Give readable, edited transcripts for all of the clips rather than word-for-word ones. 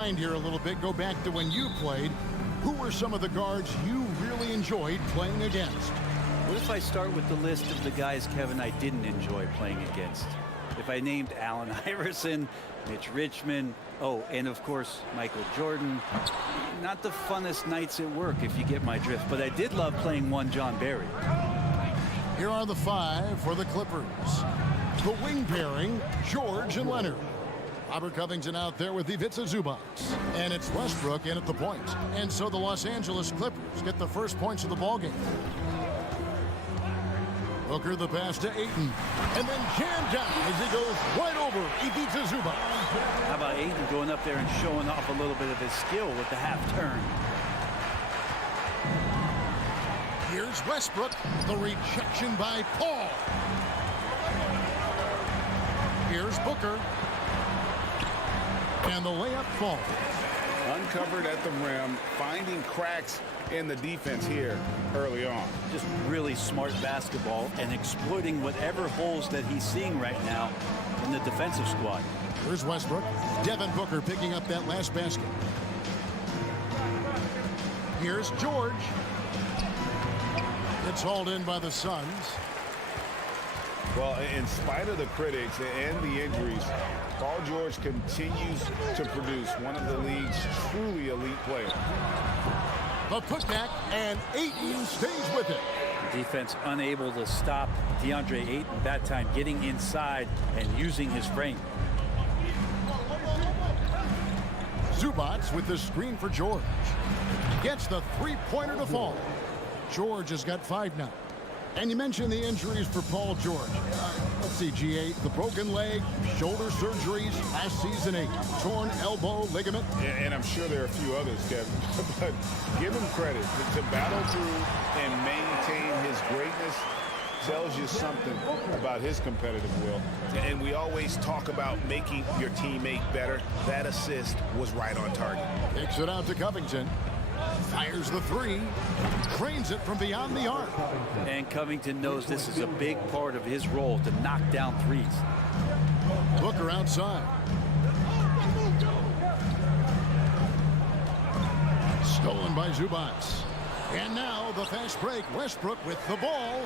Here a little bit, go back to when you played. Who were some of the guards you really enjoyed playing against? What if I start with the list of the guys, Kevin, I didn't enjoy playing against? If I named Allen Iverson, Mitch Richmond, oh, and of course, Michael Jordan. Not the funnest nights at work, if you get my drift, but I did love playing one John Barry. Here are the 5 for the Clippers. The wing pairing, George and Leonard. Robert Covington out there with Ivica Zubac. And it's Westbrook in at the point. And so the Los Angeles Clippers get the first points of the ballgame. Booker the pass to Ayton. And then jammed down as he goes right over Ivica Zubac. How about Ayton going up there and showing off a little bit of his skill with the half turn? Here's Westbrook. The rejection by Paul. Here's Booker. And the layup falls. Uncovered at the rim, finding cracks in the defense here early on. Just really smart basketball and exploiting whatever holes that he's seeing right now in the defensive squad. Here's Westbrook. Devin Booker picking up that last basket. Here's George. It's hauled in by the Suns. Well, in spite of the critics and the injuries, Paul George continues to produce one of the league's truly elite players. The putback, and Ayton stays with it. Defense unable to stop DeAndre Ayton, that time getting inside and using his frame. Zubac with the screen for George. Gets the three-pointer to fall. George has got 5 now. And you mentioned the injuries for Paul George. Let's see, G8, the broken leg, shoulder surgeries, last season a torn elbow ligament. And I'm sure there are a few others, Kevin. But give him credit. To battle through and maintain his greatness tells you something about his competitive will. And we always talk about making your teammate better. That assist was right on target. Kicks it out to Covington. Fires the 3, trains it from beyond the arc. And Covington knows this is a big part of his role to knock down threes. Booker outside. Stolen by Zubac. And now the fast break. Westbrook with the ball.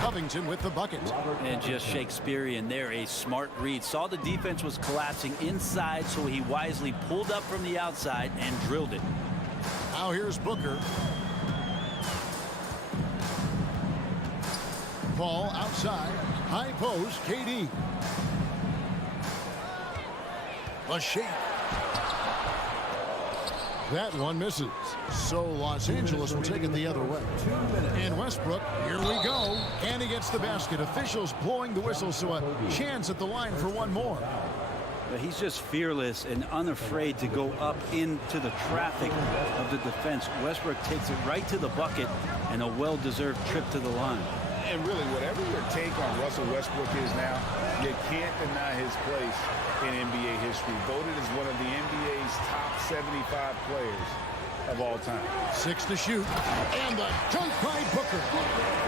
Covington with the bucket. And just Shakespearean there, a smart read. Saw the defense was collapsing inside, so he wisely pulled up from the outside and drilled it. Now here's Booker. Paul outside. High post, KD. A shake. That one misses. So Los Angeles will take it the other way. And Westbrook, here we go. And he gets the basket. Officials blowing the whistle, so a chance at the line for one more. But he's just fearless and unafraid to go up into the traffic of the defense. Westbrook takes it right to the bucket and a well-deserved trip to the line. And really, whatever your take on Russell Westbrook is now, you can't deny his place in NBA history. Voted as one of the NBA's top 75 players of all time. 6 to shoot. And the dunk by Booker.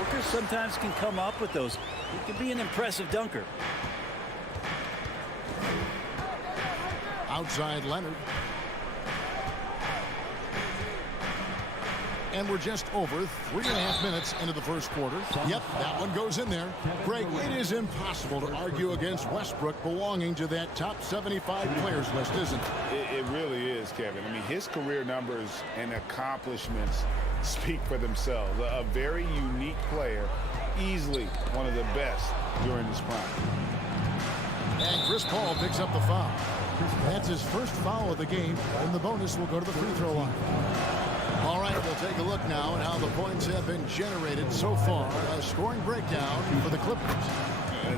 Booker sometimes can come up with those. He can be an impressive dunker. Outside Leonard. And we're just over 3.5 minutes into the first quarter. Yep, that one goes in there. Greg, it is impossible to argue against Westbrook belonging to that top 75 players list, isn't it? It really is, Kevin. I mean, his career numbers and accomplishments speak for themselves. A very unique player, easily one of the best during his prime. And Chris Paul picks up the foul. That's his first foul of the game, and the bonus will go to the free throw line. All right, we'll take a look now at how the points have been generated so far. A scoring breakdown for the Clippers.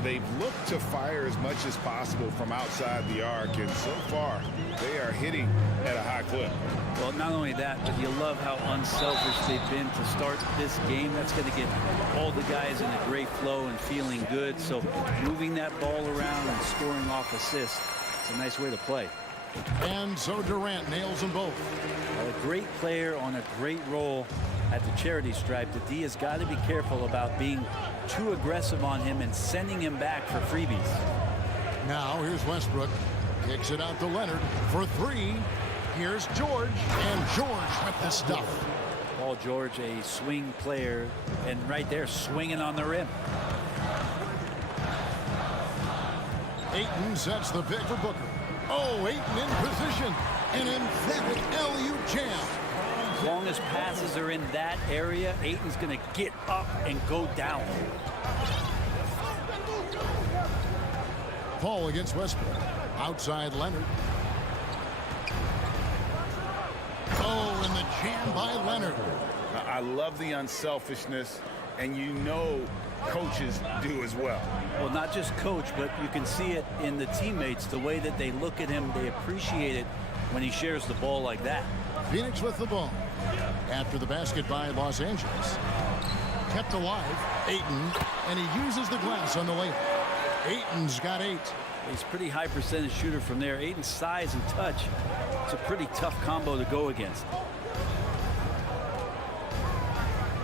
They've looked to fire as much as possible from outside the arc, and so far, they are hitting at a high clip. Well, not only that, but you love how unselfish they've been to start this game. That's going to get all the guys in a great flow and feeling good. So moving that ball around and scoring off assists, it's a nice way to play. And so Durant nails them both. A great player on a great role at the charity stripe. The D has got to be careful about being too aggressive on him and sending him back for freebies. Now here's Westbrook. Kicks it out to Leonard for three. Here's George, and George with the stuff. Paul George, a swing player, and right there swinging on the rim. Ayton sets the pick for Booker. Oh, Ayton in position. An emphatic LU jam. As long as passes are in that area, Ayton's going to get up and go down. Paul against Westbrook. Outside Leonard. Oh, and the jam by Leonard. I love the unselfishness, and you know coaches do as well. Well, not just coach, but you can see it in the teammates, the way that they look at him. They appreciate it when he shares the ball like that. Phoenix with the ball. After the basket by Los Angeles. Kept alive, Ayton, and he uses the glass on the layup. Ayton's got 8. He's a pretty high percentage shooter from there. Ayton's size and touch, it's a pretty tough combo to go against.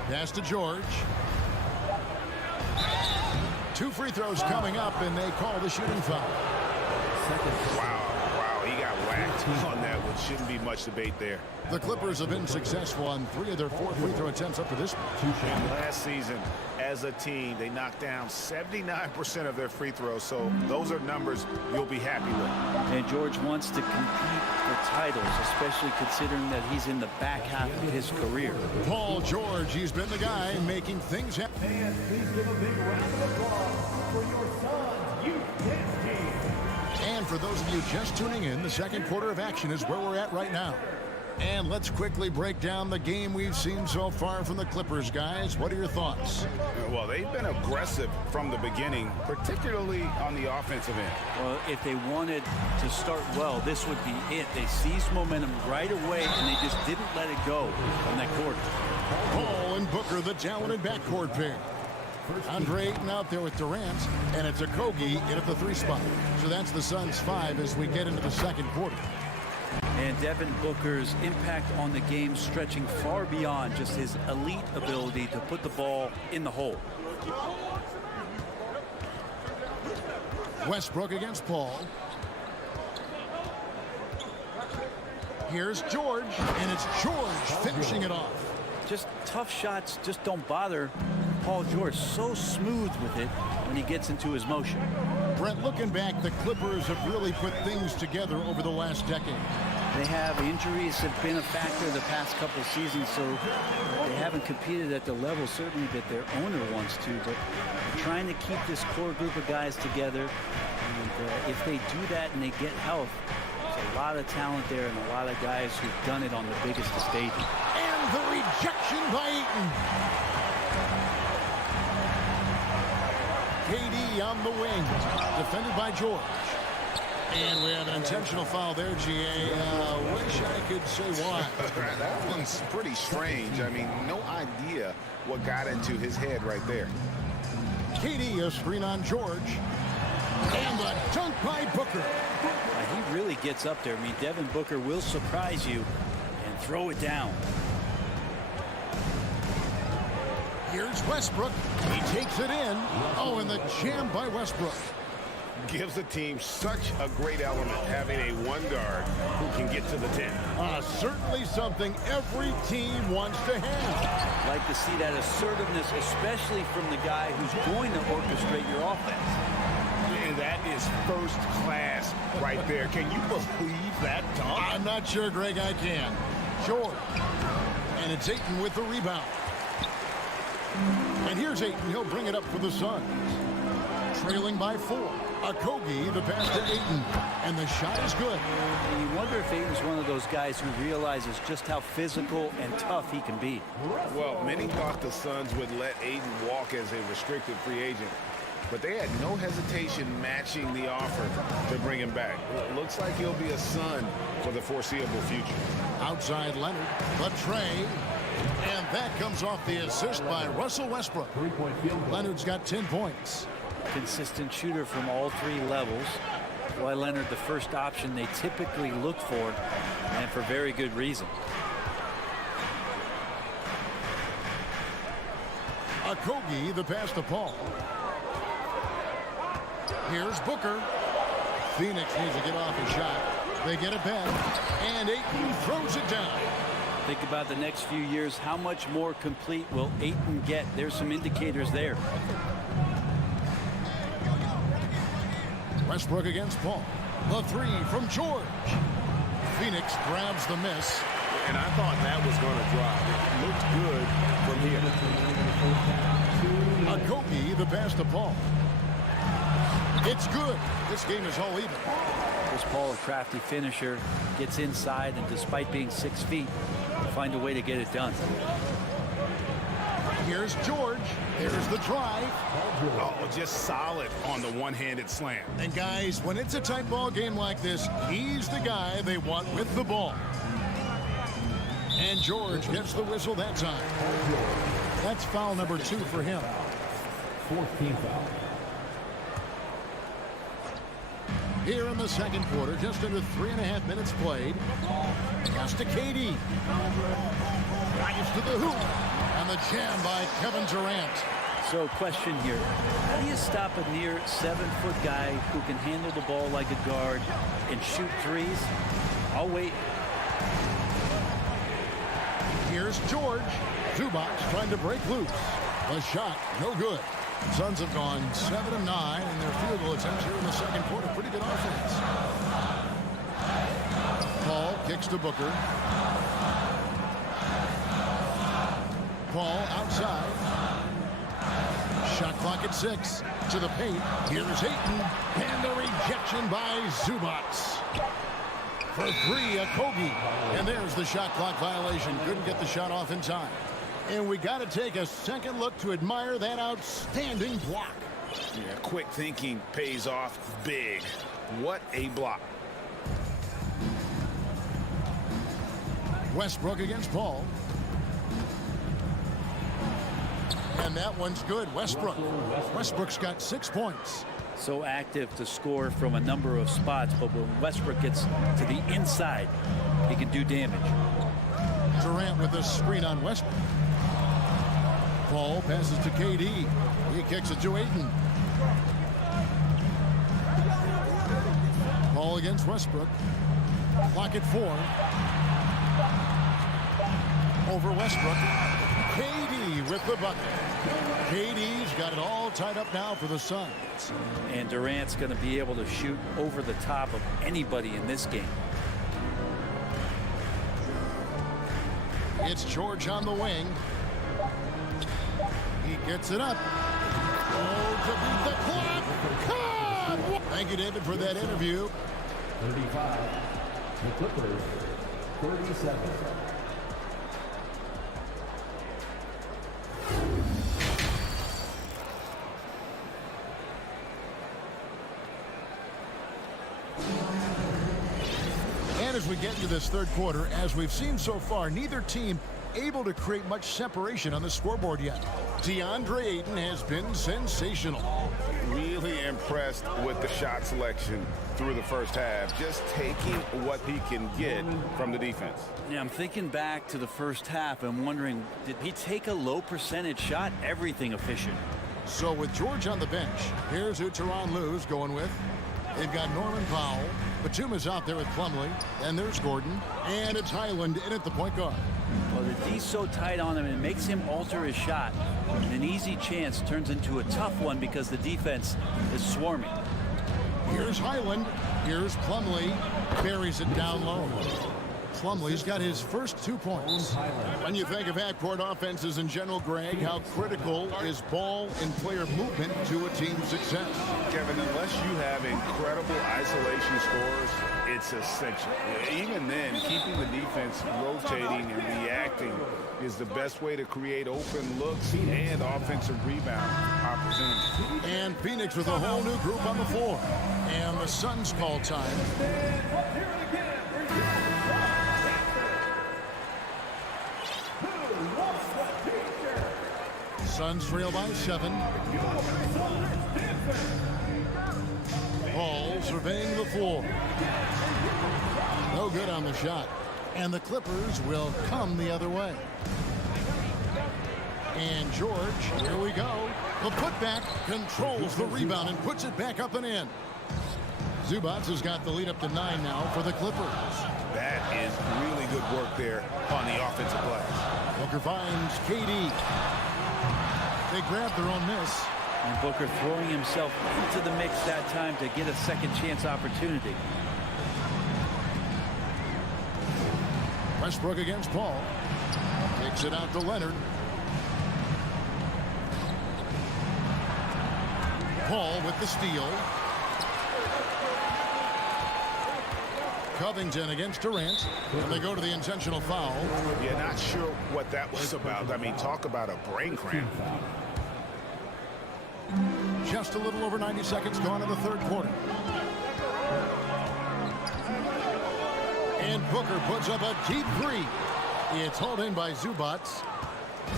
Pass to George. 2 free throws coming up, and they call the shooting foul. Wow, he got whacked on that one. Shouldn't be much debate there. The Clippers have been successful on 3 of their 4 free throw attempts up to this point. Last season, as a team, they knocked down 79% of their free throws, so those are numbers you'll be happy with. And George wants to compete for titles, especially considering that he's in the back half of his career. Paul George, he's been the guy making things happen. And please give a big round of applause for your son's youth dance team. And for those of you just tuning in, the second quarter of action is where we're at right now. And let's quickly break down the game we've seen so far from the Clippers, guys. What are your thoughts? Well, they've been aggressive from the beginning, particularly on the offensive end. Well, if they wanted to start well, this would be it. They seized momentum right away, and they just didn't let it go on that quarter. Paul and Booker, the talented backcourt pair. Andre Ayton out there with Durant, and it's Okogie in at the 3 spot. So that's the Suns' 5 as we get into the second quarter. And Devin Booker's impact on the game stretching far beyond just his elite ability to put the ball in the hole. Westbrook against Paul. Here's George, and it's George finishing it off. Just tough shots just don't bother Paul George. So smooth with it when he gets into his motion. Brent, looking back, the Clippers have really put things together over the last decade. They have. Injuries have been a factor the past couple of seasons, so they haven't competed at the level certainly that their owner wants to, but they're trying to keep this core group of guys together. And if they do that and they get health, there's a lot of talent there and a lot of guys who've done it on the biggest of stages. And the rejection by Ayton. KD on the wing, defended by George. And we have an intentional foul there, GA. Wish I could say why. That one's pretty strange. I mean, no idea what got into his head right there. KD, a screen on George. And the dunk by Booker. He really gets up there. I mean, Devin Booker will surprise you and throw it down. Here's Westbrook. He takes it in. Oh, and the jam by Westbrook. Gives the team such a great element, having a 1 guard who can get to the 10. Certainly something every team wants to have. Like to see that assertiveness, especially from the guy who's going to orchestrate your offense. And that is first class right there. Can you believe that dunk? I'm not sure, Greg, I can. George. And it's Ayton with the rebound. And here's Ayton. He'll bring it up for the Suns. Trailing by 4. Okogie, the pass to Ayton. And the shot is good. And you wonder if Ayton's one of those guys who realizes just how physical and tough he can be. Well, many thought the Suns would let Ayton walk as a restricted free agent, but they had no hesitation matching the offer to bring him back. It looks like he'll be a Sun for the foreseeable future. Outside Leonard, but Trey. And that comes off the assist by Russell Westbrook. Leonard's got 10 points. Consistent shooter from all 3 levels. Why Leonard the first option they typically look for, and for very good reason. Okogie, the pass to Paul. Here's Booker. Phoenix needs to get off a shot. They get it back, and Ayton throws it down. Think about the next few years. How much more complete will Ayton get? There's some indicators there. Westbrook against Paul. The three from George. Phoenix grabs the miss. And I thought that was going to drop. It looked good from here. Akogi, the pass to Paul. It's good. This game is all even. Chris Paul, a crafty finisher, gets inside, and despite being 6 feet, find a way to get it done. Here's George. There's the drive. Oh, just solid on the one-handed slam. And guys, when it's a tight ball game like this, he's the guy they want with the ball. And George gets the whistle that time. That's foul number 2 for him. 14th foul. Here in the second quarter, just under 3.5 minutes played. Pass to KD. Drives to the hoop. And the jam by Kevin Durant. So, question here. How do you stop a near 7-foot guy who can handle the ball like a guard and shoot threes? I'll wait. Here's George. Zubac trying to break loose. The shot, no good. Suns have gone 7 of 9 in their field goal attempts here in the second quarter. Pretty good offense. Paul kicks to Booker. Paul outside. Shot clock at 6. To the paint. Here's Ayton. And a rejection by Zubac. For 3, Akogi. And there's the shot clock violation. Couldn't get the shot off in time. And we got to take a second look to admire that outstanding block. Yeah, quick thinking pays off big. What a block. Westbrook against Paul. And that one's good. Westbrook's got 6 points. So active to score from a number of spots, but when Westbrook gets to the inside, he can do damage. Durant with a screen on Westbrook. Paul passes to KD. He kicks it to Ayton. Paul against Westbrook. Clock at 4. Over Westbrook. KD with the bucket. KD's got it all tied up now for the Suns. And Durant's going to be able to shoot over the top of anybody in this game. It's George on the wing. He gets it up. Oh, to beat the clock. God! Thank you, David, for that interview. 35. The Clippers, 37. And as we get into this third quarter, as we've seen so far, neither team able to create much separation on the scoreboard yet. DeAndre Ayton has been sensational. Really impressed with the shot selection through the first half. Just taking what he can get from the defense. Yeah, I'm thinking back to the first half and wondering, did he take a low percentage shot? Everything efficient. So with George on the bench, here's who Tyronn Lue's going with. They've got Norman Powell. Batuma's out there with Plumlee. And there's Gordon. And it's Highland in at the point guard. Well, the D's so tight on him, it makes him alter his shot. And an easy chance turns into a tough one because the defense is swarming. Here's Highland. Here's Plumlee. Buries it down low. Plumlee's got his first 2 points. When you think of half-court offenses in general, Greg, how critical is ball and player movement to a team's success? Kevin, unless you have incredible isolation scores, it's essential. Even then, keeping the defense rotating and reacting is the best way to create open looks and offensive rebound opportunities. And Phoenix with a whole new group on the floor. And the Suns call time. Suns trail by 7. Paul surveying the floor. No good on the shot. And the Clippers will come the other way. And George, here we go. The putback controls the rebound and puts it back up and in. Zubats has got the lead up to 9 now for the Clippers. That is really good work there on the offensive glass. Booker finds KD. They grab their own miss. And Booker throwing himself into the mix that time to get a second chance opportunity. Westbrook against Paul. Takes it out to Leonard. Paul with the steal. Covington against Durant. And they go to the intentional foul. Yeah, not sure what that was about. I mean, talk about a brain cramp. Just a little over 90 seconds gone in the third quarter. And Booker puts up a deep three. It's hauled in by Zubats.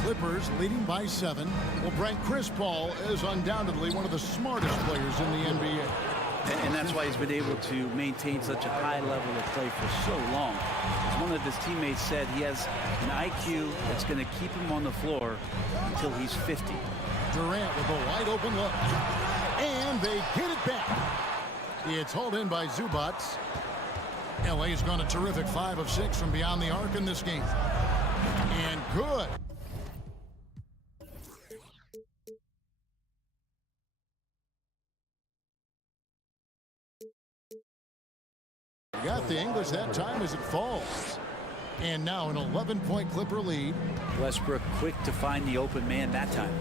Clippers leading by 7. Well, Brent, Chris Paul is undoubtedly one of the smartest players in the NBA. And that's why he's been able to maintain such a high level of play for so long. As one of his teammates said, he has an IQ that's going to keep him on the floor until he's 50. Durant with a wide open look. And they get it back. It's hauled in by Zubats. LA's gone a terrific 5 of 6 from beyond the arc in this game. And good. Got the English that time as it falls. And now an 11-point Clipper lead. Westbrook quick to find the open man that time.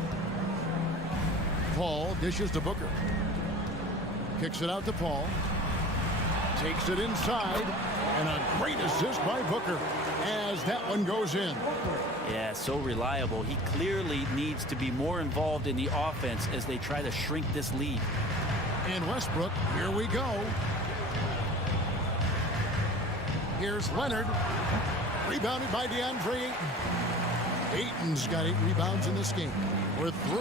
Paul dishes to Booker. Kicks it out to Paul. Takes it inside. And a great assist by Booker as that one goes in. Yeah, so reliable. He clearly needs to be more involved in the offense as they try to shrink this lead. And Westbrook, here we go. Here's Leonard. Rebounded by DeAndre Ayton. Ayton's got 8 rebounds in this game. With 3,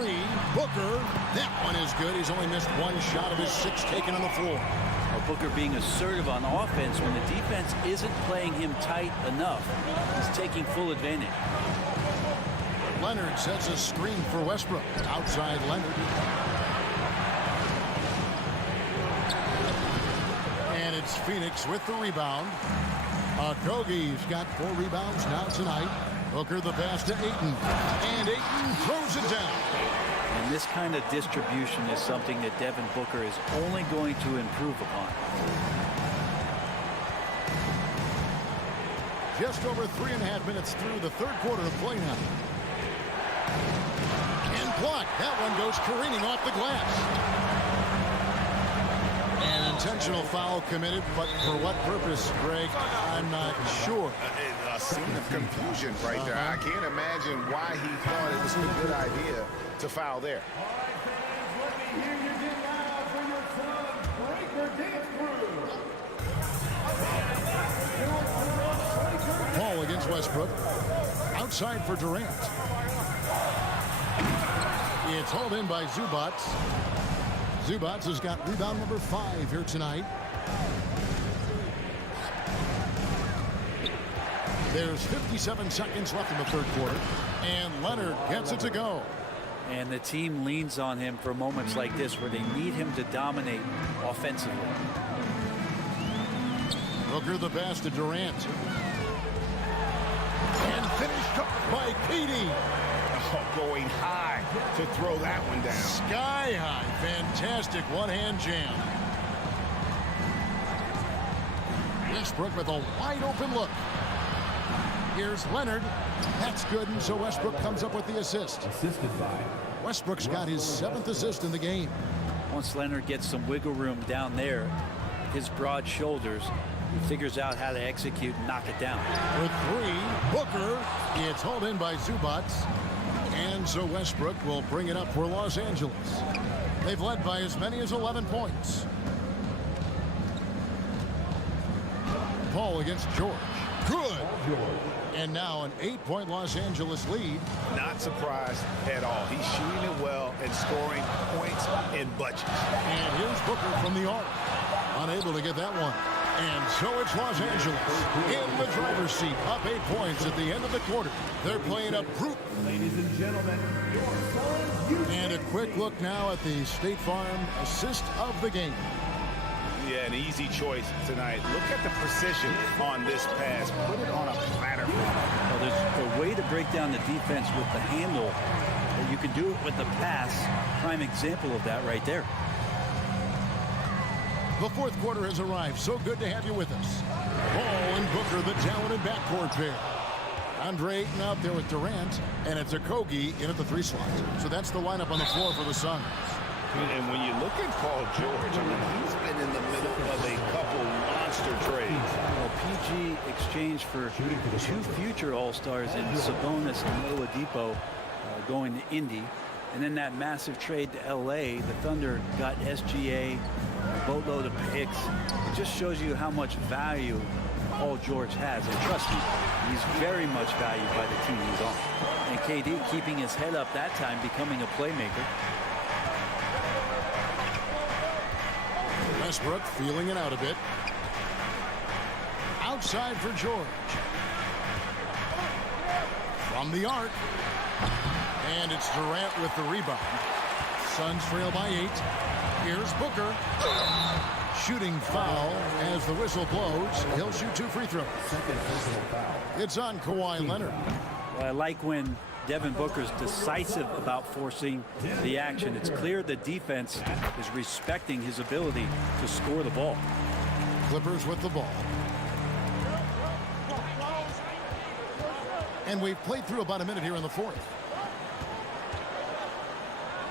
Booker. That one is good. He's only missed 1 shot of his 6 taken on the floor. Well, Booker being assertive on offense when the defense isn't playing him tight enough. He's taking full advantage. Leonard sets a screen for Westbrook. Outside Leonard. And it's Phoenix with the rebound. Okogie's got 4 rebounds now tonight. Booker the pass to Ayton. And Ayton throws it down. And this kind of distribution is something that Devin Booker is only going to improve upon. Just over 3.5 minutes through the third quarter of play now. And blocked. That one goes careening off the glass. An intentional foul committed, but for what purpose, Greg? I'm not sure. A scene of confusion right there. I can't imagine why he thought it was a good idea to foul there. Paul against Westbrook. Outside for Durant. It's hauled in by Zubats. Zubats has got rebound number 5 here tonight. There's 57 seconds left in the third quarter. And Leonard gets it to go. And the team leans on him for moments like this where they need him to dominate offensively. Booker the pass to Durant. And finished up by KD. Oh, going high to throw that one down. Sky high. Fantastic one-hand jam. Westbrook with a wide open look. Here's Leonard. That's good, and so Westbrook comes up with the assist. Assisted by Westbrook's got his 7th assist in the game. Once Leonard gets some wiggle room down there, his broad shoulders, he figures out how to execute and knock it down. With 3, Booker. It's hauled in by Zubats. And so Westbrook will bring it up for Los Angeles. They've led by as many as 11 points. Paul against George. Good. And now an 8-point Los Angeles lead. Not surprised at all. He's shooting it well and scoring points in bunches. And here's Booker from the arc. Unable to get that one. And so it's Los Angeles in the driver's seat, up 8 points at the end of the quarter. They're playing a brute. ladies and gentlemen, your Suns. And a quick look now at the State Farm assist of the game. Yeah, an easy choice tonight. Look at the precision on this pass. Put it on a platter. Well, there's a way to break down the defense with the handle. But you can do it with the pass. Prime example of that right there. The fourth quarter has arrived. So good to have you with us. Paul and Booker, the talented backcourt pair. Andre Ayton out there with Durant, and it's a Kogi in at the 3 slot. So that's the lineup on the floor for the Suns. And when you look at Paul George, I mean, he's been in the middle of a couple monster trades. Well, PG exchanged for 2 future All-Stars in Sabonis and Oladipo going to Indy. And then that massive trade to LA, the Thunder got SGA, a boatload of picks. It just shows you how much value Paul George has. And trust me, he's very much valued by the team he's on. And KD keeping his head up that time, becoming a playmaker. Westbrook feeling it out a bit. Outside for George. From the arc. And it's Durant with the rebound. Suns trail by 8. Here's Booker. Shooting foul as the whistle blows. He'll shoot 2 free throws. It's on Kawhi Leonard. Well, I like when Devin Booker's decisive about forcing the action. It's clear the defense is respecting his ability to score the ball. Clippers with the ball. And we've played through about a minute here in the fourth.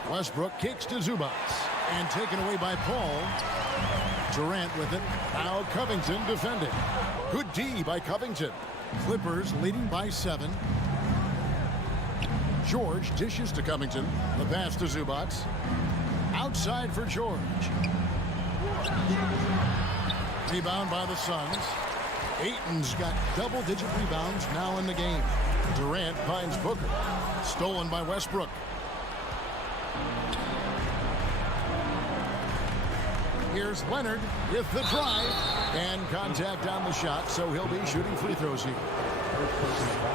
Westbrook kicks to Zubats. And taken away by Paul. Durant with it. Now Covington defending. Good D by Covington. Clippers leading by 7. George dishes to Covington. The pass to Zubats. Outside for George. Rebound by the Suns. Ayton's got double-digit rebounds now in the game. Durant finds Booker. Stolen by Westbrook. Here's Leonard with the drive. And contact on the shot, so he'll be shooting free throws here.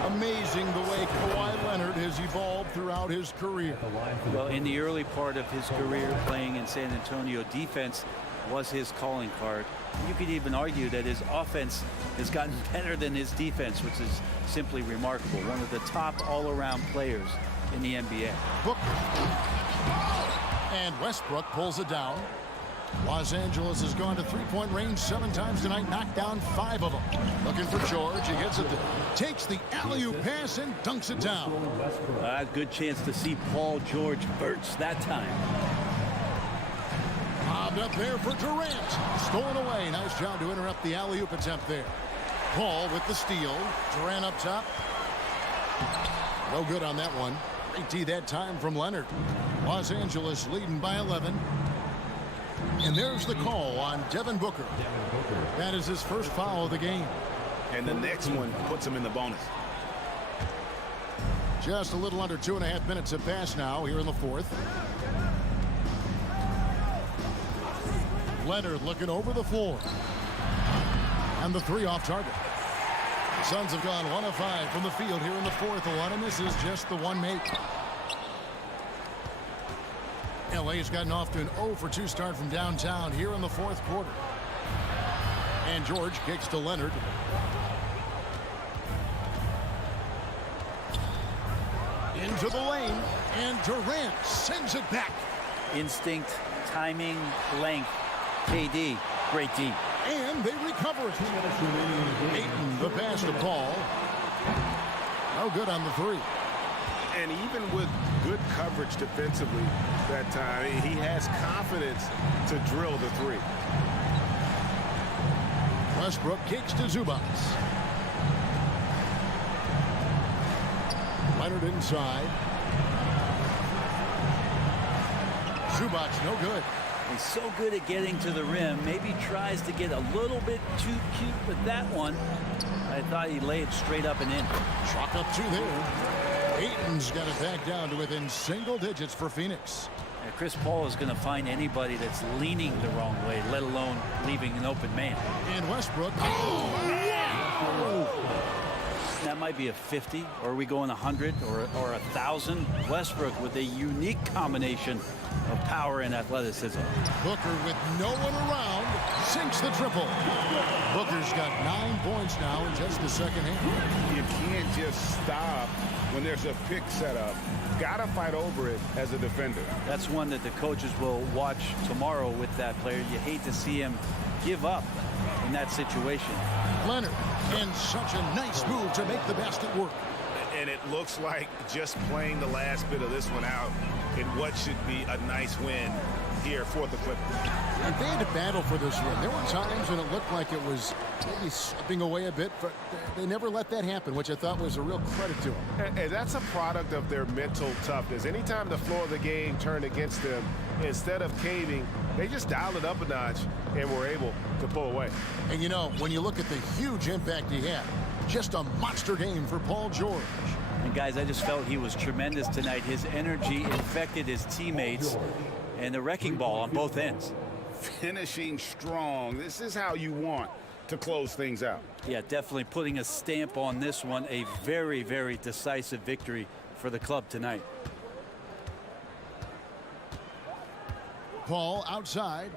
Amazing the way Kawhi Leonard has evolved throughout his career. Well, in the early part of his career playing in San Antonio, defense was his calling card. You could even argue that his offense has gotten better than his defense, which is simply remarkable. One of the top all-around players in the NBA. Booker. And Westbrook pulls it down. Los Angeles has gone to 3-point range 7 times tonight, knocked down 5 of them. Looking for George. He gets it. Takes the alley-oop pass and dunks it down. Good chance to see Paul George burst that time. Lobbed up there for Durant. Stolen away. Nice job to interrupt the alley-oop attempt there. Paul with the steal. Durant up top. No good on that one. Great D that time from Leonard. Los Angeles leading by 11. And there's the call on Devin Booker. That is his first foul of the game. And the next one puts him in the bonus. Just a little under 2.5 minutes have passed now here in the fourth. Leonard looking over the floor. And the 3 off target. Suns have gone 1 of 5 from the field here in the fourth. A lot of misses, just the 1 make. LA's gotten off to an 0 for 2 start from downtown here in the fourth quarter. And George kicks to Leonard. Into the lane, and Durant sends it back. Instinct, timing, length. KD, great D. And they recover it. Ayton, the pass to Paul. No good on the 3. And even with good coverage defensively that time, he has confidence to drill the 3. Westbrook kicks to Zubats. Leonard inside. Zubats no good. He's so good at getting to the rim. Maybe tries to get a little bit too cute with that one. I thought he'd lay it straight up and in. Chalk up 2 there. Ayton's got it back down to within single digits for Phoenix. And Chris Paul is going to find anybody that's leaning the wrong way, let alone leaving an open man. And Westbrook. That might be a 50, or are we going 100 or 1,000? Westbrook with a unique combination of power and athleticism. Booker with no one around. sinks the triple. Booker's got 9 points now in just the second half. You can't just stop when there's a pick set up. Got to fight over it as a defender. That's one that the coaches will watch tomorrow with that player. You hate to see him give up in that situation. Leonard, and such a nice move to make the basket work. And it looks like just playing the last bit of this one out in what should be a nice win here for the Clippers. And they had to battle for this win. There were times when it looked like it was maybe slipping away a bit, but they never let that happen, which I thought was a real credit to them. And that's a product of their mental toughness. Anytime the floor of the game turned against them, instead of caving, they just dialed it up a notch and were able to pull away. And you know, when you look at the huge impact he had, just a monster game for Paul George. And guys, I just felt he was tremendous tonight. His energy infected his teammates, and the wrecking ball on both ends. Finishing strong. This is how you want to close things out. Yeah, definitely putting a stamp on this one. A very, very decisive victory for the club tonight. Paul outside.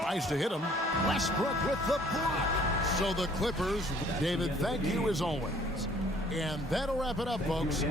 Tries to hit him. Westbrook with the block. So the Clippers, David, thank you as always. And that'll wrap it up, folks.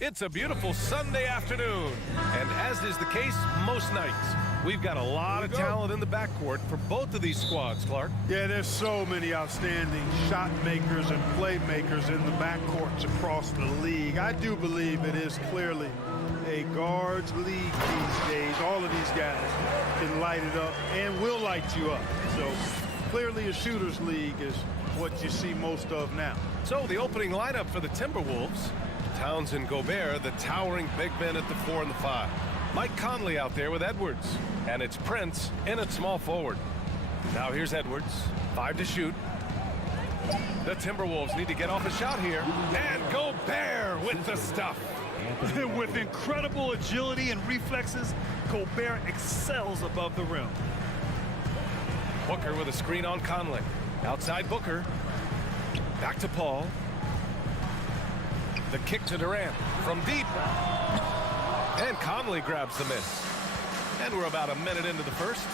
It's a beautiful Sunday afternoon, and as is the case most nights, we've got a lot of talent in the backcourt for both of these squads, Clark. Yeah, there's so many outstanding shot makers and playmakers in the backcourts across the league. I do believe it is clearly a guards league these days. All of these guys can light it up and will light you up. So clearly a shooters league is what you see most of now. So the opening lineup for the Timberwolves: Towns and Gobert, the towering big men at the 4 and the 5. Mike Conley out there with Edwards, and it's Prince in at small forward. Now here's Edwards, 5 to shoot. The Timberwolves need to get off a shot here, and Gobert with the stuff. With incredible agility and reflexes, Gobert excels above the rim. Booker with a screen on Conley. Outside Booker. Back to Paul. The kick to Durant from deep. And Conley grabs the miss. And we're about a minute into the first.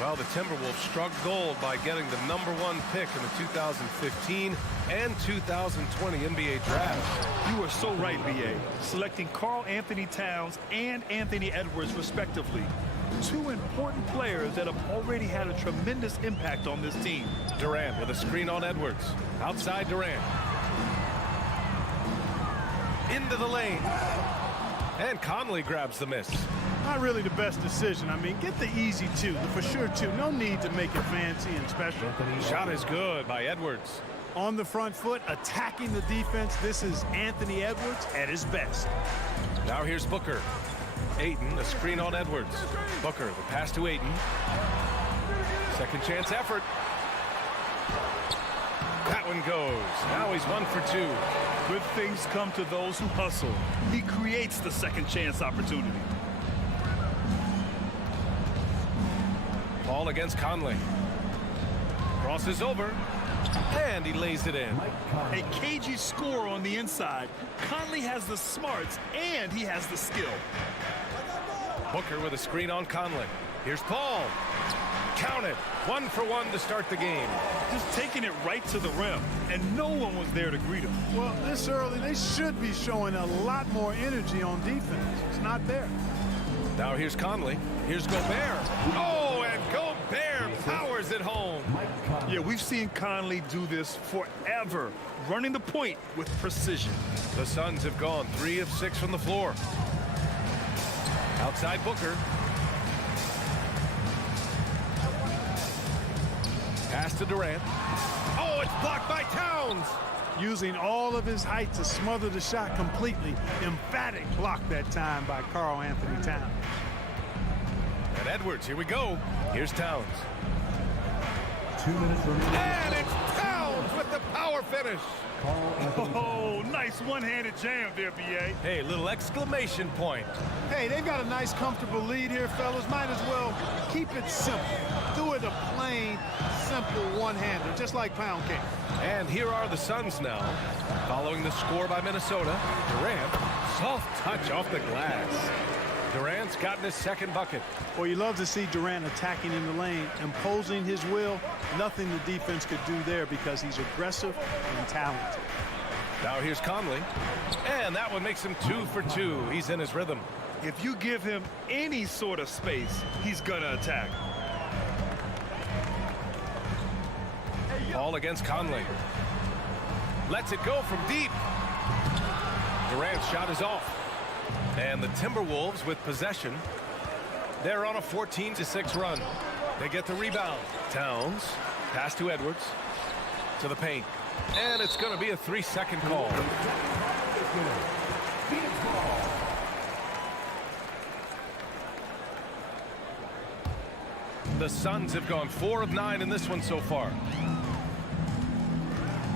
Well, the Timberwolves struck gold by getting the #1 pick in the 2015 and 2020 NBA draft. You are so right, B.A. Selecting Karl Anthony Towns and Anthony Edwards, respectively. Two important players that have already had a tremendous impact on this team. Durant with a screen on Edwards. Outside Durant. Into the lane. And Conley grabs the miss. Not really the best decision. I mean, get the easy two, the for sure two. No need to make it fancy and special. Shot is good by Edwards. On the front foot, attacking the defense. This is Anthony Edwards at his best. Now here's Booker. Ayton, the screen on Edwards. Booker, the pass to Ayton. Second chance effort. That one goes. Now he's 1 for 2. Good things come to those who hustle. He creates the second chance opportunity. Paul against Conley. Crosses over. And he lays it in. A cagey score on the inside. Conley has the smarts and he has the skill. Booker with a screen on Conley. Here's Paul. Count it. 1 for 1 to start the game. Just taking it right to the rim, and no one was there to greet him. Well, this early, they should be showing a lot more energy on defense. It's not there. Now here's Conley. Here's Gobert. Oh, and Gobert powers it home. Yeah, we've seen Conley do this forever, running the point with precision. The Suns have gone 3 of 6 from the floor. Outside Booker. Pass to Durant. Oh, it's blocked by Towns. Using all of his height to smother the shot completely. Emphatic block that time by Karl Anthony Towns. And Edwards, here we go. Here's Towns. 2 minutes remaining. And it's Towns with the power finish. Oh, nice one-handed jam there, B.A. Hey, little exclamation point. Hey, they've got a nice, comfortable lead here, fellas. Might as well keep it simple. Do it a plain, simple one-hander, just like pound cake. And here are the Suns now. Following the score by Minnesota, Durant, soft touch off the glass. Durant's gotten his second bucket. Well, you love to see Durant attacking in the lane, imposing his will. Nothing the defense could do there because he's aggressive and talented. Now here's Conley. And that one makes him 2 for 2. He's in his rhythm. If you give him any sort of space, he's gonna attack. Paul against Conley. Lets it go from deep. Durant's shot is off. And the Timberwolves with possession. They're on a 14-6 run. They get the rebound. Towns. Pass to Edwards. To the paint. And it's going to be a 3-second call. The Suns have gone 4 of 9 in this one so far.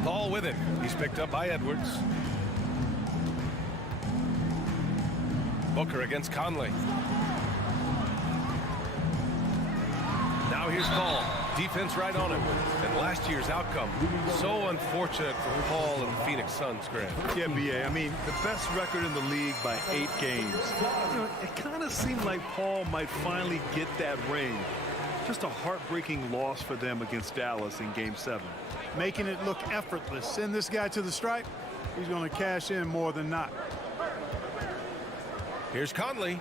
Paul with it. He's picked up by Edwards. Booker against Conley. Now here's Paul. Defense right on him. And last year's outcome, so unfortunate for Paul and the Phoenix Suns, Grant. Yeah, B.A. I mean, the best record in the league by 8 games. You know, it kind of seemed like Paul might finally get that ring. Just a heartbreaking loss for them against Dallas in Game 7. Making it look effortless. Send this guy to the stripe. He's going to cash in more than not. Here's Conley.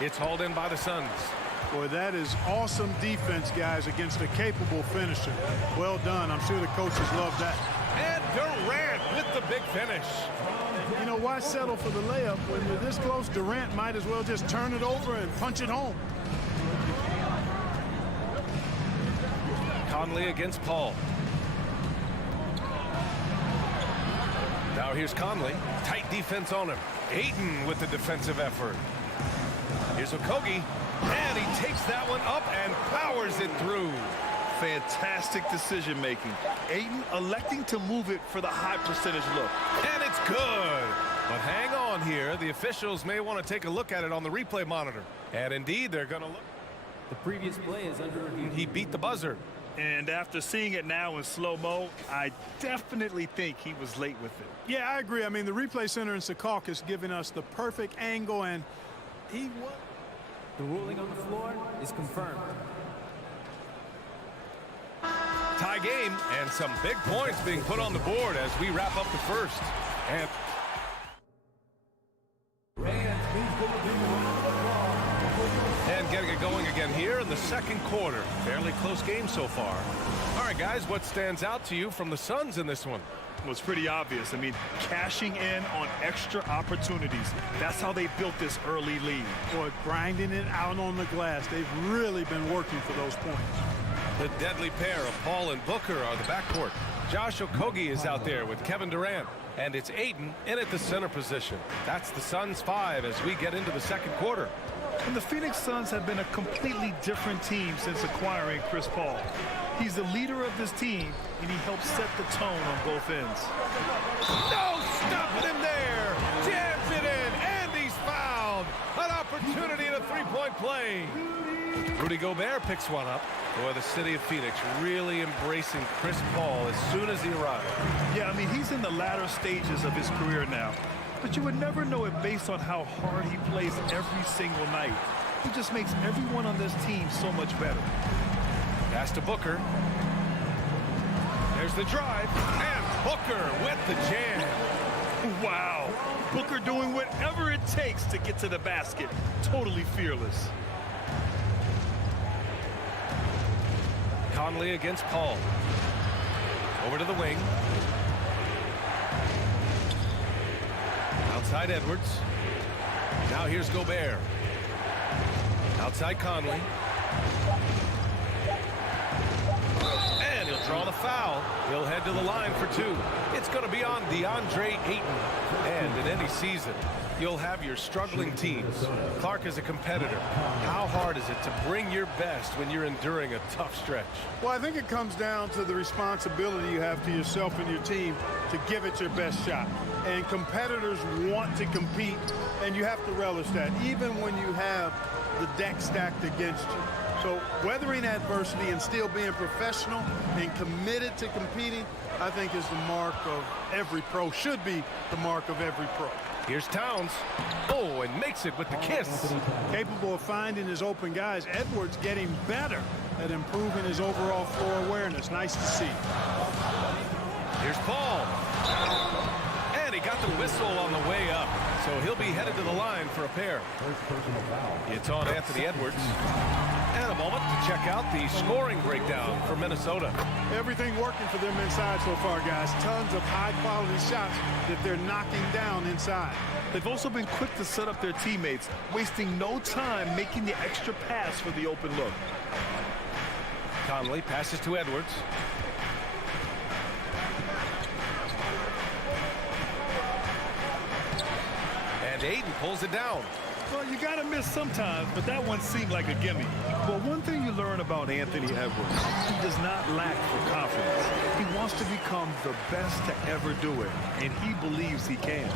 It's hauled in by the Suns. Boy, that is awesome defense, guys, against a capable finisher. Well done. I'm sure the coaches love that. And Durant with the big finish. You know, why settle for the layup when you're this close? Durant might as well just turn it over and punch it home. Conley against Paul. Now here's Conley. Tight defense on him. Ayton with the defensive effort. Here's Okogie. And he takes that one up and powers it through. Fantastic decision making. Ayton electing to move it for the high percentage look. And it's good. But hang on here. The officials may want to take a look at it on the replay monitor. And indeed, they're going to look. The previous play is under review. He beat the buzzer. And after seeing it now in slow-mo, I definitely think he was late with it. Yeah, I agree. I mean, the replay center in Secaucus is giving us the perfect angle, and he was. The ruling on the floor is confirmed. Tie game, and some big points being put on the board as we wrap up the first. And getting it going again here in the second quarter. Fairly close game so far. All right, guys, what stands out to you from the Suns in this one? Well, it's pretty obvious. I mean, cashing in on extra opportunities. That's how they built this early lead. Boy, grinding it out on the glass. They've really been working for those points. The deadly pair of Paul and Booker are the backcourt. Josh Okogie is out there with Kevin Durant. And it's Ayton in at the center position. That's the Suns 5 as we get into the second quarter. And the Phoenix Suns have been a completely different team since acquiring Chris Paul. He's the leader of this team, and he helps set the tone on both ends. No stopping him there. Jams it in, and he's fouled. An opportunity in a three-point play. Rudy Gobert picks one up. Boy, the city of Phoenix really embracing Chris Paul as soon as he arrived. Yeah, I mean, he's in the latter stages of his career now. But you would never know it based on how hard he plays every single night. He just makes everyone on this team so much better. Pass to Booker. There's the drive. And Booker with the jam. Wow. Booker doing whatever it takes to get to the basket. Totally fearless. Conley against Paul. Over to the wing. Outside Edwards. Now here's Gobert. Outside Conley. And he'll draw the foul. He'll head to the line for two. It's going to be on DeAndre Ayton. And in any season, you'll have your struggling teams. Clark is a competitor. How hard is it to bring your best when you're enduring a tough stretch? Well, I think it comes down to the responsibility you have to yourself and your team to give it your best shot. And competitors want to compete, and you have to relish that, even when you have the deck stacked against you. So weathering adversity and still being professional and committed to competing, I think is the mark of every pro, should be the mark of every pro. Here's Towns. Oh, and makes it with the kiss. Capable of finding his open guys. Edwards getting better at improving his overall floor awareness. Nice to see. Here's Paul. And he got the whistle on the way up. So he'll be headed to the line for a pair. It's on Anthony Edwards. And a moment to check out the scoring breakdown for Minnesota. Everything working for them inside so far, guys. Tons of high-quality shots that they're knocking down inside. They've also been quick to set up their teammates, wasting no time making the extra pass for the open look. Conley passes to Edwards. And Ayton pulls it down. Well, you got to miss sometimes, but that one seemed like a gimme. Well, one thing you learn about Anthony Edwards, he does not lack for confidence. He wants to become the best to ever do it, and he believes he can.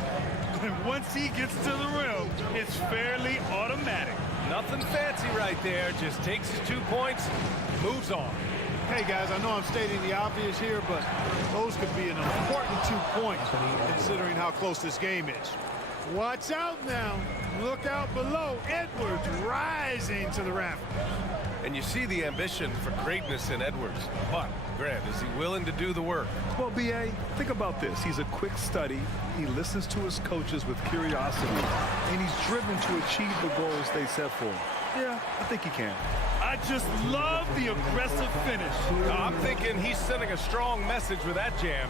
And once he gets to the rim, it's fairly automatic. Nothing fancy right there. Just takes his 2 points, moves on. Hey, guys, I know I'm stating the obvious here, but those could be an important 2 points considering how close this game is. Watch out now. Look out below. Edwards rising to the rafters. And you see the ambition for greatness in Edwards. But, Grant, is he willing to do the work? Well, B.A., think about this. He's a quick study. He listens to his coaches with curiosity. And he's driven to achieve the goals they set for him. Yeah, I think he can. I just love the aggressive finish. I'm thinking he's sending a strong message with that jam.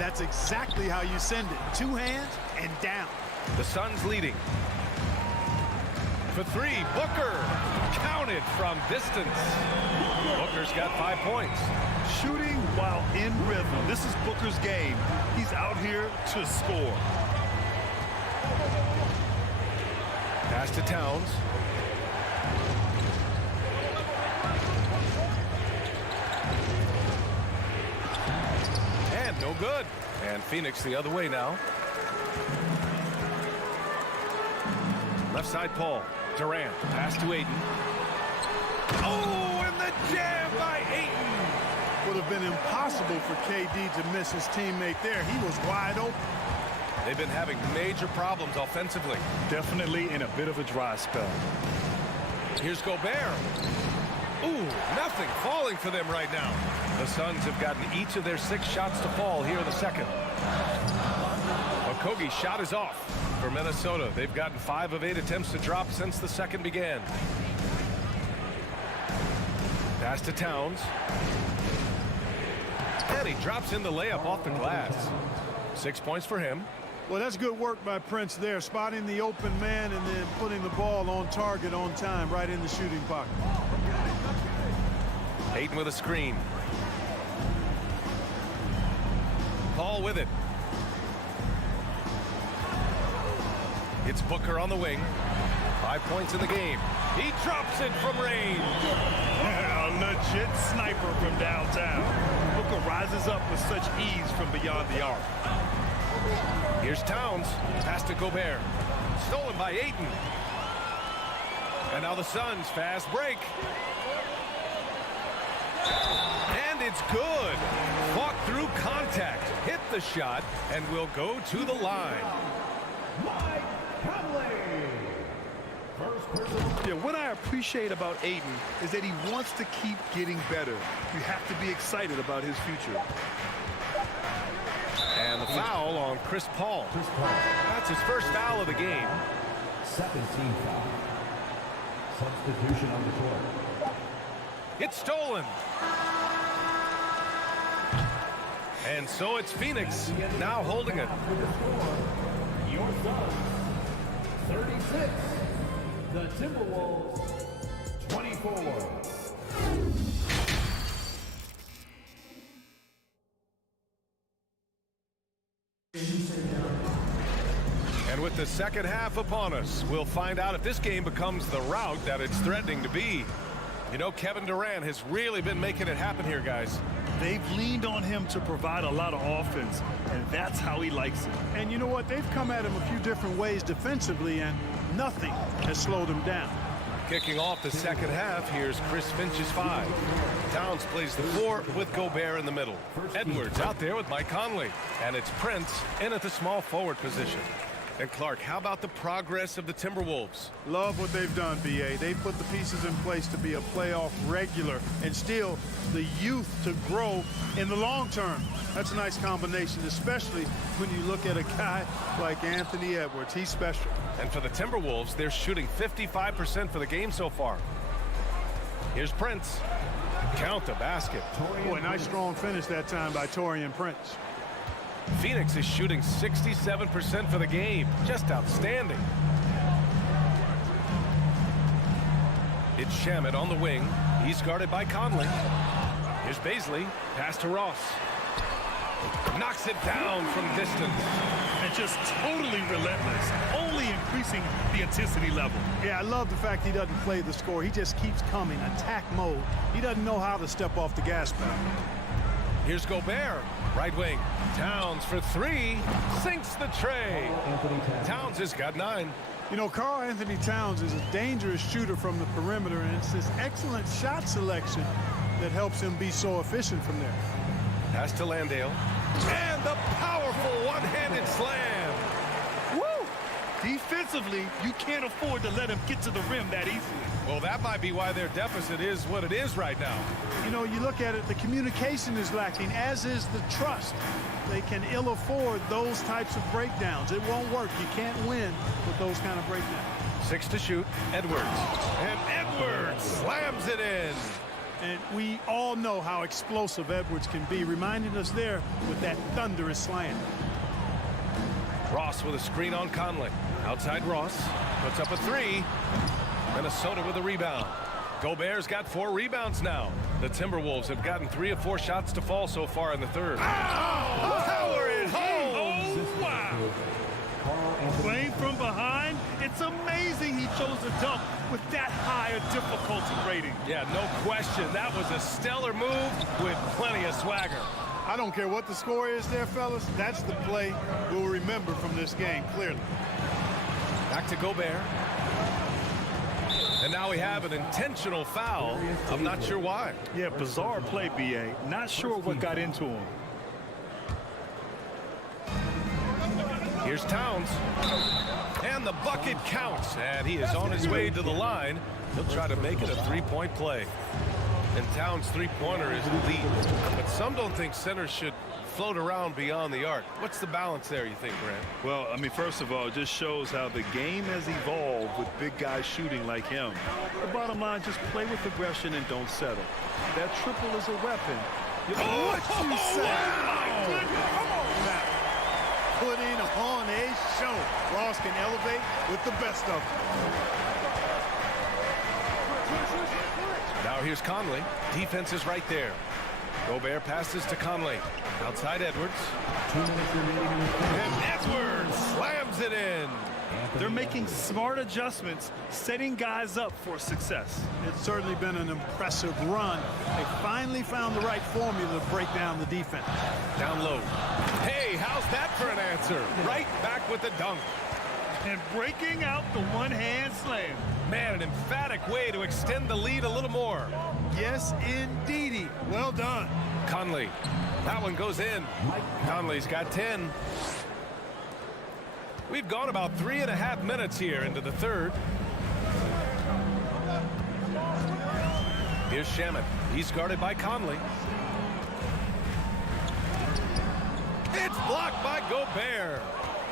That's exactly how you send it. 2 hands and down. The Suns leading. For 3, Booker. Counted from distance. Booker's got 5 points. Shooting while in rhythm. This is Booker's game. He's out here to score. Pass to Towns. And no good. And Phoenix the other way now. Left side, Paul. Durant. Pass to Ayton. Oh, and the jam by Ayton. Would have been impossible for KD to miss his teammate there. He was wide open. They've been having major problems offensively. Definitely in a bit of a dry spell. Here's Gobert. Ooh, nothing falling for them right now. The Suns have gotten each of their 6 shots to fall here in the second. Okogie's shot is off for Minnesota. They've gotten 5 of 8 attempts to drop since the second began. Pass to Towns. And he drops in the layup off the glass. 6 points for him. Well, that's good work by Prince there, spotting the open man and then putting the ball on target on time right in the shooting pocket. Ayton with a screen. Paul with it. It's Booker on the wing. 5 points in the game. He drops it from range. A legit sniper from downtown. Booker rises up with such ease from beyond the arc. Here's Towns. Pass to Gobert. Stolen by Ayton. And now the Suns fast break. And it's good. Fought through contact. Hit the shot and will go to the line. Yeah, what I appreciate about Ayton is that he wants to keep getting better. You have to be excited about his future. And the foul on Chris Paul. That's his first foul of the game. 17 foul. Substitution on the court. It's stolen. And so it's Phoenix now holding it. Your Suns, 36. The Timberwolves, 24. And with the second half upon us, we'll find out if this game becomes the rout that it's threatening to be. You know, Kevin Durant has really been making it happen here, guys. They've leaned on him to provide a lot of offense, and that's how he likes it. And you know what? They've come at him a few different ways defensively, and nothing has slowed him down. Kicking off the second half, here's Chris Finch's 5. Towns plays the 4 with Gobert in the middle. Edwards out there with Mike Conley. And it's Prince in at the small forward position. And Clark, how about the progress of the Timberwolves? Love what they've done, B.A. They put the pieces in place to be a playoff regular and still the youth to grow in the long term. That's a nice combination, especially when you look at a guy like Anthony Edwards. He's special. And for the Timberwolves, they're shooting 55% for the game so far. Here's Prince. Count the basket. Boy, nice strong finish that time by Taurean Prince. Phoenix is shooting 67% for the game. Just outstanding. It's Shamet on the wing. He's guarded by Conley. Here's Baisley. Pass to Ross. Knocks it down from distance. And just totally relentless, only increasing the intensity level. Yeah, I love the fact he doesn't play the score. He just keeps coming, attack mode. He doesn't know how to step off the gas pedal. Here's Gobert, right wing. Towns for 3, sinks the tray. Towns has got 9. You know, Karl Anthony Towns is a dangerous shooter from the perimeter, and it's this excellent shot selection that helps him be so efficient from there. Pass to Landale. And the powerful one-handed slam. Woo! Defensively, you can't afford to let him get to the rim that easily. Well, that might be why their deficit is what it is right now. You know, you look at it, the communication is lacking, as is the trust. They can ill afford those types of breakdowns. It won't work. You can't win with those kind of breakdowns. 6 to shoot, Edwards. And Edwards slams it in. And we all know how explosive Edwards can be, reminding us there with that thunderous slam. Ross with a screen on Conley. Outside Ross puts up a 3. Minnesota with a rebound. Gobert's got 4 rebounds now. The Timberwolves have gotten 3 of 4 shots to fall so far in the third. Power it home! Oh, wow! Playing from behind, it's amazing he chose to dunk with that high a difficulty rating. Yeah, no question. That was a stellar move with plenty of swagger. I don't care what the score is there, fellas. That's the play we'll remember from this game, clearly. Back to Gobert. And now we have an intentional foul. I'm not sure why. Yeah, bizarre play, B.A. Not sure what got into him. Here's Towns. And the bucket counts. And he is on his way to the line. He'll try to make it a 3-point play. And Towns' three-pointer is elite. But some don't think centers should float around beyond the arc. What's the balance there, you think, Grant? Well, I mean, first of all, it just shows how the game has evolved with big guys shooting like him. The bottom line, just play with aggression and don't settle. That triple is a weapon. What you say? Now, putting on a show. Ross can elevate with the best of them. Now here's Conley. Defense is right there. Gobert passes to Conley. Outside Edwards. 2 minutes remaining in the third. And Edwards slams it in. They're making smart adjustments, setting guys up for success. It's certainly been an impressive run. They finally found the right formula to break down the defense. Down low. Hey, how's that for an answer? Right back with the dunk. And breaking out the one-hand slam. Man, an emphatic way to extend the lead a little more. Yes, indeedy. Well done. Conley. That one goes in. Conley's got 10. We've gone about 3.5 minutes here into the third. Here's Shamet. He's guarded by Conley. It's blocked by Gobert.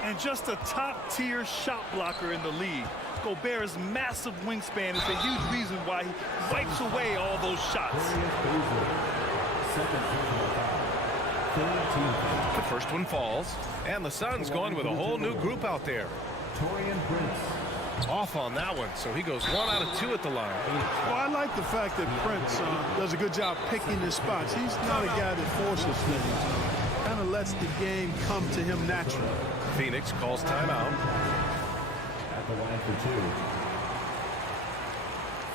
And just a top-tier shot blocker in the league. Gobert's massive wingspan is a huge reason why he wipes away all those shots. The first one falls, and the Suns going with a whole new group out there. Off on that one, so he goes 1 out of 2 at the line. Well, I like the fact that Prince does a good job picking his spots. He's not a guy that forces things. Kind of lets the game come to him naturally. Phoenix calls timeout. At the line for 2.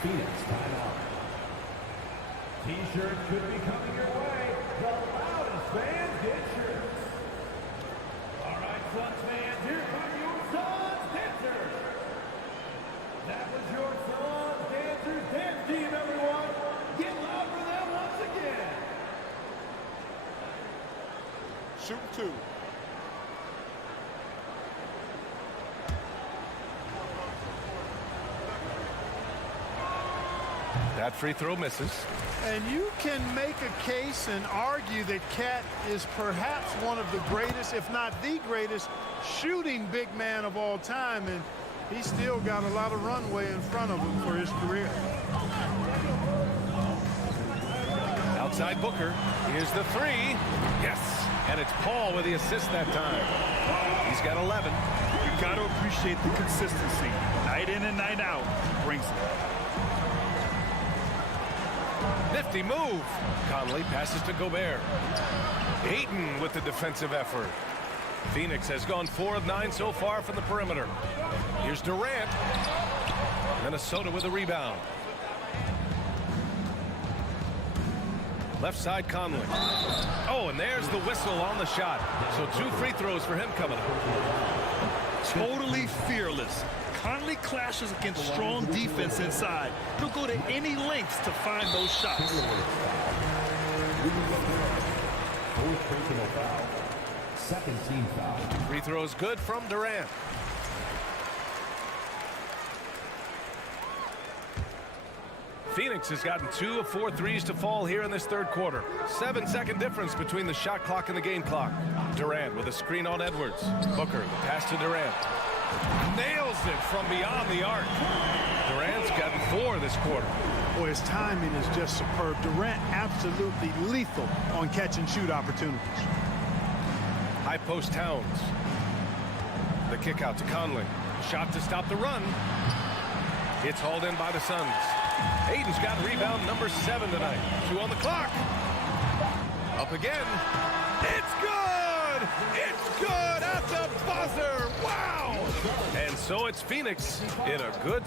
Phoenix timeout. T-shirt could be coming your way. The loudest fans get shirts. All right, Suns fans, here come your Suns dancers. That was your Suns dancers dance team, everyone. Get loud for them once again. Shoot 2. That free throw misses. And you can make a case and argue that Cat is perhaps one of the greatest, if not the greatest, shooting big man of all time. And he's still got a lot of runway in front of him for his career. Outside Booker. Here's the 3. Yes. And it's Paul with the assist that time. He's got 11. You got to appreciate the consistency. Night in and night out, he brings it. Nifty move. Conley passes to Gobert. Ayton with the defensive effort. Phoenix has gone 4 of 9 so far from the perimeter. Here's Durant. Minnesota with a rebound. Left side Conley. Oh, and there's the whistle on the shot. So 2 free throws for him coming up. Totally fearless. Conley clashes against strong defense inside. He'll go to any lengths to find those shots. 4th personal foul. 2nd team foul. Free throws good from Durant. Phoenix has gotten 2 of 4 threes to fall here in this third quarter. 7-second difference between the shot clock and the game clock. Durant with a screen on Edwards. Booker, the pass to Durant. Nails it from beyond the arc. Durant's gotten 4 this quarter. Boy, his timing is just superb. Durant absolutely lethal on catch and shoot opportunities. High post Towns. The kick out to Conley. Shot to stop the run. It's hauled in by the Suns. Aiden's got rebound number 7 tonight. 2 on the clock. Up again. It's good! It's good at the buzzer! Wow! And so it's Phoenix in a good...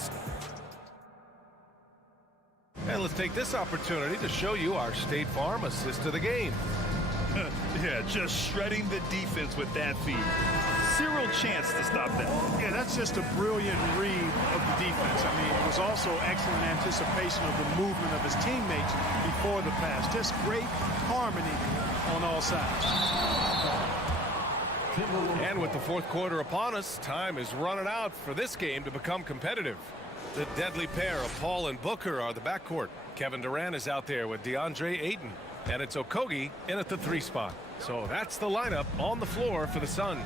And let's take this opportunity to show you our State Farm assist of the game. Yeah, just shredding the defense with that feed. Zero chance to stop that. Yeah, that's just a brilliant read of the defense. I mean, it was also excellent anticipation of the movement of his teammates before the pass. Just great harmony on all sides. And with the fourth quarter upon us, time is running out for this game to become competitive. The deadly pair of Paul and Booker are the backcourt. Kevin Durant is out there with DeAndre Ayton. And it's Okogie in at the 3 spot. So that's the lineup on the floor for the Suns.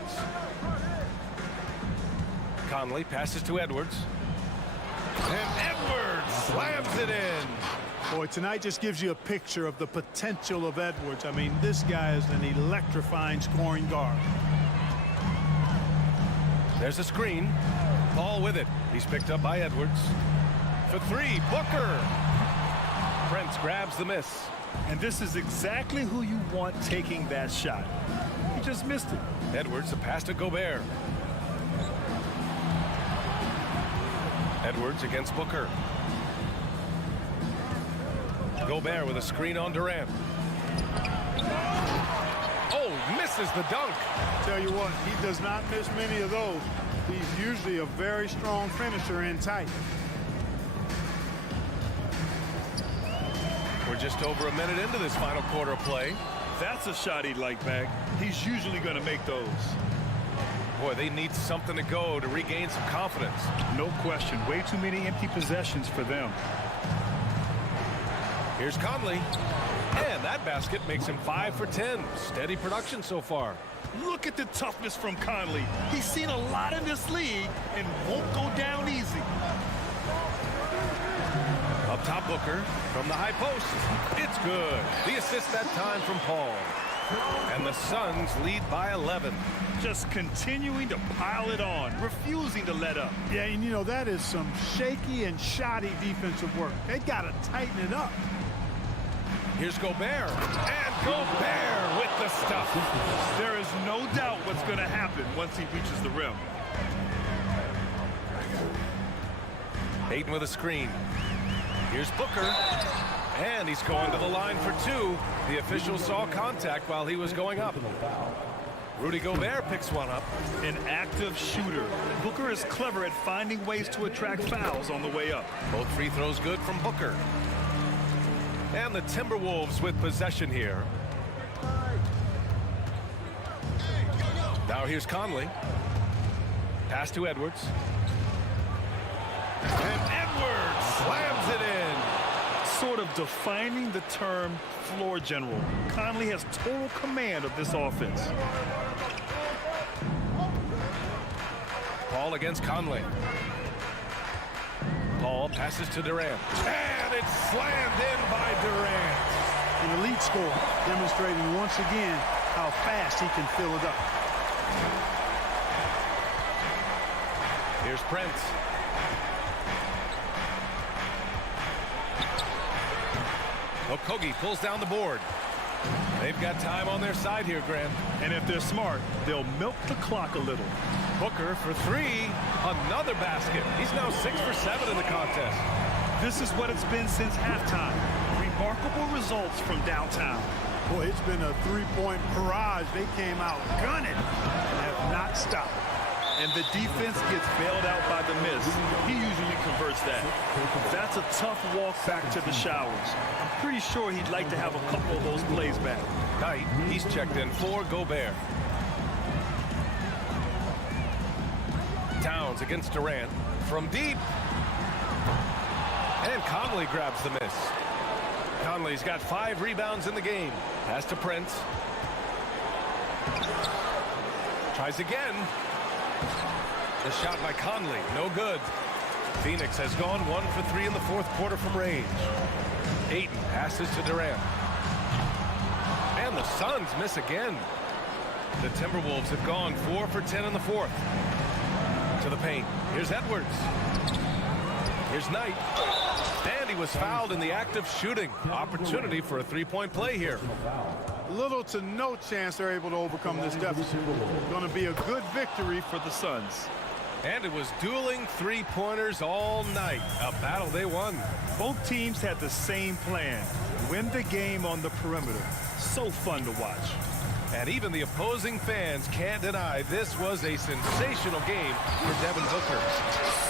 Conley passes to Edwards. And Edwards slams it in. Boy, tonight just gives you a picture of the potential of Edwards. I mean, this guy is an electrifying scoring guard. There's a screen. Paul with it. He's picked up by Edwards. For 3, Booker. Prince grabs the miss. And this is exactly who you want taking that shot. He just missed it. Edwards, a pass to Gobert. Edwards against Booker. Gobert with a screen on Durant. Oh, misses the dunk. Tell you what, he does not miss many of those. He's usually a very strong finisher in tight. We're just over a minute into this final quarter of play. That's a shot he'd like back. He's usually going to make those. Boy, they need something to go to regain some confidence. No question. Way too many empty possessions for them. Here's Conley. And that basket makes him 5 for 10. Steady production so far. Look at the toughness from Conley. He's seen a lot in this league and won't go down easy. Up top, Booker from the high post. It's good. The assist that time from Paul. And the Suns lead by 11. Just continuing to pile it on, refusing to let up. Yeah, and you know, that is some shaky and shoddy defensive work. They got to tighten it up. Here's Gobert. And Gobert with the stuff. There is no doubt what's going to happen once he reaches the rim. Ayton with a screen. Here's Booker. And he's going to the line for 2. The official saw contact while he was going up. Rudy Gobert picks one up. An active shooter. Booker is clever at finding ways to attract fouls on the way up. Both free throws good from Booker. And the Timberwolves with possession here. Now here's Conley. Pass to Edwards. And Edwards slams it in. Sort of defining the term floor general. Conley has total command of this offense. Paul against Conley. Paul passes to Durant. And it's slammed in by Durant. An elite scorer, demonstrating once again how fast he can fill it up. Here's Prince. Okogie pulls down the board. They've got time on their side here, Graham. And if they're smart, they'll milk the clock a little. Booker for 3. Another basket. He's now 6 for 7 in the contest. This is what it's been since halftime. Remarkable results from downtown. Boy, it's been a three-point barrage. They came out gunning and have not stopped. And the defense gets bailed out by the miss. He usually converts that. That's a tough walk back to the showers. I'm pretty sure he'd like to have a couple of those plays back. Knight, he's checked in for Gobert. Towns against Durant from deep. And Conley grabs the miss. Conley's got 5 rebounds in the game. Pass to Prince. Tries again. The shot by Conley, no good. Phoenix has gone 1 for 3 in the fourth quarter from range. Ayton passes to Durant. And the Suns miss again. The Timberwolves have gone 4 for 10 in the fourth. To the paint. Here's Edwards. Here's Knight. And he was fouled in the act of shooting. Opportunity for a three-point play here. Little to no chance they're able to overcome this deficit. Going to be a good victory for the Suns. And it was dueling three-pointers all night. A battle they won. Both teams had the same plan. Win the game on the perimeter. So fun to watch. And even the opposing fans can't deny this was a sensational game for Devin Booker.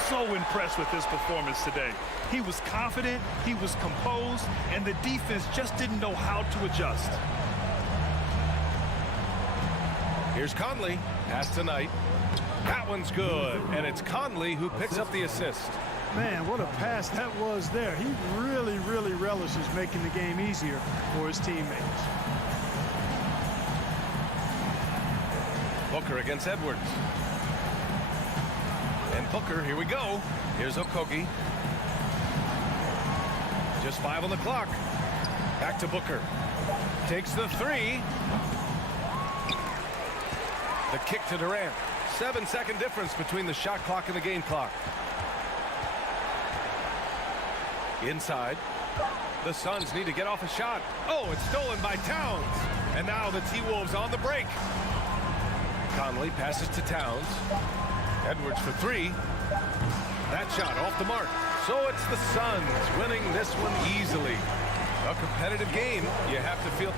So impressed with his performance today. He was confident, he was composed, and the defense just didn't know how to adjust. Here's Conley. Pass to Knight. That one's good, and it's Conley who picks up the assist. Man, what a pass that was there. He really, really relishes making the game easier for his teammates. Booker against Edwards. And Booker, here we go. Here's Okogie. Just 5 on the clock. Back to Booker. Takes the 3. The kick to Durant. 7-second difference between the shot clock and the game clock. Inside. The Suns need to get off a shot. Oh, it's stolen by Towns. And now the T-Wolves on the break. Conley passes to Towns. Edwards for 3. That shot off the mark. So it's the Suns winning this one easily. A competitive game. You have to feel...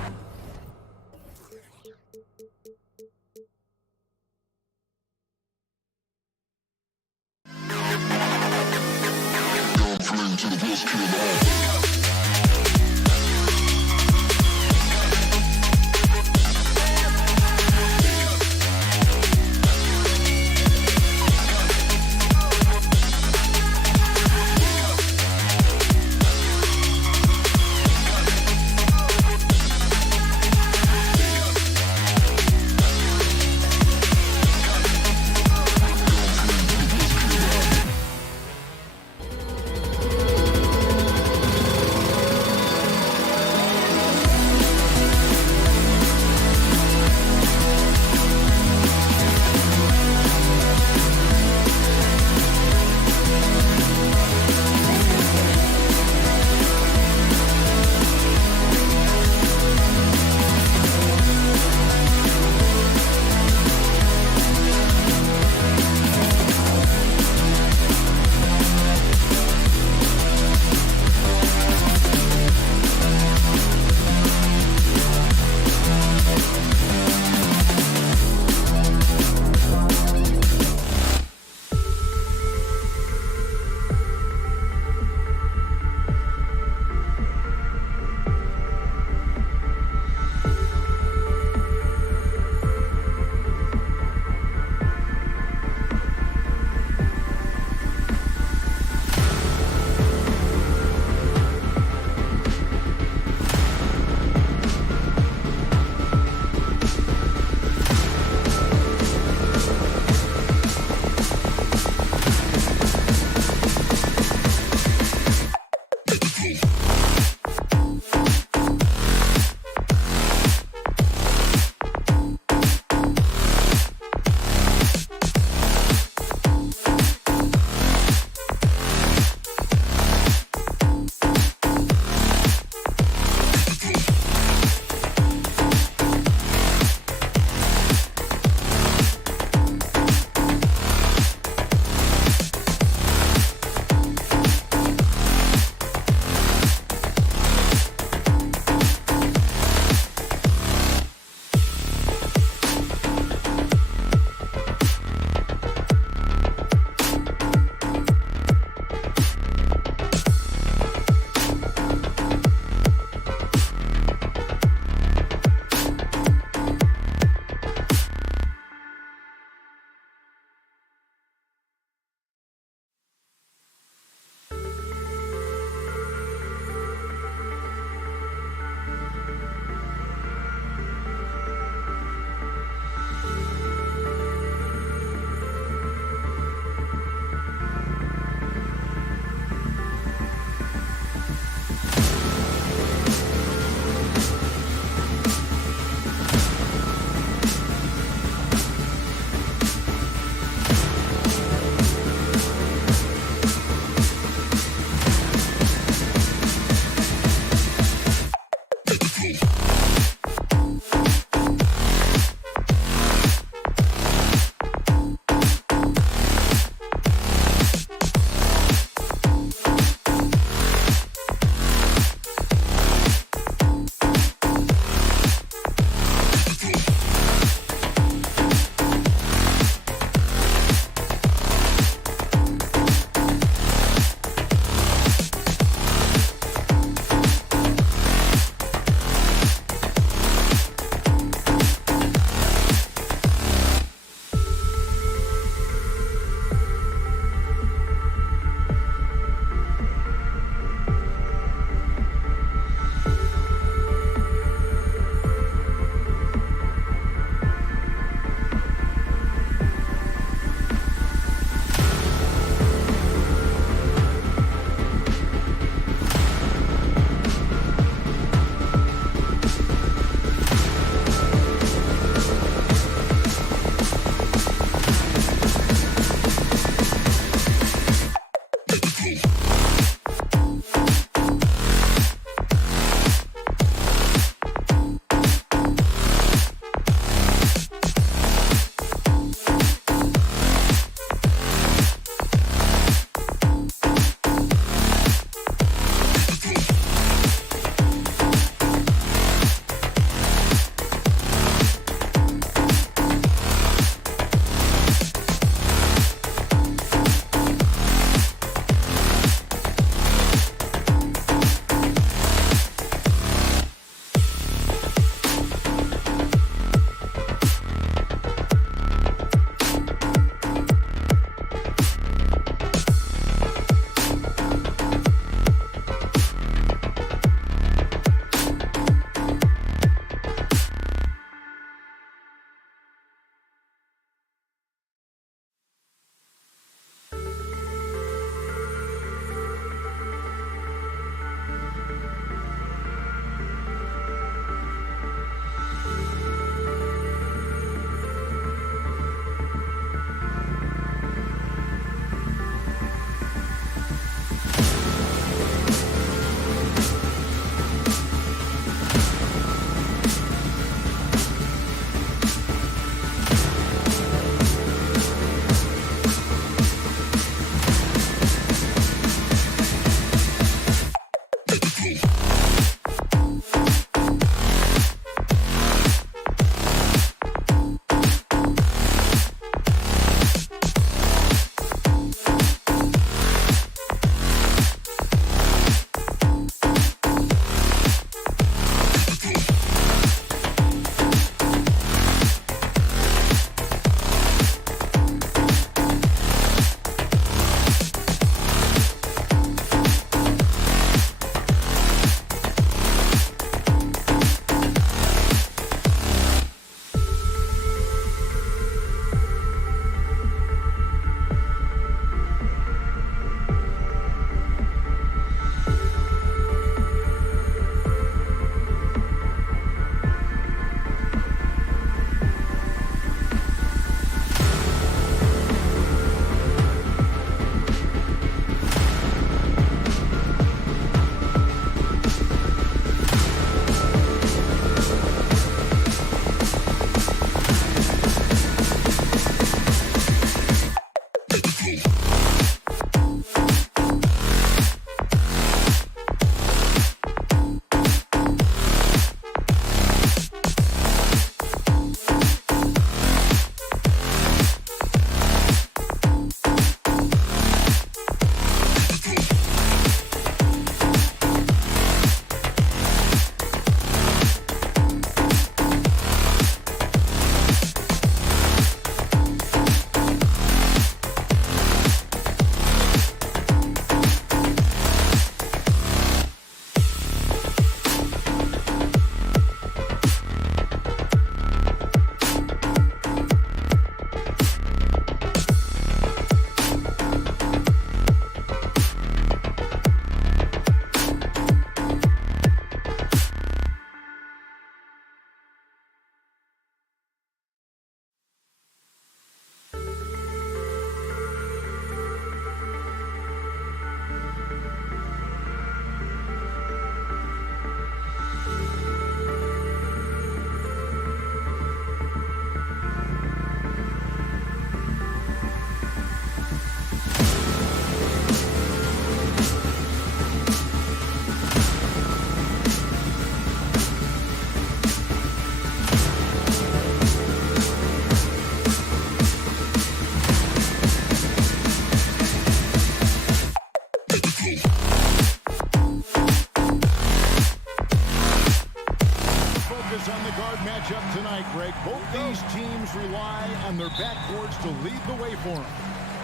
teams rely on their backboards to lead the way for them.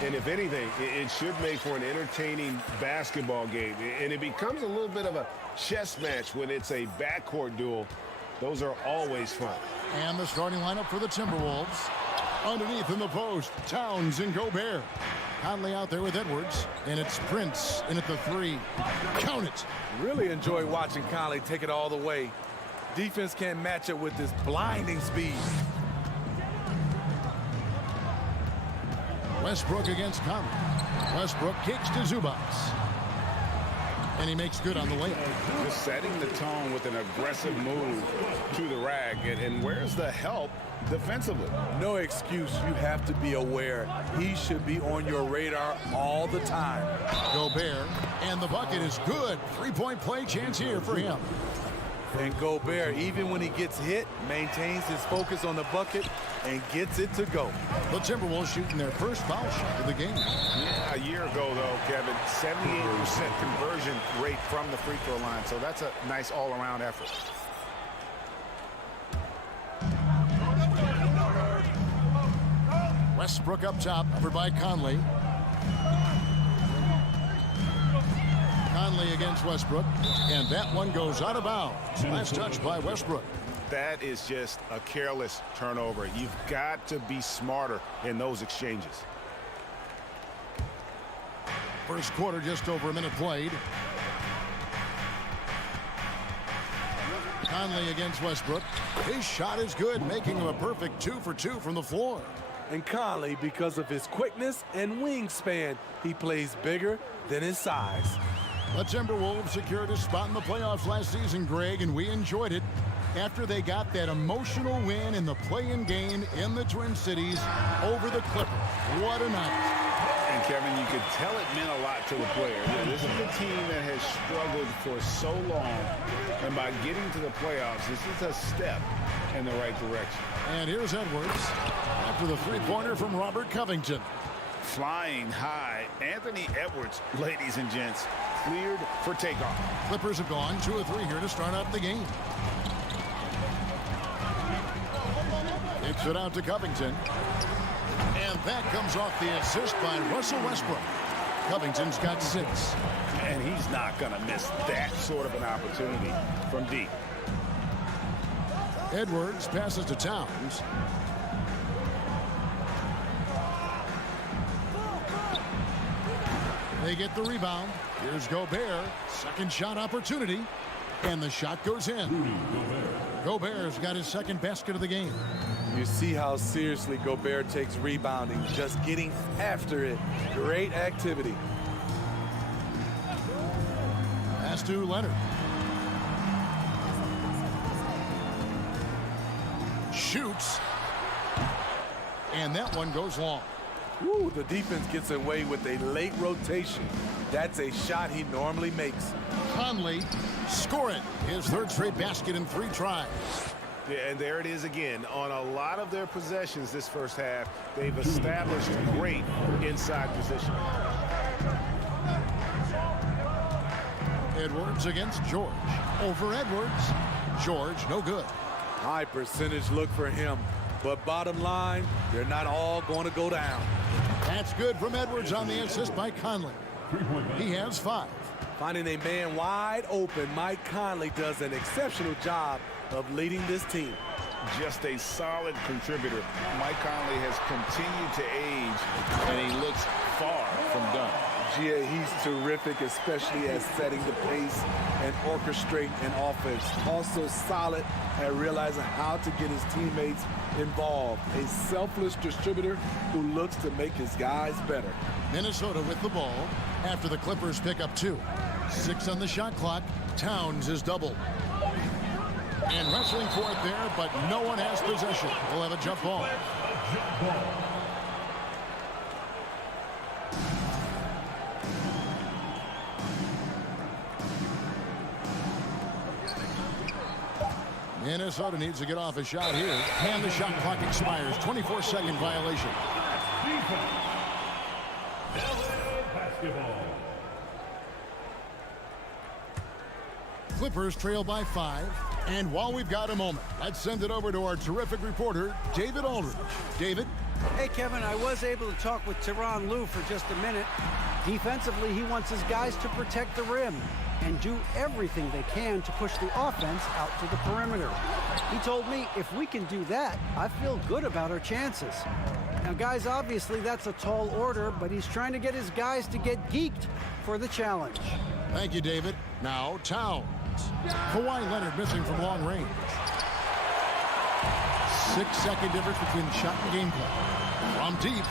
And if anything, it should make for an entertaining basketball game. And it becomes a little bit of a chess match when it's a backcourt duel. Those are always fun. And the starting lineup for the Timberwolves. Underneath in the post, Towns and Gobert. Conley out there with Edwards, and it's Prince in at the 3. Count it. Really enjoy watching Conley take it all the way. Defense can't match it with this blinding speed. Westbrook against Conley. Westbrook kicks to Zubats. And he makes good on the layup. Just setting the tone with an aggressive move to the rack. And where's the help defensively? No excuse. You have to be aware. He should be on your radar all the time. Gobert, and the bucket is good. 3-point play chance here for him. And Gobert, even when he gets hit, maintains his focus on the bucket and gets it to go. The Timberwolves shooting their first foul shot of the game. Yeah, a year ago, though, Kevin, 78% conversion rate from the free throw line. So that's a nice all-around effort. Westbrook up top, covered by Conley. Conley against Westbrook, and that one goes out of bounds. Last touch by Westbrook. That is just a careless turnover. You've got to be smarter in those exchanges. First quarter, just over a minute played. Conley against Westbrook. His shot is good, making him a perfect 2 for 2 from the floor. And Conley, because of his quickness and wingspan, he plays bigger than his size. The Timberwolves secured a spot in the playoffs last season, Greg, and we enjoyed it after they got that emotional win in the play-in game in the Twin Cities over the Clippers. What a night. And, Kevin, you could tell it meant a lot to the player. This is a team that has struggled for so long, and by getting to the playoffs, this is a step in the right direction. And here's Edwards after the three-pointer from Robert Covington. Flying high, Anthony Edwards, ladies and gents, cleared for takeoff. Clippers have gone 2 of 3 here to start out the game. Kicks it out to Covington. And that comes off the assist by Russell Westbrook. Covington's got 6. And he's not going to miss that sort of an opportunity from deep. Edwards passes to Towns. They get the rebound. Here's Gobert. Second shot opportunity. And the shot goes in. Gobert's got his second basket of the game. You see how seriously Gobert takes rebounding, just getting after it. Great activity. Pass to Leonard. Shoots. And that one goes long. Woo, the defense gets away with a late rotation. That's a shot he normally makes. Conley scoring his third straight basket in 3 tries. Yeah, and there it is again. On a lot of their possessions this first half, they've established great inside position. Edwards against George. Over Edwards. George, no good. High percentage look for him. But bottom line, they're not all going to go down. That's good from Edwards on the assist by Conley. He has 5. Finding a man wide open, Mike Conley does an exceptional job of leading this team. Just a solid contributor. Mike Conley has continued to age, and he looks far from done. Yeah, he's terrific, especially at setting the pace and orchestrating an offense. Also solid at realizing how to get his teammates involved. A selfless distributor who looks to make his guys better. Minnesota with the ball after the Clippers pick up 2. 6 on the shot clock. Towns is doubled. And wrestling for it there, but no one has possession. We'll have a jump ball. Minnesota needs to get off a shot here. And the shot clock expires. 24-second violation. Clippers trail by 5. And while we've got a moment, let's send it over to our terrific reporter, David Aldridge. David? Hey, Kevin, I was able to talk with Tyronn Lue for just a minute. Defensively, he wants his guys to protect the rim and do everything they can to push the offense out to the perimeter. He told me if we can do that, I feel good about our chances. Now, guys, obviously that's a tall order, but he's trying to get his guys to get geeked for the challenge. Thank you, David. Now, Towns. Kawhi Leonard missing from long range. 6-second difference between shot and gameplay. From deep.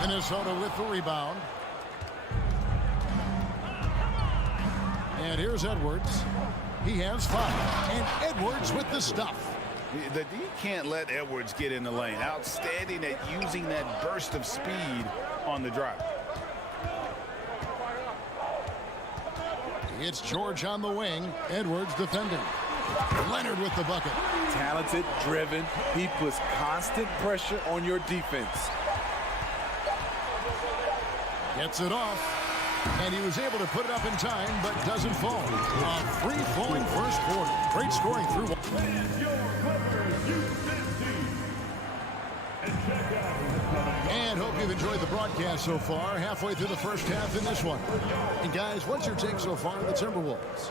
Minnesota with the rebound. And here's Edwards. He has 5. And Edwards with the stuff. You can't let Edwards get in the lane. Outstanding at using that burst of speed on the drive. It's George on the wing. Edwards defending. Leonard with the bucket. Talented, driven. He puts constant pressure on your defense. Gets it off. And he was able to put it up in time, but doesn't fall. A free-flowing first quarter. Great scoring through. And hope you've enjoyed the broadcast so far. Halfway through the first half in this one. And guys, what's your take so far on the Timberwolves?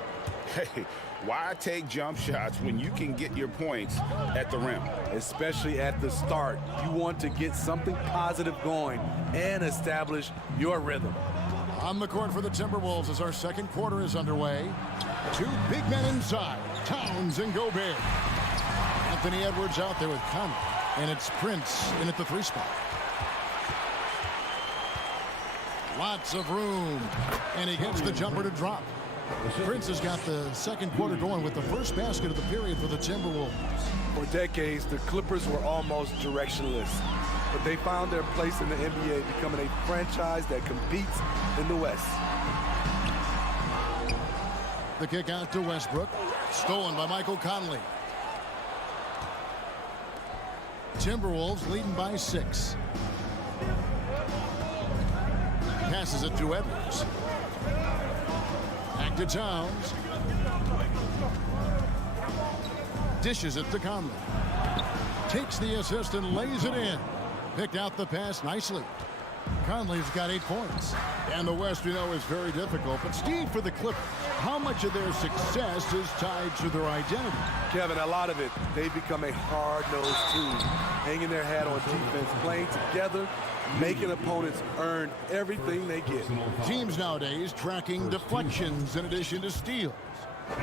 Hey, why take jump shots when you can get your points at the rim? Especially at the start. You want to get something positive going and establish your rhythm. On the court for the Timberwolves as our second quarter is underway. 2 big men inside, Towns and Gobert. Anthony Edwards out there with Conley, and it's Prince in at the 3 spot. Lots of room, and he gets the jumper to drop. Prince has got the second quarter going with the first basket of the period for the Timberwolves. For decades, the Clippers were almost directionless, but they found their place in the NBA, becoming a franchise that competes in the West. The kick out to Westbrook, stolen by Michael Conley. Timberwolves leading by 6. Passes it to Edwards. Back to Towns. Dishes it to Conley. Takes the assist and lays it in. Picked out the pass nicely. Conley's got 8 points. And the West, we know, is very difficult. But Steve, for the Clippers, how much of their success is tied to their identity? Kevin, a lot of it. They become a hard-nosed team, hanging their hat on defense, playing together, making opponents earn everything they get. Teams nowadays tracking deflections in addition to steals.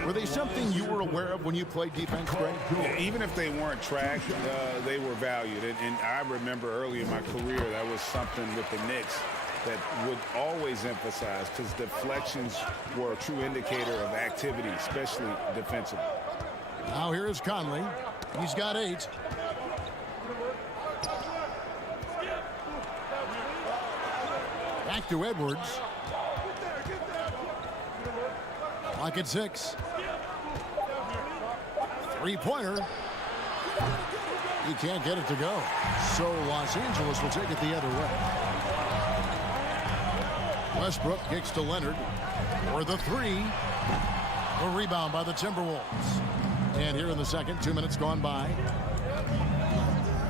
Were they something you were aware of when you played defense, Greg? Yeah, even if they weren't tracked, they were valued. And I remember early in my career, that was something with the Knicks that would always emphasize, because deflections were a true indicator of activity, especially defensively. Now here is Conley. He's got 8. Back to Edwards. Clock at 6. 3-pointer. He can't get it to go. So Los Angeles will take it the other way. Westbrook kicks to Leonard for the 3. A rebound by the Timberwolves. And here in the second, 2 minutes gone by.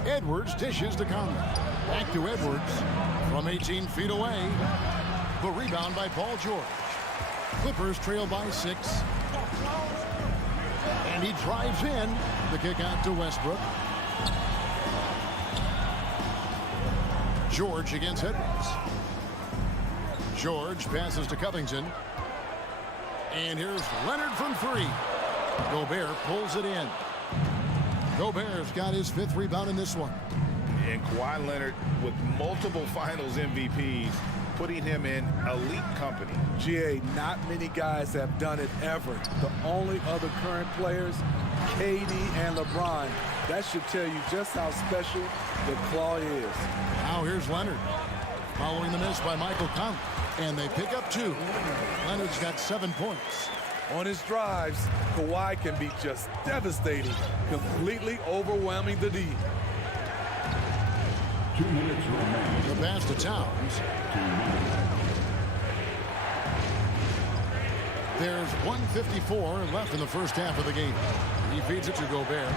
Edwards dishes to Conley. Back to Edwards from 18 feet away. The rebound by Paul George. Clippers trail by 6. And he drives in. The kick out to Westbrook. George against Edwards. George passes to Covington. And here's Leonard from 3. Gobert pulls it in. Gobert's got his 5th rebound in this one. And Kawhi Leonard with multiple finals MVPs, putting him in elite company. GA, not many guys have done it ever. The only other current players, KD and LeBron. That should tell you just how special the Claw is. Now here's Leonard. Following the miss by Michael Conley. And they pick up 2. Leonard's got 7 points. On his drives, Kawhi can be just devastating, completely overwhelming the D. 2 minutes remaining. The pass to Towns. There's 1:54 left in the first half of the game. He feeds it to Gobert.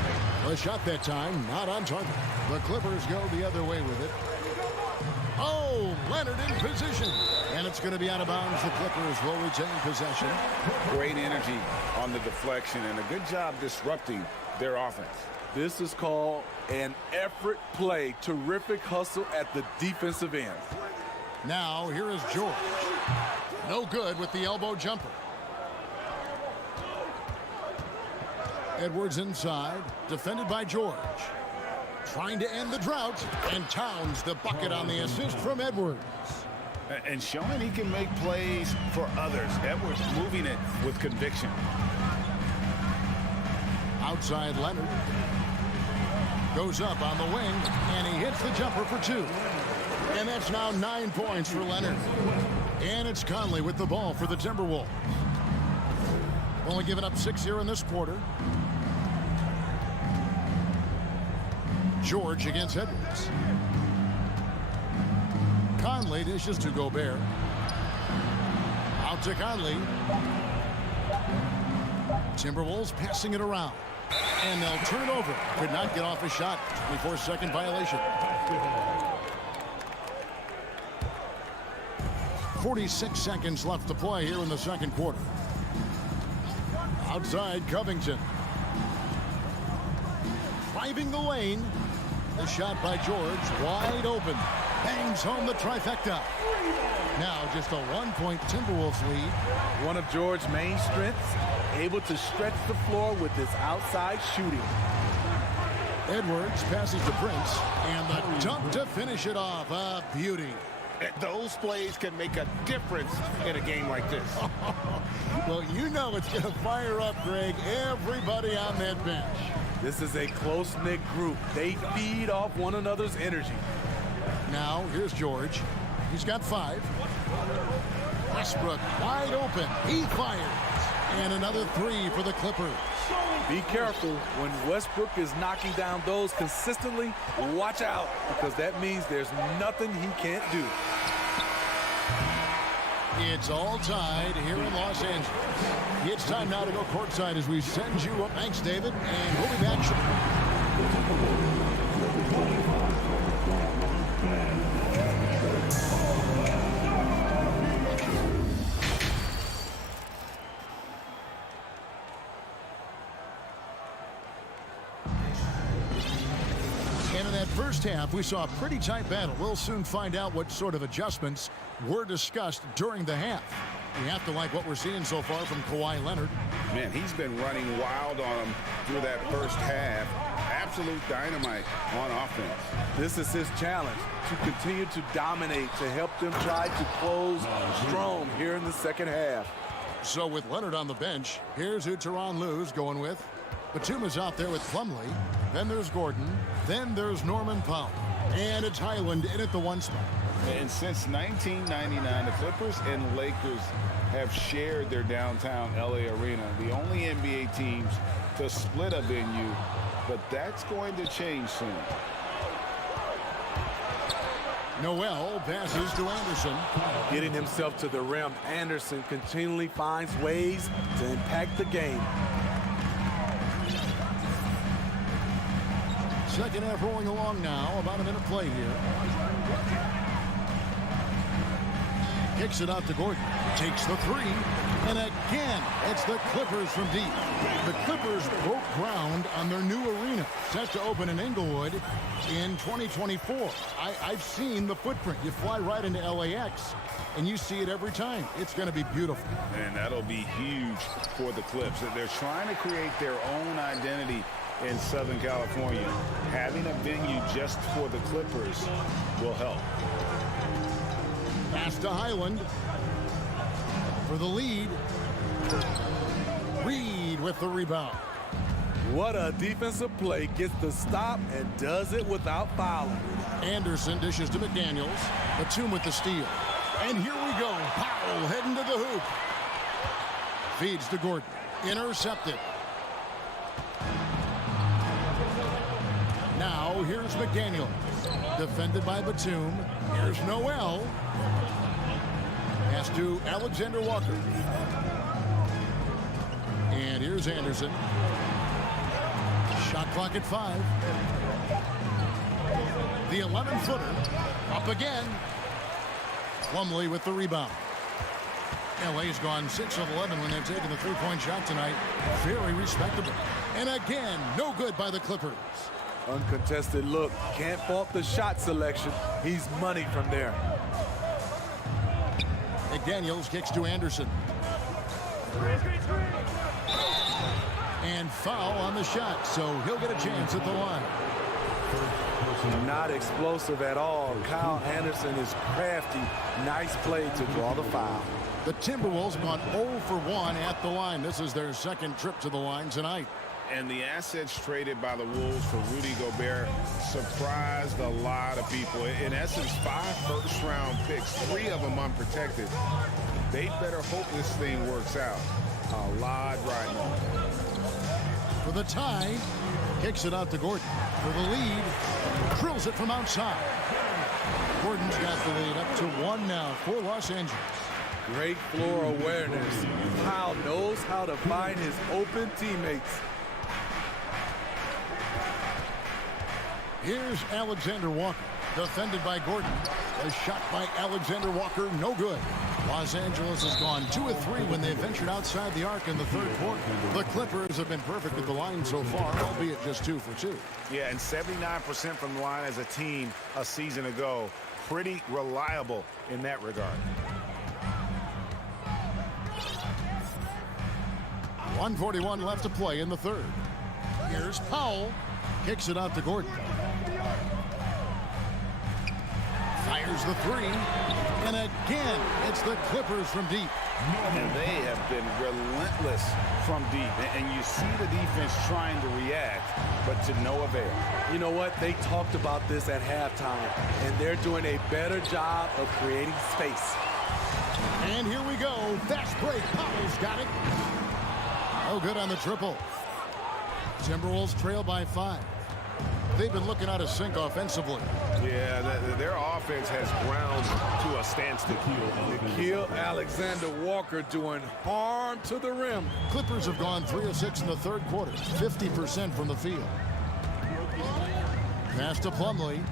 The shot that time, not on target. The Clippers go the other way with it. Oh, Leonard in position. And it's going to be out of bounds. The Clippers will retain possession. Great energy on the deflection and a good job disrupting their offense. This is called an effort play. Terrific hustle at the defensive end. Now, here is George. No good with the elbow jumper. Edwards inside, defended by George. Trying to end the drought, and Towns the bucket on the assist from Edwards. And showing he can make plays for others. Edwards moving it with conviction. Outside Leonard. Goes up on the wing, and he hits the jumper for 2. And that's now 9 points for Leonard. And it's Conley with the ball for the Timberwolves. Only giving up 6 here in this quarter. George against Edwards. Conley dishes to Gobert. Out to Conley. Timberwolves passing it around. And they'll turn it over. Could not get off a shot. 24-second violation. 46 seconds left to play here in the second quarter. Outside Covington. Driving the lane. The shot by George, wide open. Bangs home the trifecta. Now just a 1-point Timberwolves lead. One of George's main strengths, able to stretch the floor with his outside shooting. Edwards passes to Prince, and the dunk to finish it off. A beauty. Those plays can make a difference in a game like this. Well, you know it's going to fire up, Greg, everybody on that bench. This is a close-knit group. They feed off one another's energy. Now, here's George. He's got 5. Westbrook wide open. He fires. And another 3 for the Clippers. Be careful when Westbrook is knocking down those consistently. Watch out, because that means there's nothing he can't do. It's all tied here in Los Angeles. It's time now to go courtside as we send you up. Thanks, David, and we'll be back shortly. First half, we saw a pretty tight battle. We'll soon find out what sort of adjustments were discussed during the half. We have to like what we're seeing so far from Kawhi Leonard. Man, he's been running wild on him through that first half. Absolute dynamite on offense. This is his challenge, to continue to dominate, to help them try to close strong here in the second half. So with Leonard on the bench, here's who Tyronn Lue's going with. Batum is out there with Plumlee. Then there's Gordon. Then there's Norman Powell. And it's Highland in at the 1 spot. And since 1999, the Clippers and Lakers have shared their downtown LA arena. The only NBA teams to split a venue, but that's going to change soon. Noel passes to Anderson. Getting himself to the rim, Anderson continually finds ways to impact the game. Second half rolling along now. About a minute play here. Kicks it out to Gordon. Takes the 3. And again, it's the Clippers from deep. The Clippers broke ground on their new arena, set to open in Inglewood in 2024. I've seen the footprint. You fly right into LAX, and you see it every time. It's going to be beautiful. And that'll be huge for the Clips. They're trying to create their own identity in Southern California. Having a venue just for the Clippers will help. Pass to Highland for the lead. Reed with the rebound. What a defensive play. Gets the stop and does it without fouling. Anderson dishes to McDaniels. Batum with the steal. And here we go. Powell heading to the hoop. Feeds to Gordon. Intercepted. Now here's McDaniels. Defended by Batum. Here's Noel. Pass to Alexander Walker. And here's Anderson. Shot clock at 5. The 11-footer up again. Plumlee with the rebound. LA's gone 6 of 11 when they've taken the three-point shot tonight. Very respectable. And again, no good by the Clippers. Uncontested look. Can't fault the shot selection. He's money from there. McDaniels kicks to Anderson. And foul on the shot, so he'll get a chance at the line. Not explosive at all. Kyle Anderson is crafty. Nice play to draw the foul. The Timberwolves have gone 0 for 1 at the line. This is their second trip to the line tonight. And the assets traded by the Wolves for Rudy Gobert surprised a lot of people. In essence, 5 first-round picks, 3 of them unprotected. They better hope this thing works out. A lot riding on. For the tie, kicks it out to Gordon. For the lead, drills it from outside. Gordon's got the lead up to 1 now for Los Angeles. Great floor awareness. Kyle knows how to find his open teammates. Here's Alexander Walker, defended by Gordon. A shot by Alexander Walker, no good. Los Angeles has gone 2 of 3 when they ventured outside the arc in the third quarter. The Clippers have been perfect at the line so far, albeit just 2 for 2. Yeah, and 79% from the line as a team a season ago. Pretty reliable in that regard. 1:41 left to play in the third. Here's Powell. Kicks it out to Gordon. Fires the 3. And again, it's the Clippers from deep. And they have been relentless from deep. And you see the defense trying to react, but to no avail. You know what? They talked about this at halftime, and they're doing a better job of creating space. And here we go. Fast break. Powell's got it. Oh, good on the triple. Timberwolves trail by 5. They've been looking out of sync offensively. Yeah, their offense has ground to a standstill. Nikhil Alexander Walker doing harm to the rim. Clippers have gone 3 of 6 in the third quarter, 50% from the field. Pass to Plumlee.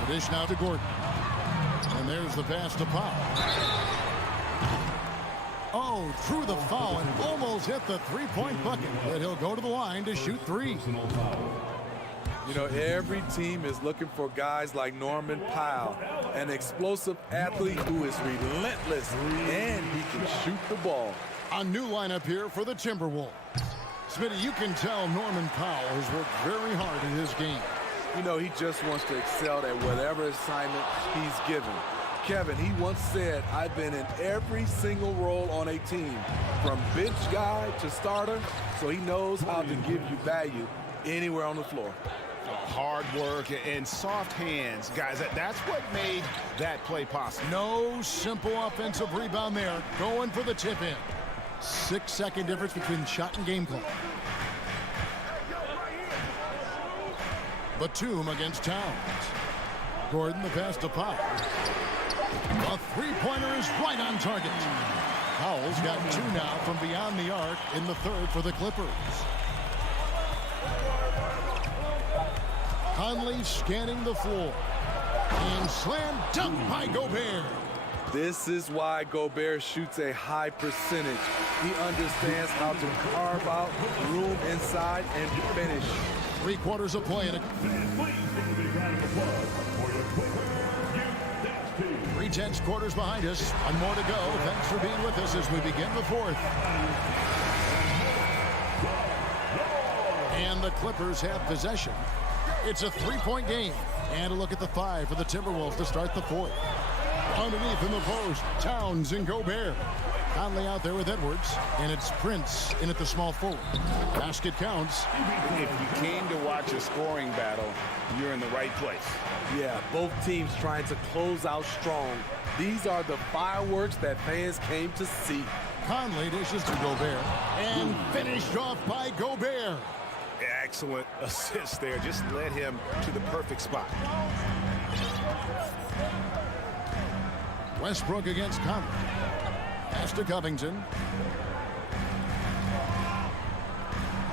The dish now to Gordon. And there's the pass to Powell. Oh, through the foul and almost hit the three-point bucket. But he'll go to the line to shoot 3. You know, every team is looking for guys like Norman Powell, an explosive athlete who is relentless, and he can shoot the ball. A new lineup here for the Timberwolves. Smitty, you can tell Norman Powell has worked very hard in his game. You know, he just wants to excel at whatever assignment he's given. Kevin, he once said, I've been in every single role on a team, from bench guy to starter, so he knows how to give you value anywhere on the floor. Hard work and soft hands, guys. That's what made that play possible. No simple offensive rebound there. Going for the tip-in. 6-second difference between shot and game clock. Batum against Towns. Gordon, the pass to Powell. A three-pointer is right on target. Powell's got 2 now from beyond the arc in the third for the Clippers. Conley scanning the floor. And slam dunk by Gobert. This is why Gobert shoots a high percentage. He understands how to carve out room inside and finish. 3 quarters of play in it. 3/10 quarters behind us. 1 more to go. Thanks for being with us as we begin the fourth. And the Clippers have possession. It's a 3-point game. And a look at the 5 for the Timberwolves to start the fourth. Underneath in the post, Towns and Gobert. Conley out there with Edwards. And it's Prince in at the small forward. Basket counts. If you came to watch a scoring battle, you're in the right place. Yeah, both teams trying to close out strong. These are the fireworks that fans came to see. Conley dishes to Gobert. And finished off by Gobert. Excellent assist there. Just led him to the perfect spot. Westbrook against Conley. Pass to Covington.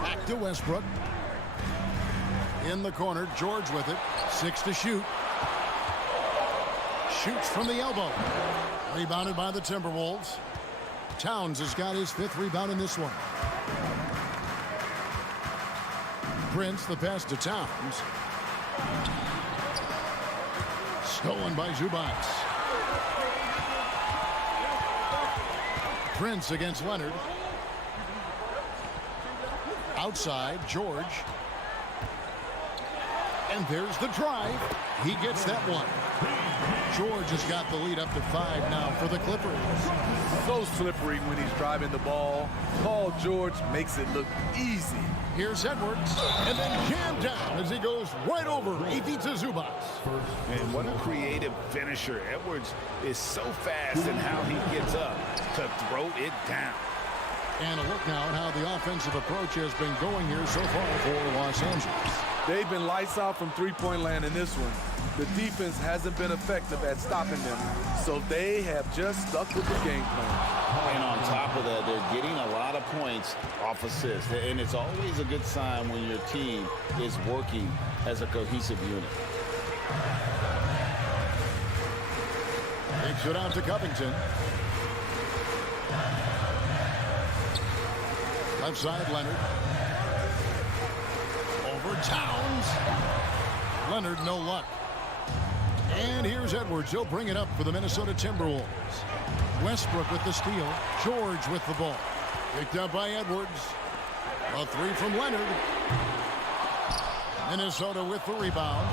Back to Westbrook. In the corner, George with it. 6 to shoot. Shoots from the elbow. Rebounded by the Timberwolves. Towns has got his 5th rebound in this one. Prince, the pass to Towns. Stolen by Zubac. Prince against Leonard. Outside, George. And there's the drive. He gets that one. George has got the lead up to 5 now for the Clippers. So slippery when he's driving the ball. Paul George makes it look easy. Here's Edwards, and then jammed down as he goes right over Ivica Zubac. And what a creative finisher. Edwards is so fast in how he gets up to throw it down. And a look now at how the offensive approach has been going here so far for Los Angeles. They've been lights out from three-point land in this one. The defense hasn't been effective at stopping them, so they have just stuck with the game plan. And on top of that, they're getting a lot of points off assists. And it's always a good sign when your team is working as a cohesive unit. Takes it out to Covington. Left side, Leonard. Over Towns. Leonard, no luck. And here's Edwards. He'll bring it up for the Minnesota Timberwolves. Westbrook with the steal. George with the ball. Picked up by Edwards. A 3 from Leonard. Minnesota with the rebound.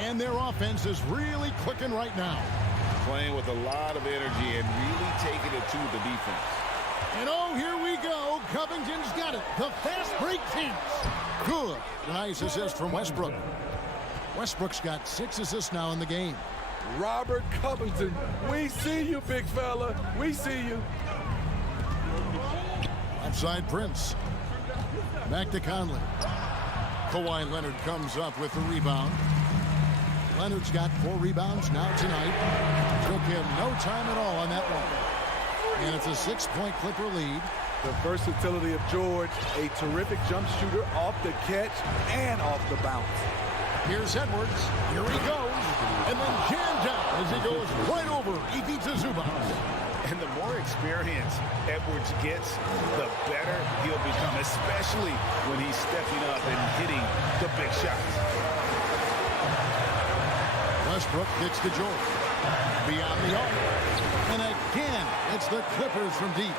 And their offense is really clicking right now. Playing with a lot of energy and really taking it to the defense. And oh, here we go. Covington's got it. The fast break chance. Good. A nice assist from Westbrook. Westbrook's got 6 assists now in the game. Robert Covington, we see you, big fella. We see you. Outside Prince. Back to Conley. Kawhi Leonard comes up with the rebound. Leonard's got 4 rebounds now tonight. Took him no time at all on that one. And it's a 6-point Clipper lead. The versatility of George, a terrific jump shooter off the catch and off the bounce. Here's Edwards. Here he goes. And then jammed down as he goes right over Ivica Zubac. And the more experience Edwards gets, the better he'll become, especially when he's stepping up and hitting the big shots. Westbrook kicks to George. Beyond the arc. And again, it's the Clippers from deep.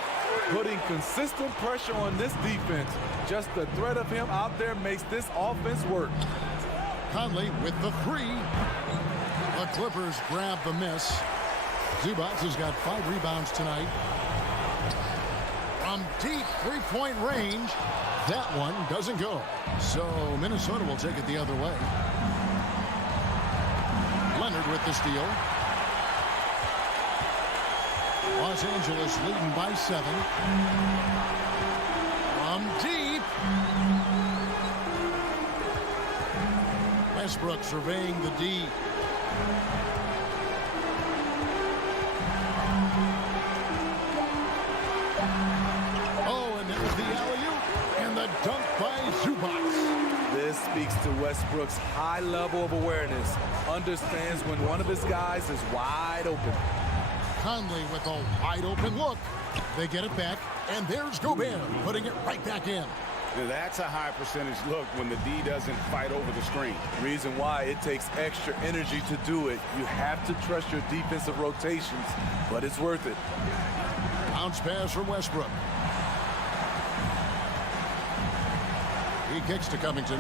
Putting consistent pressure on this defense. Just the threat of him out there makes this offense work. Conley with the 3. The Clippers grab the miss. Zubac has got 5 rebounds tonight. From deep 3-point range, that one doesn't go. So Minnesota will take it the other way. Leonard with the steal. Los Angeles leading by 7. From deep. Westbrook surveying the D. Oh, and there's the alley-oop and the dunk by Zubac. This speaks to Westbrook's high level of awareness. Understands when one of his guys is wide open. Conley with a wide open look. They get it back, and there's Gobert putting it right back in. Now that's a high percentage look when the D doesn't fight over the screen. Reason why it takes extra energy to do it. You have to trust your defensive rotations, but it's worth it. Bounce pass from Westbrook. He kicks to Covington.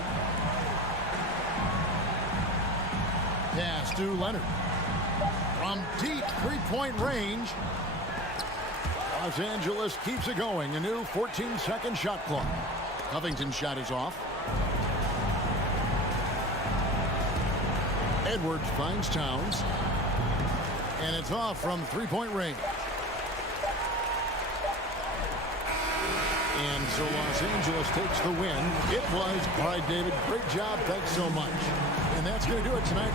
Pass to Leonard. From deep 3-point range. Los Angeles keeps it going. A new 14-second shot clock. Covington's shot is off. Edwards finds Towns. And it's off from 3-point range. And so Los Angeles takes the win. It was. All right, David, great job. Thanks so much. And that's going to do it tonight.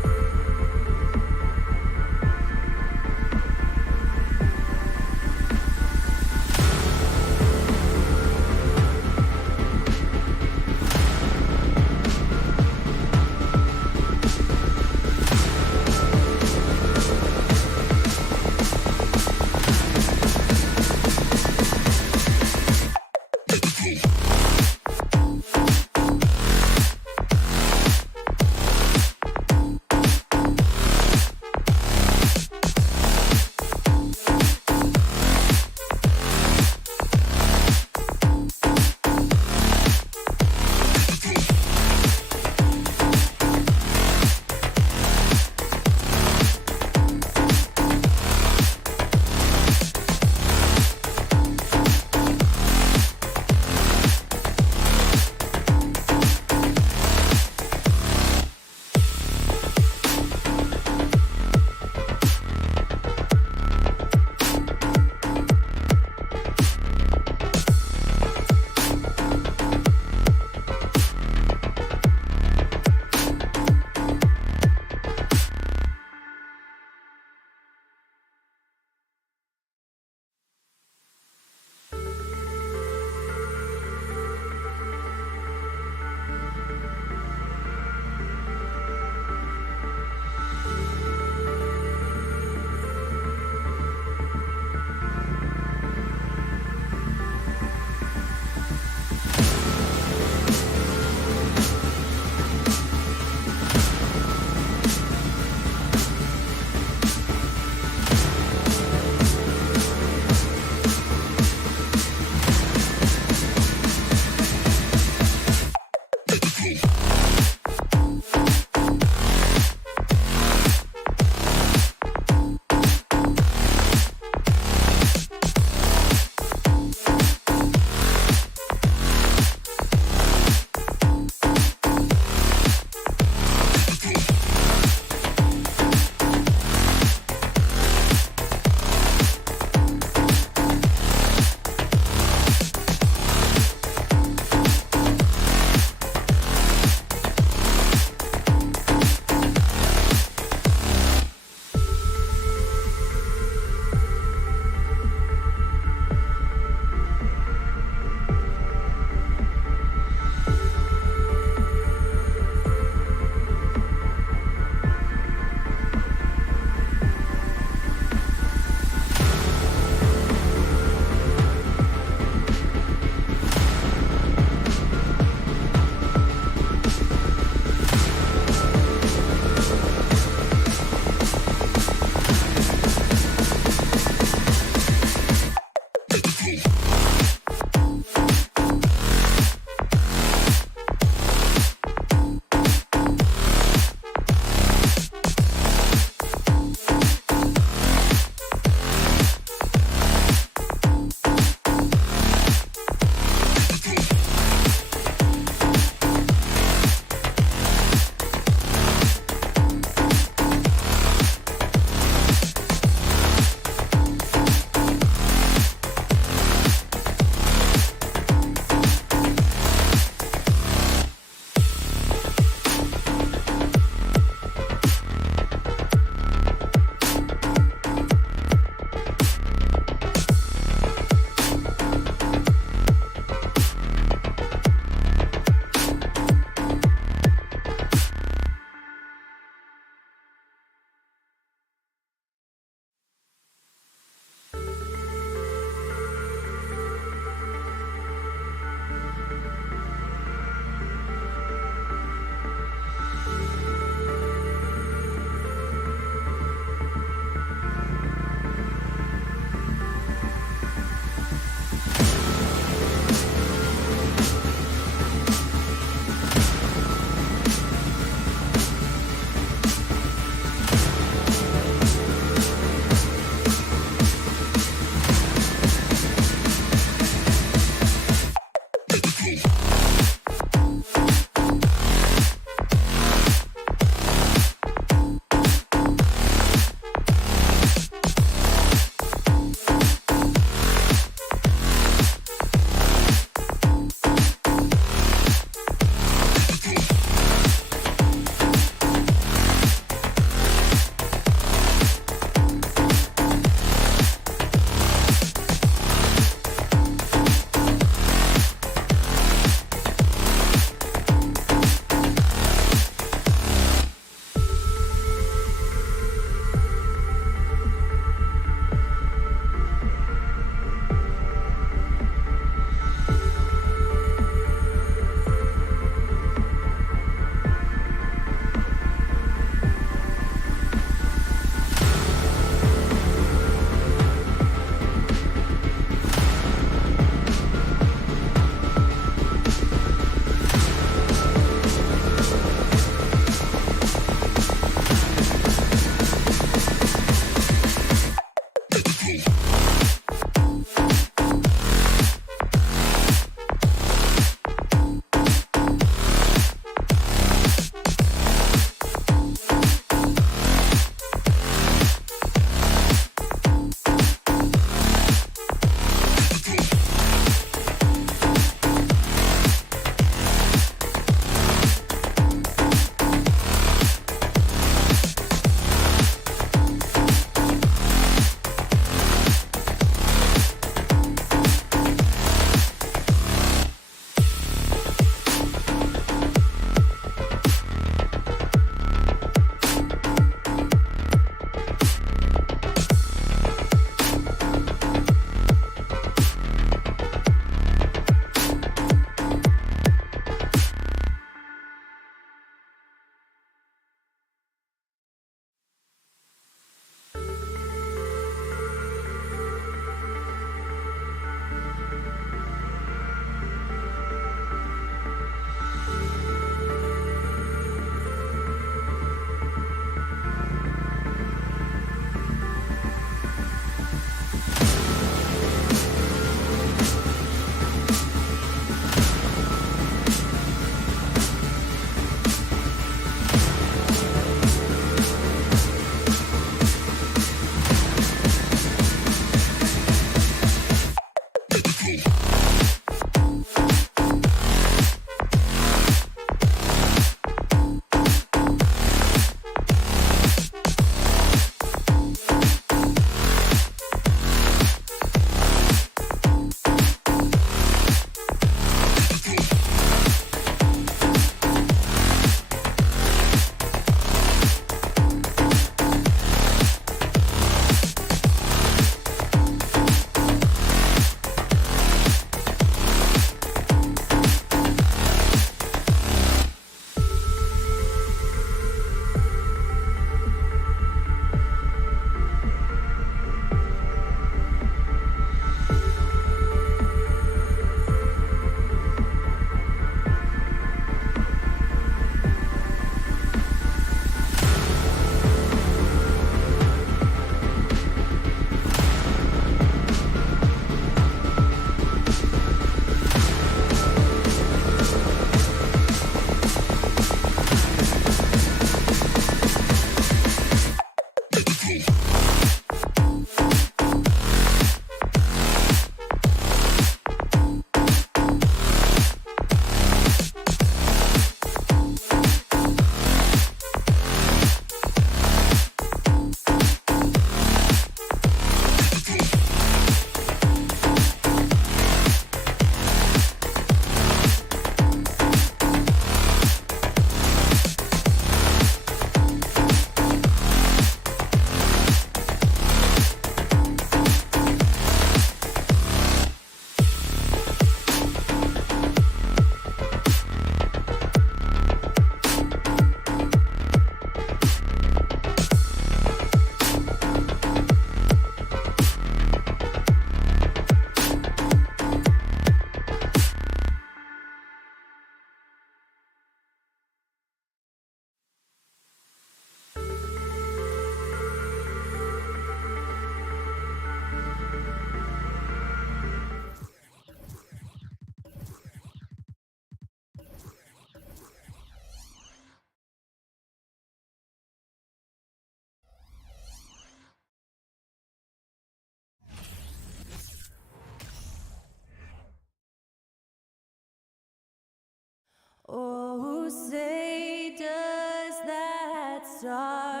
Oh, say does that star.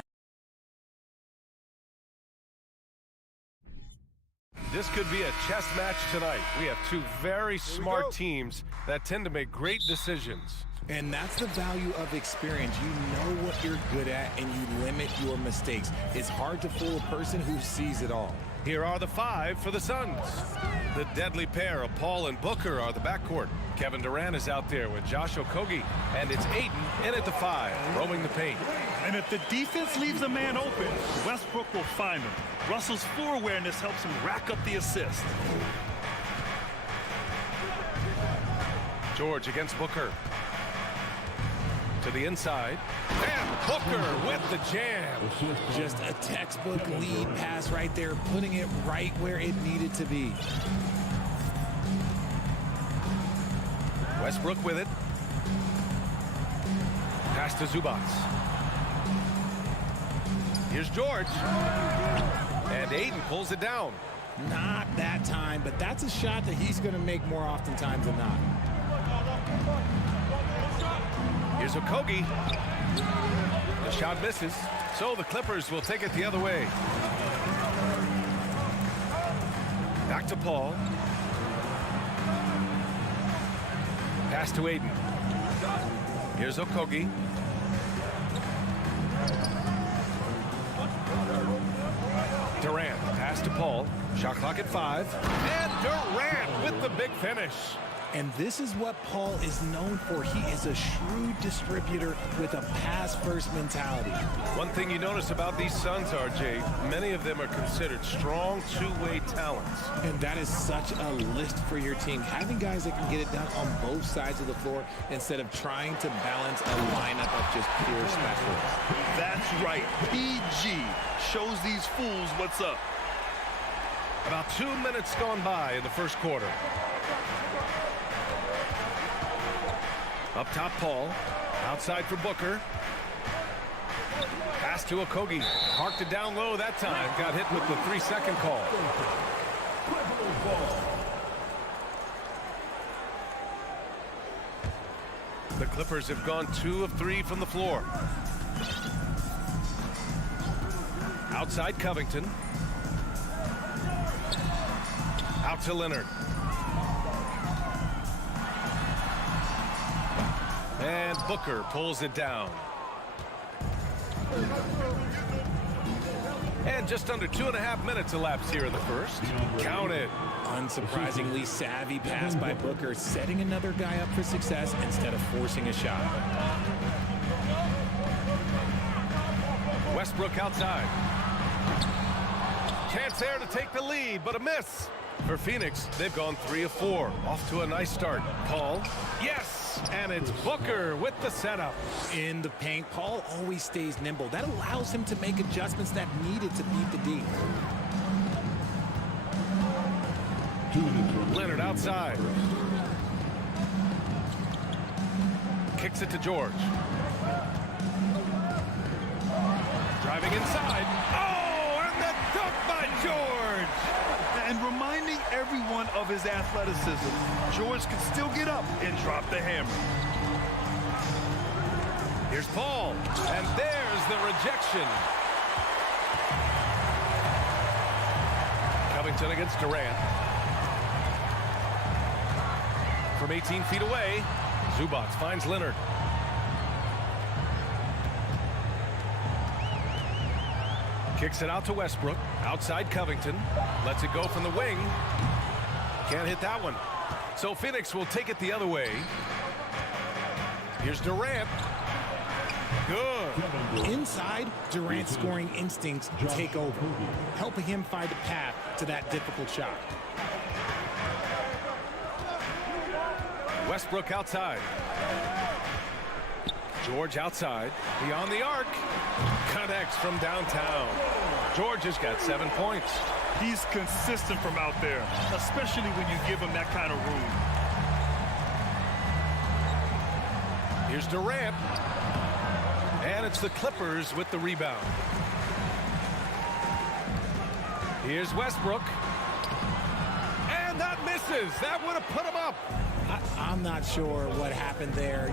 This could be a chess match tonight. We have two very smart teams that tend to make great decisions. And that's the value of experience. You know what you're good at, and you limit your mistakes. It's hard to fool a person who sees it all. Here are the five for the Suns. The deadly pair of Paul and Booker are the backcourt. Kevin Durant is out there with Josh Okogie, and it's Ayton in at the 5, roaming the paint. And if the defense leaves a man open, Westbrook will find him. Russell's floor awareness helps him rack up the assist. George against Booker. To the inside. And Booker with the jam. Just a textbook lead pass right there, putting it right where it needed to be. Westbrook with it. Pass to Zubac. Here's George. And Ayton pulls it down. Not that time, but that's a shot that he's going to make more oftentimes than not. Here's Okogie. The shot misses, so the Clippers will take it the other way. Back to Paul. Pass to Ayton. Here's Okogie. Durant, pass to Paul. Shot clock at 5. And Durant with the big finish. And this is what Paul is known for. He is a shrewd distributor with a pass-first mentality. One thing you notice about these Suns, RJ, many of them are considered strong two-way talents. And that is such a list for your team. Having guys that can get it done on both sides of the floor instead of trying to balance a lineup of just pure specialists. That's right. PG shows these fools what's up. About 2 minutes gone by in the first quarter. Up top, Paul. Outside for Booker. Pass to Okogie. Parked it down low that time. Got hit with the 3-second call. The Clippers have gone 2 of 3 from the floor. Outside Covington. Out to Leonard. And Booker pulls it down. And just under 2.5 minutes elapsed here in the first. Count it. Unsurprisingly savvy pass by Booker, setting another guy up for success instead of forcing a shot. Westbrook outside. Chance there to take the lead, but a miss. For Phoenix, they've gone 3 of 4. Off to a nice start. Paul. Yes! And it's Booker with the setup. In the paint, Paul always stays nimble. That allows him to make adjustments that needed to beat the D. Leonard outside. Kicks it to George. Driving inside. Oh, and the dunk by George! And reminding everyone of his athleticism, George can still get up and drop the hammer. Here's Paul, and there's the rejection. Covington against Durant. From 18 feet away, Zubac finds Leonard. Kicks it out to Westbrook. Outside Covington. Lets it go from the wing. Can't hit that one. So Phoenix will take it the other way. Here's Durant. Good. Inside, Durant's scoring instincts take over, helping him find a path to that difficult shot. Westbrook outside. George outside. Beyond the arc. Connects from downtown. George has got 7 points. He's consistent from out there, especially when you give him that kind of room. Here's Durant. And it's the Clippers with the rebound. Here's Westbrook. And that misses. That would have put him up. I'm not sure what happened there.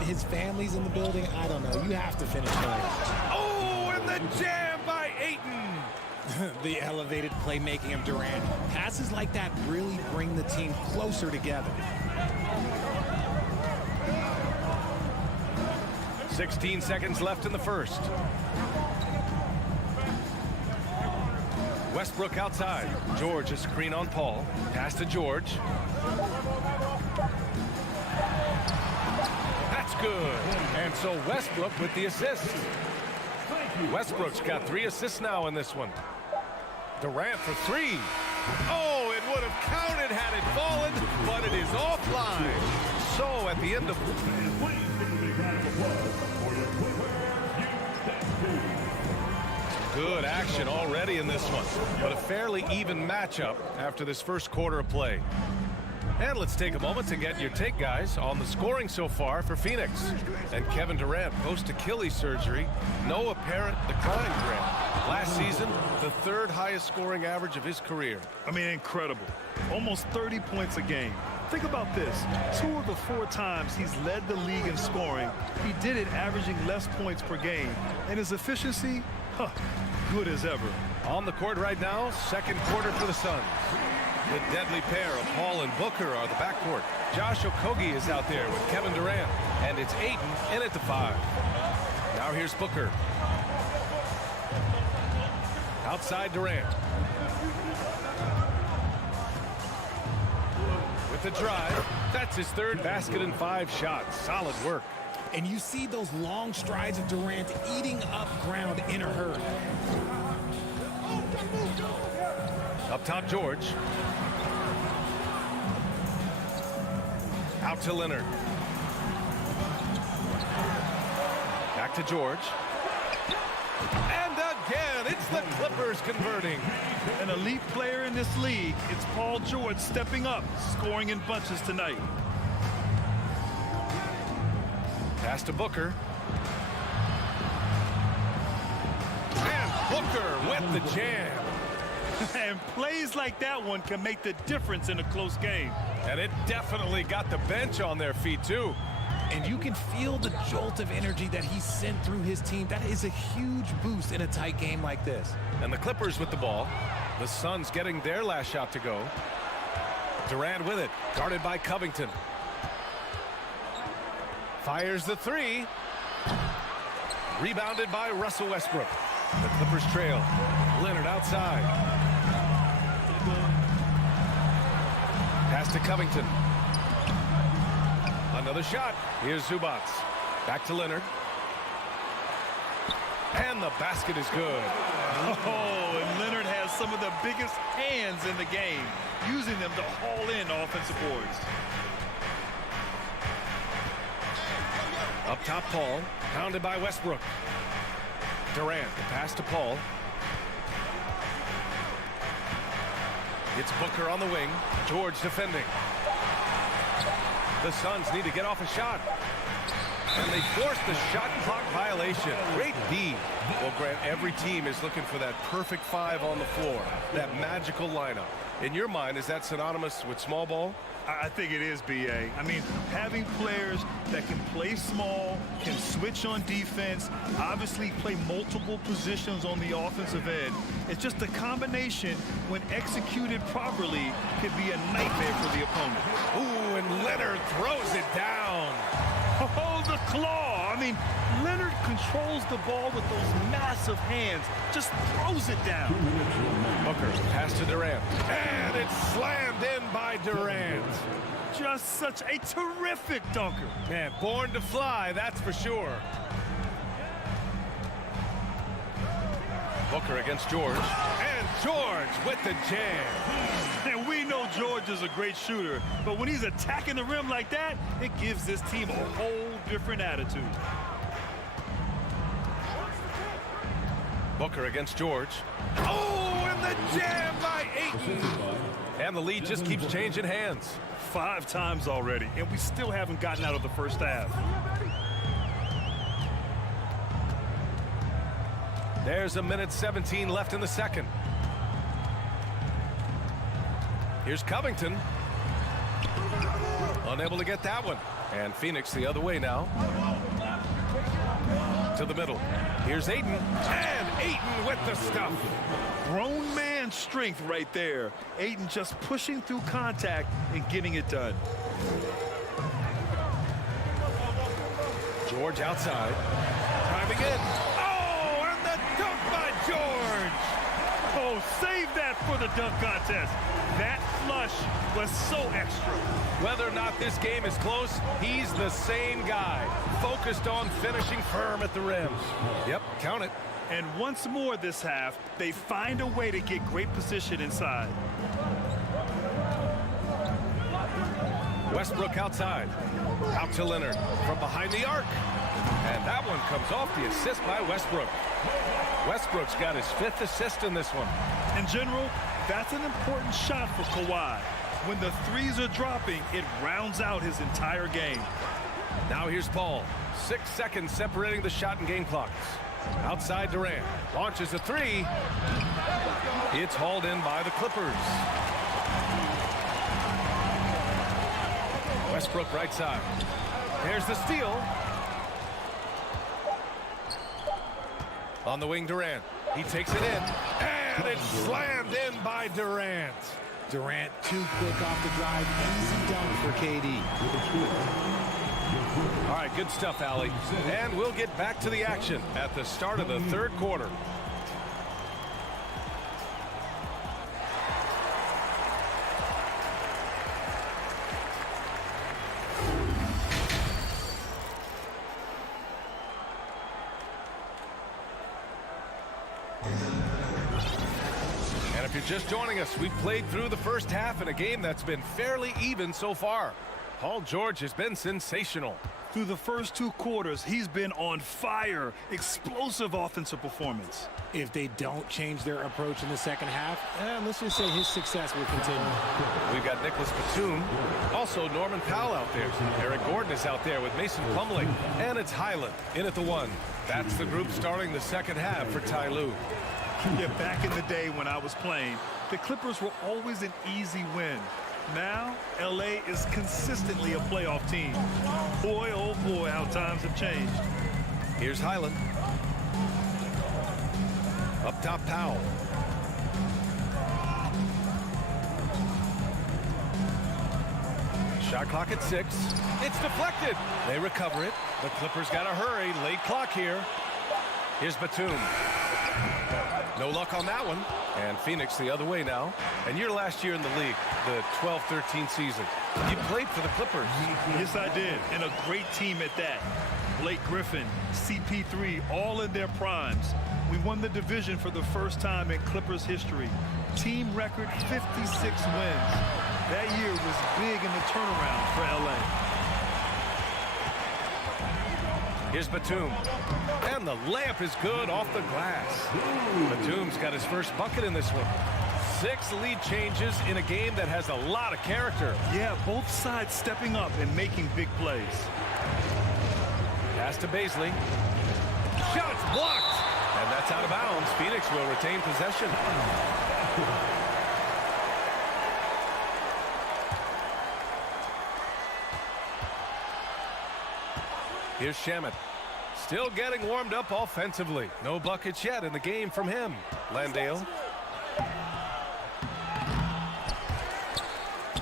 His family's in the building. I don't know. You have to finish that. Oh, and the jam by Ayton. The elevated playmaking of Durant. Passes like that really bring the team closer together. 16 seconds left in the first. Westbrook outside. George a screen on Paul. Pass to George. That's good. And so Westbrook with the assist. Westbrook's got 3 assists now in this one. Durant for 3. Oh, it would have counted had it fallen, but it is offline. So at the end of... Good action already in this one, but a fairly even matchup after this first quarter of play. And let's take a moment to get your take, guys, on the scoring so far for Phoenix. And Kevin Durant, post-Achilles surgery, no apparent decline, Grant. Last season, the 3rd highest scoring average of his career. I mean, incredible. Almost 30 points a game. Think about this. 2 of the 4 times he's led the league in scoring, he did it averaging less points per game. And his efficiency, good as ever. On the court right now, second quarter for the Suns. The deadly pair of Paul and Booker are the backcourt. Josh Okogie is out there with Kevin Durant. And it's Ayton in at the 5. Now here's Booker. Outside Durant. With the drive. That's his 3rd basket and 5 shots. Solid work. And you see those long strides of Durant eating up ground in a hurry. Up top, George. Out to Leonard. Back to George. And again, it's the Clippers converting. An elite player in this league, it's Paul George stepping up, scoring in bunches tonight. Pass to Booker. And Booker with the jam. And plays like that one can make the difference in a close game. And it definitely got the bench on their feet, too. And you can feel the jolt of energy that he sent through his team. That is a huge boost in a tight game like this. And the Clippers with the ball. The Suns getting their last shot to go. Durant with it, guarded by Covington. Fires the 3. Rebounded by Russell Westbrook. The Clippers trail. Leonard outside. Pass to Covington. Another shot. Here's Zubac. Back to Leonard. And the basket is good. Oh, and Leonard has some of the biggest hands in the game, using them to haul in offensive boards. Up top, Paul. Pounded by Westbrook. Durant, the pass to Paul. It's Booker on the wing. George defending. The Suns need to get off a shot. And they force the shot clock violation. Great D. Well, Grant, every team is looking for that perfect 5 on the floor. That magical lineup. In your mind, is that synonymous with small ball? I think it is, B.A. I mean, having players that can play small, can switch on defense, obviously play multiple positions on the offensive end. It's just a combination, when executed properly, could be a nightmare for the opponent. Ooh, and Leonard throws it down. Oh, the claw. I mean, Leonard controls the ball with those massive hands, just throws it down. Booker, pass to Durant. And it's slammed in by Durant. Just such a terrific dunker. Man, born to fly, that's for sure. Booker against George. And George with the jam. And we know George is a great shooter, but when he's attacking the rim like that, it gives this team a whole different attitude. Booker against George. Oh, and the jam by Ayton. And the lead just keeps changing hands. 5 times already, and we still haven't gotten out of the first half. There's a minute 17 left in the second. Here's Covington. Unable to get that one. And Phoenix the other way now. To the middle. Here's Ayton. And Ayton with the stuff. Grown man strength right there. Ayton just pushing through contact and getting it done. George outside. Driving in. Oh, and the dunk by George. Oh, save that for the dunk contest. That flush was so extra. Whether or not this game is close, he's the same guy. Focused on finishing firm at the rim. Yep, count it. And once more this half, they find a way to get great position inside. Westbrook outside. Out to Leonard from behind the arc. And that one comes off the assist by Westbrook. Westbrook's got his 5th assist in this one. In general, that's an important shot for Kawhi. When the threes are dropping, it rounds out his entire game. Now here's Paul. 6 seconds separating the shot and game clocks. Outside Durant. Launches a 3. It's hauled in by the Clippers. Westbrook right side. There's the steal. On the wing, Durant. He takes it in. And it's slammed in by Durant. Durant too quick off the drive. Easy dunk for KD. All right, good stuff, Allie. And we'll get back to the action at the start of the 3rd quarter. And if you're just joining us, we've played through the first half in a game that's been fairly even so far. Paul George has been sensational. Through the first 2 quarters, he's been on fire. Explosive offensive performance. If they don't change their approach in the second half, let's just say his success will continue. We've got Nicholas Batum, also Norman Powell out there. Eric Gordon is out there with Mason Plumlee, and it's Highland in at the 1. That's the group starting the second half for Ty Lue. Yeah, back in the day when I was playing, the Clippers were always an easy win. Now, LA is consistently a playoff team. Boy, oh boy, how times have changed. Here's Highland. Up top, Powell. Shot clock at 6. It's deflected. They recover it. The Clippers got to hurry. Late clock here. Here's Batum. No luck on that one. And Phoenix the other way now. And your last year in the league, the 12-13 season. You played for the Clippers. Yes, I did. And a great team at that. Blake Griffin, CP3, all in their primes. We won the division for the first time in Clippers history. Team record 56 wins. That year was big in the turnaround for LA. Here's Batum. And the layup is good off the glass. Batum's got his first bucket in this one. 6 lead changes in a game that has a lot of character. Yeah, both sides stepping up and making big plays. Pass to Baisley. Shots blocked. And that's out of bounds. Phoenix will retain possession. Here's Shamet. Still getting warmed up offensively. No buckets yet in the game from him. Landale.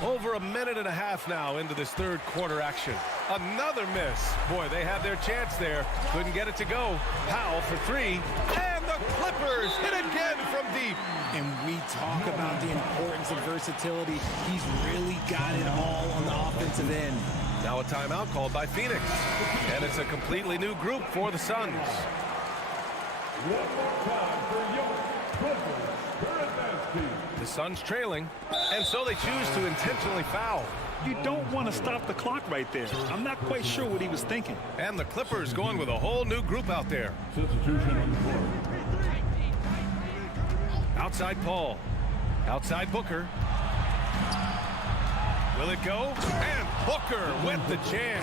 Over a minute and a half now into this 3rd quarter action. Another miss. Boy, they had their chance there. Couldn't get it to go. Powell for 3. And the Clippers hit again from deep. And we talk about the importance of versatility. He's really got it all on the offensive end. Now a timeout called by Phoenix. And it's a completely new group for the Suns. The Suns trailing, and so they choose to intentionally foul. You don't want to stop the clock right there. I'm not quite sure what he was thinking. And the Clippers going with a whole new group out there. Outside Paul. Outside Booker. Will it go? And Booker with the jam.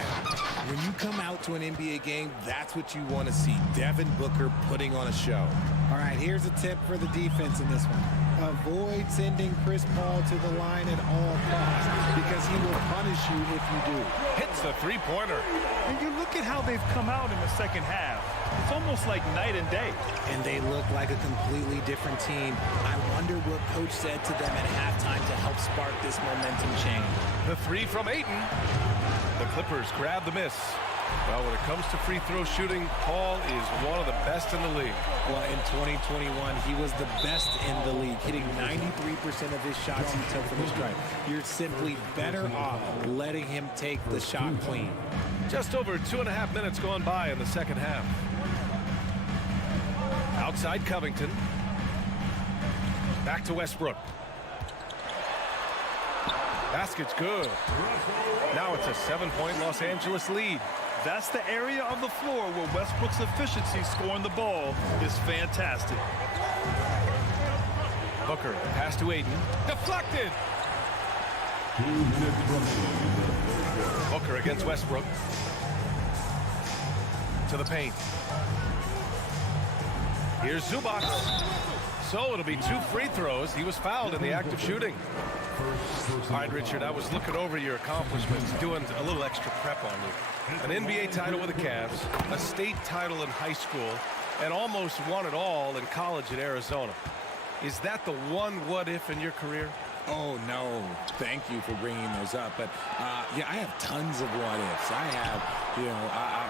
When you come out to an NBA game, that's what you want to see. Devin Booker putting on a show. All right, here's a tip for the defense in this one. avoid sending Chris Paul to the line at all costs because he will punish you if you do. Hits the three-pointer. And you look at how they've come out in the second half. It's almost like night and day. And they look like a completely different team. I wonder what coach said to them at halftime to help spark this momentum change. The three from Ayton. The Clippers grab the miss. Well, when it comes to free throw shooting, Paul is one of the best in the league. Well, in 2021, he was the best in the league, hitting 93% of his shots he took from the stripe. You're simply better off letting him take the shot clean. Just over 2.5 minutes gone by in the second half. Outside Covington. Back to Westbrook. Basket's good. Now it's a 7-point Los Angeles lead. That's the area of the floor where Westbrook's efficiency scoring the ball is fantastic. Booker, pass to Ayton. Deflected! Booker against Westbrook. To the paint. Here's Zubac. So it'll be 2 free throws. He was fouled in the act of shooting. All right, Richard, I was looking over your accomplishments, doing a little extra prep on you. An NBA title with the Cavs, a state title in high school, and almost won it all in college at Arizona. Is that the one what-if in your career? Oh, no. Thank you for bringing those up. But, yeah, I have tons of what-ifs. I have,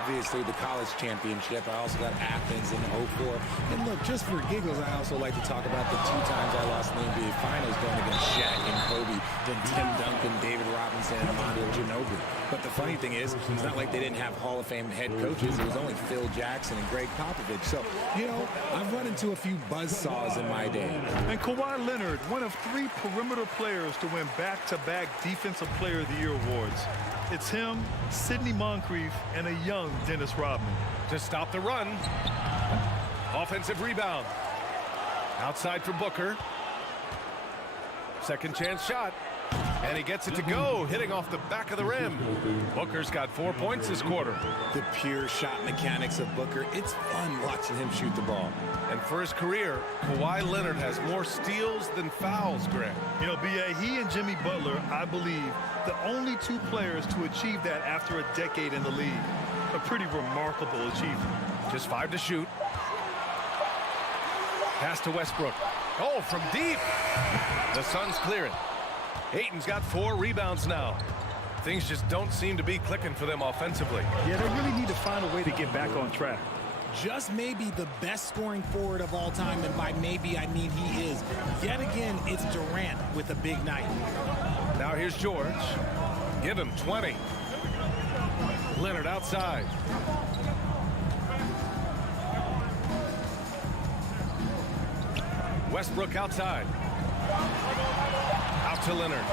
obviously the college championship. I also got Athens in 04. And, look, just for giggles, I also like to talk about the 2 times I lost in the NBA Finals going against Shaq and Kobe, then Tim Duncan, David Robinson, and Armando Ginobili. But the funny thing is, it's not like they didn't have Hall of Fame head coaches. It was only Phil Jackson and Greg Popovich. So, I've run into a few buzzsaws in my day. And Kawhi Leonard, one of 3 perimeter players to win back-to-back Defensive Player of the Year awards. It's him, Sidney Moncrief, and a young Dennis Rodman. To stop the run. Offensive rebound. Outside for Booker. Second chance shot. And he gets it to go, hitting off the back of the rim. Booker's got 4 points this quarter. The pure shot mechanics of Booker. It's fun watching him shoot the ball. And for his career, Kawhi Leonard has more steals than fouls, Greg. B.A., he and Jimmy Butler, I believe, the only 2 players to achieve that after a decade in the league. A pretty remarkable achievement. Just 5 to shoot. Pass to Westbrook. Oh, from deep. The Suns clear it. Ayton's got 4 rebounds now. Things just don't seem to be clicking for them offensively. Yeah, they really need to find a way to get back on track. Just maybe the best scoring forward of all time, and by maybe I mean he is. Yet again, it's Durant with a big night. Now here's George. Give him 20. Leonard outside. Westbrook outside. Out to Leonard.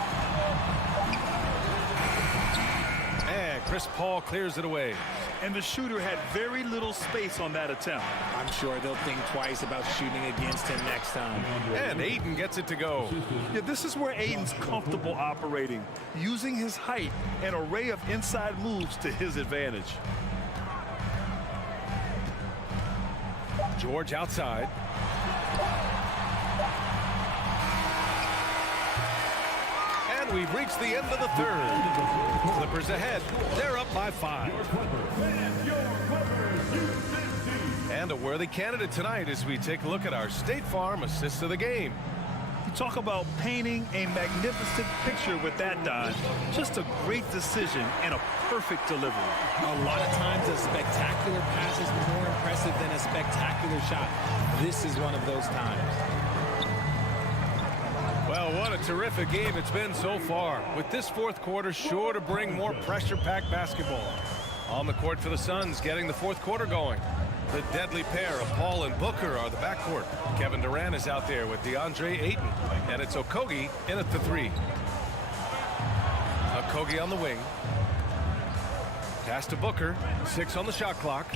And Chris Paul clears it away. And the shooter had very little space on that attempt. I'm sure they'll think twice about shooting against him next time. And Ayton gets it to go. Yeah, this is where Ayton's comfortable operating, using his height and array of inside moves to his advantage. George outside. And we've reached the end of the third. Clippers ahead. They're up by 5. And a worthy candidate tonight as we take a look at our State Farm assists of the game. You talk about painting a magnificent picture with that dive. Just a great decision and a perfect delivery. A lot of times a spectacular pass is more impressive than a spectacular shot. This is one of those times. Well, what a terrific game it's been so far, with this fourth quarter sure to bring more pressure-packed basketball. On the court for the Suns, getting the fourth quarter going. The deadly pair of Paul and Booker are the backcourt. Kevin Durant is out there with DeAndre Ayton, and it's Okogie in at the 3. Okogie on the wing. Pass to Booker, 6 on the shot clock.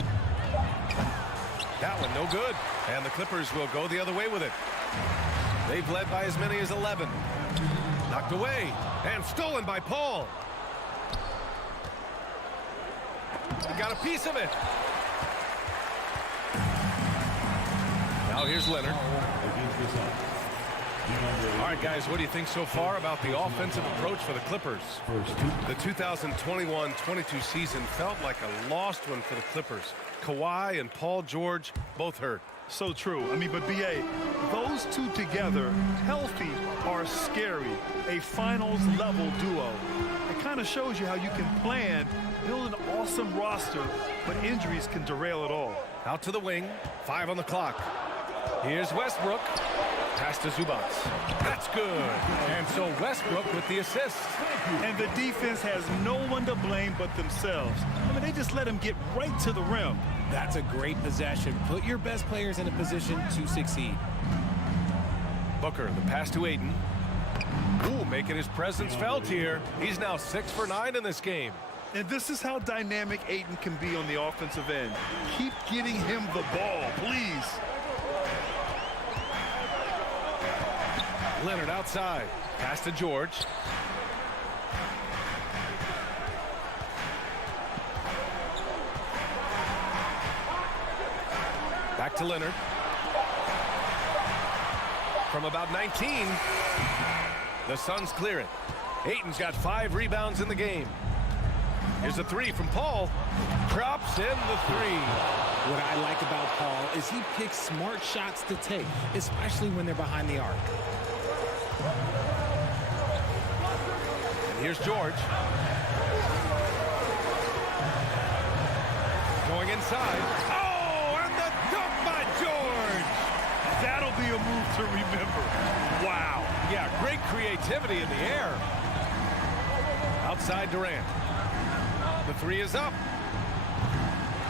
That one no good, and the Clippers will go the other way with it. They've led by as many as 11. Knocked away and stolen by Paul. He got a piece of it. Now here's Leonard. All right, guys, what do you think so far about the offensive approach for the Clippers? The 2021-22 season felt like a lost one for the Clippers. Kawhi and Paul George both hurt. So true. I mean, but B.A., those two together, healthy, are scary. A finals-level duo. It kind of shows you how you can plan, build an awesome roster, but injuries can derail it all. Out to the wing, 5 on the clock. Here's Westbrook. Pass to Zubac. That's good. And so Westbrook with the assist. And the defense has no one to blame but themselves. I mean, they just let him get right to the rim. That's a great possession. Put your best players in a position to succeed. Booker, the pass to Aiden. Ooh, making his presence felt here. He's now 6 for 9 in this game. And this is how dynamic Aiden can be on the offensive end. Keep getting him the ball, please. Leonard outside. Pass to George. Back to Leonard. From about 19, the Suns clear it. Ayton's got 5 rebounds in the game. Here's a 3 from Paul. Drops in the 3. What I like about Paul is he picks smart shots to take, especially when they're behind the arc. And here's George. Going inside. Oh, and the dunk by George. That'll be a move to remember. Wow. Yeah, great creativity in the air. Outside Durant. The 3 is up.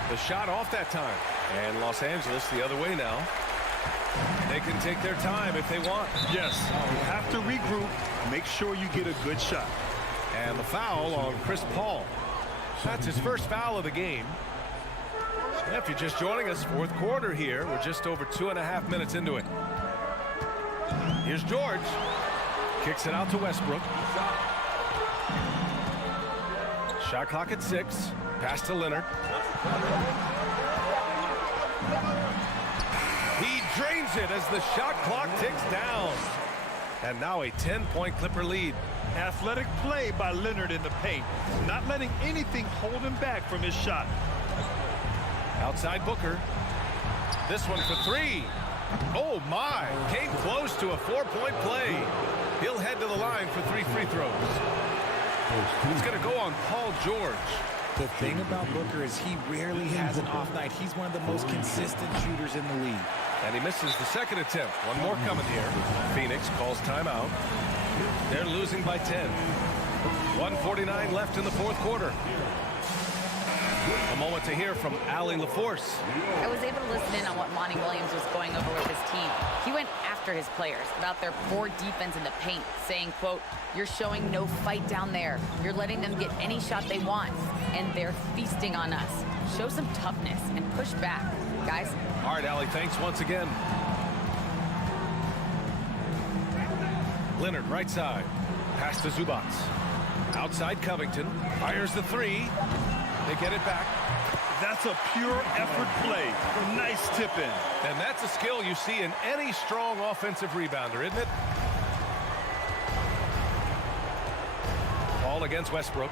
The shot off that time. And Los Angeles the other way now. They can take their time if they want. Yes, you have to regroup. Make sure you get a good shot. And the foul on Chris Paul. That's his first foul of the game. And if you're just joining us, fourth quarter here. We're just over 2.5 minutes into it. Here's George. Kicks it out to Westbrook. Shot clock at 6. Pass to Leonard. He drains it as the shot clock ticks down. And now a 10-point Clipper lead. Athletic play by Leonard in the paint. Not letting anything hold him back from his shot. Outside Booker. This one for 3. Oh my, came close to a 4-point play. He'll head to the line for 3 free throws. He's going to go on Paul George. The thing about Booker is he rarely has an off night. He's one of the most consistent shooters in the league. And he misses the second attempt. One more coming here. Phoenix calls timeout. They're losing by 10. 1:49 left in the fourth quarter. A moment to hear from Allie LaForce. I was able to listen in on what Monty Williams was going over with his team. He went after his players about their poor defense in the paint, saying, quote, "You're showing no fight down there. You're letting them get any shot they want, and they're feasting on us. Show some toughness and push back, guys." All right, Allie, thanks once again. Leonard, right side. Pass to Zubac. Outside Covington. Fires the 3. They get it back. That's a pure effort play. Nice tip-in. And that's a skill you see in any strong offensive rebounder, isn't it? Paul against Westbrook.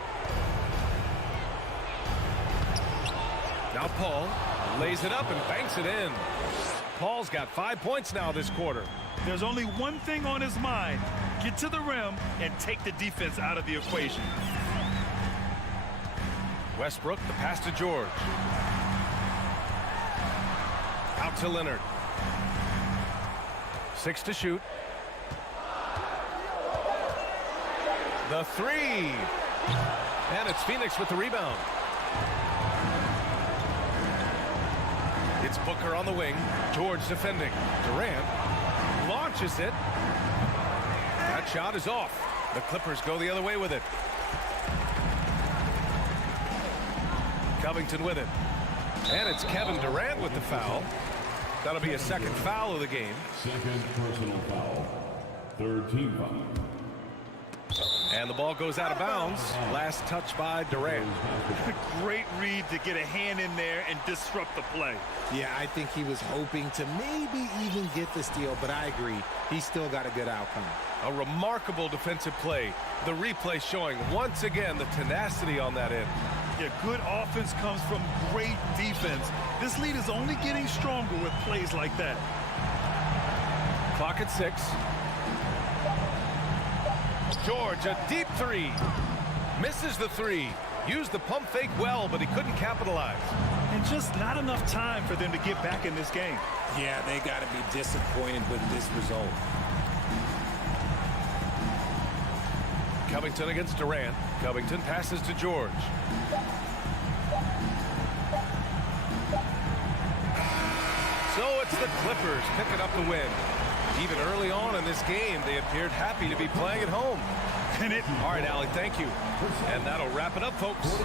Now Paul lays it up and banks it in. Paul's got 5 points now this quarter. There's only one thing on his mind. Get to the rim and take the defense out of the equation. Westbrook, the pass to George. Out to Leonard. 6 to shoot. The 3. And it's Phoenix with the rebound. It's Booker on the wing. George defending. Durant launches it. That shot is off. The Clippers go the other way with it. Covington with it. And it's Kevin Durant with the foul. That'll be a second foul of the game. Second personal foul. Third team foul. And the ball goes out of bounds. Last touch by Durant. Great read to get a hand in there and disrupt the play. Yeah, I think he was hoping to maybe even get the steal, but I agree. He still got a good outcome. A remarkable defensive play. The replay showing once again the tenacity on that end. Yeah, good offense comes from great defense. This lead is only getting stronger with plays like that. Clock at 6. George, a deep three. Misses the three. Used the pump fake well, but he couldn't capitalize. And just not enough time for them to get back in this game. Yeah, they got to be disappointed with this result. Covington against Durant. Covington passes to George. So it's the Clippers picking up the win. Even early on in this game, they appeared happy to be playing at home. All right, Allie, thank you. And that'll wrap it up, folks.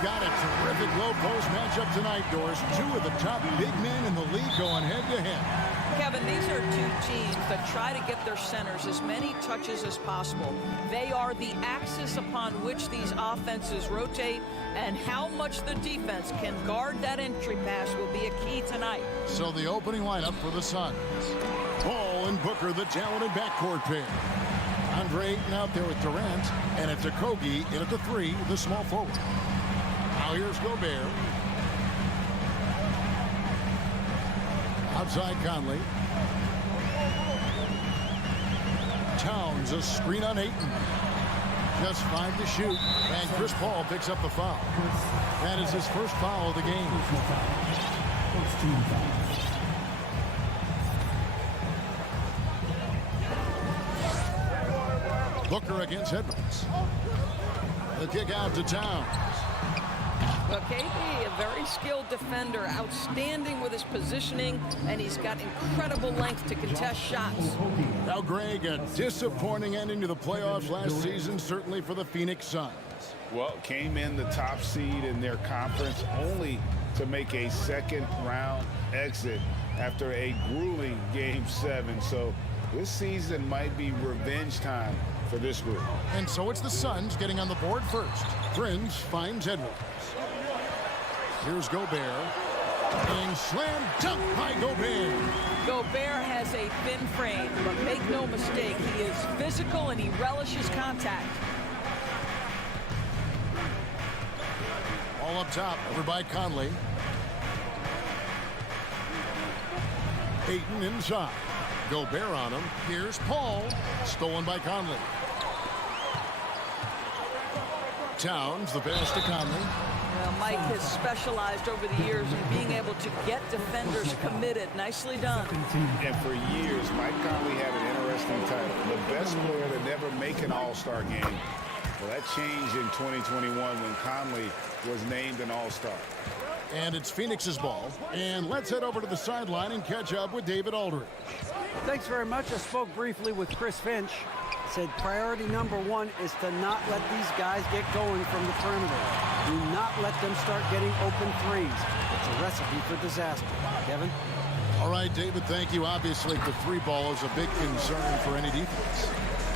we've got a terrific low post matchup tonight, Doris. Two of the top big men in the league going head-to-head. Kevin, these are two teams that try to get their centers as many touches as possible. They are the axis upon which these offenses rotate, and how much the defense can guard that entry pass will be a key tonight. So the opening lineup for the Suns. Paul and Booker, the talented backcourt pair. Andre Ayton out there with Durant, and it's Okogie in at the 3, the small forward. Now here's Gobert. Outside Conley. Towns, a screen on Ayton. Just 5 to shoot, and Chris Paul picks up the foul. That is his first foul of the game. Booker against Edwards. The kick out to Towns. Well, KD, a very skilled defender, outstanding with his positioning, and he's got incredible length to contest shots. Now, Greg, a disappointing ending to the playoffs last season, certainly for the Phoenix Suns. Well, came in the top seed in their conference only to make a second-round exit after a grueling Game 7. So this season might be revenge time for this group. And so it's the Suns getting on the board first. Prince finds Edwards. Here's Gobert. And slam dunk by Gobert. Gobert has a thin frame, but make no mistake, he is physical and he relishes contact. All up top, over by Conley. Ayton inside. Gobert on him. Here's Paul. Stolen by Conley. Towns, the pass to Conley. Well, Mike has specialized over the years in being able to get defenders committed. Nicely done. And for years, Mike Conley had an interesting title. The best player to never make an All-Star game. Well, that changed in 2021 when Conley was named an All-Star. And it's Phoenix's ball. And let's head over to the sideline and catch up with David Aldridge. Thanks very much. I spoke briefly with Chris Finch. Said priority number 1 is to not let these guys get going from the perimeter. Do not let them start getting open threes. It's a recipe for disaster. Kevin? All right, David, thank you. Obviously, the 3 ball is a big concern for any defense.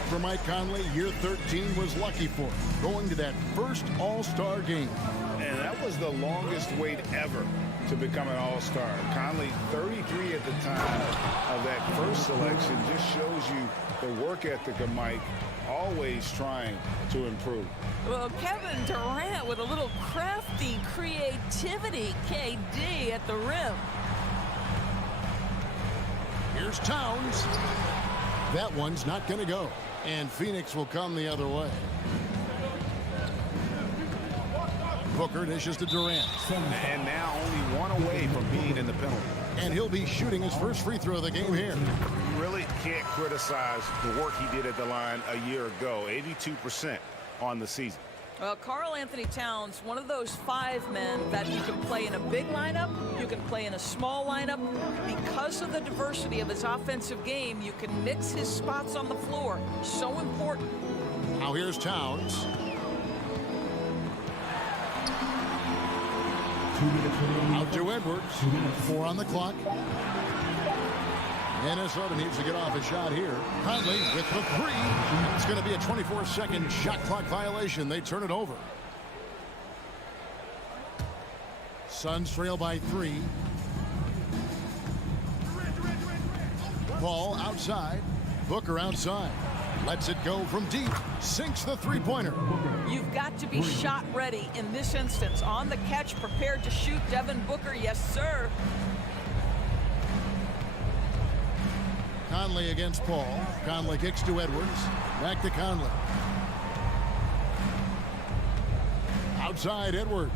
For Mike Conley, year 13 was lucky for him, going to that first All-Star game. And that was the longest wait ever to become an All-Star. Conley, 33 at the time of that first selection, just shows you the work ethic of Mike, always trying to improve. Well, Kevin Durant with a little crafty creativity, KD at the rim. Here's Towns. That one's not going to go. And Phoenix will come the other way. Booker dishes to Durant. And now only 1 away from being in the penalty. And he'll be shooting his first free throw of the game here. You really can't criticize the work he did at the line a year ago. 82% on the season. Well, Karl Anthony Towns, one of those 5 men that you can play in a big lineup, you can play in a small lineup. Because of the diversity of his offensive game, you can mix his spots on the floor. So important. Now here's Towns. Out to Edwards. 4 on the clock. Minnesota needs to get off a shot here. Conley with the 3. It's going to be a 24-second shot clock violation. They turn it over. Suns trail by 3. Ball outside. Booker outside. Lets it go from deep. Sinks the three-pointer. You've got to be shot ready in this instance. On the catch, prepared to shoot. Devin Booker, yes, sir. Conley against Paul. Conley kicks to Edwards. Back to Conley. Outside Edwards.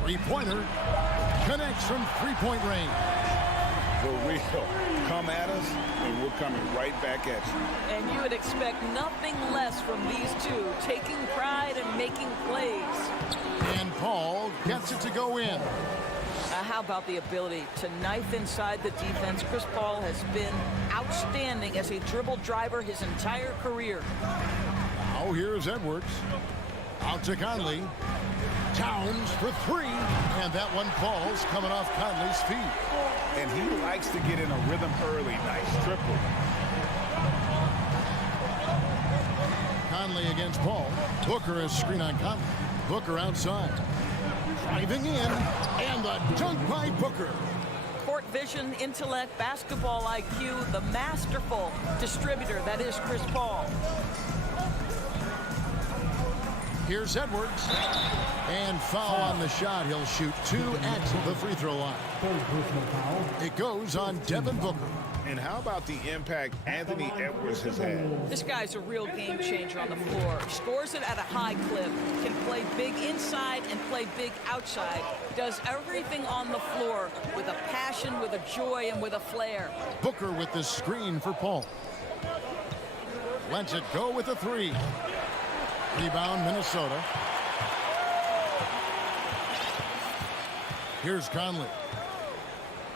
Three-pointer. Connects from three-point range. For real. Come at us, and we're coming right back at you. And you would expect nothing less from these two, taking pride and making plays. And Paul gets it to go in. How about the ability to knife inside the defense? Chris Paul has been outstanding as a dribble driver his entire career. Now here's Edwards. Out to Conley. Towns for three. And that one falls coming off Conley's feet. And he likes to get in a rhythm early. Nice triple. Conley against Paul. Booker is screen on Conley. Booker outside. Driving in. And the dunk by Booker. Court vision, intellect, basketball IQ, the masterful distributor that is Chris Paul. Here's Edwards. And foul on the shot. He'll shoot 2 at the free throw line. It goes on Devin Booker. And how about the impact Anthony Edwards has had? This guy's a real game changer on the floor. Scores it at a high clip, can play big inside and play big outside. Does everything on the floor with a passion, with a joy, and with a flair. Booker with the screen for Paul. Lets it go with a three. Rebound, Minnesota. Here's Conley.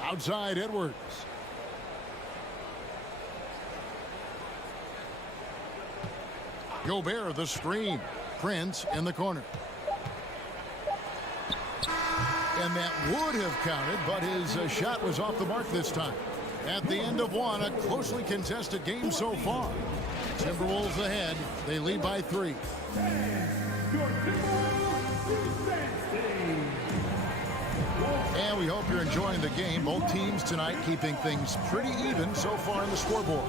Outside, Edwards. Gobert, the screen. Prince in the corner. And that would have counted, but his shot was off the mark this time. At the end of one, a closely contested game so far. Timberwolves ahead. They lead by 3. And we hope you're enjoying the game. Both teams tonight keeping things pretty even so far on the scoreboard.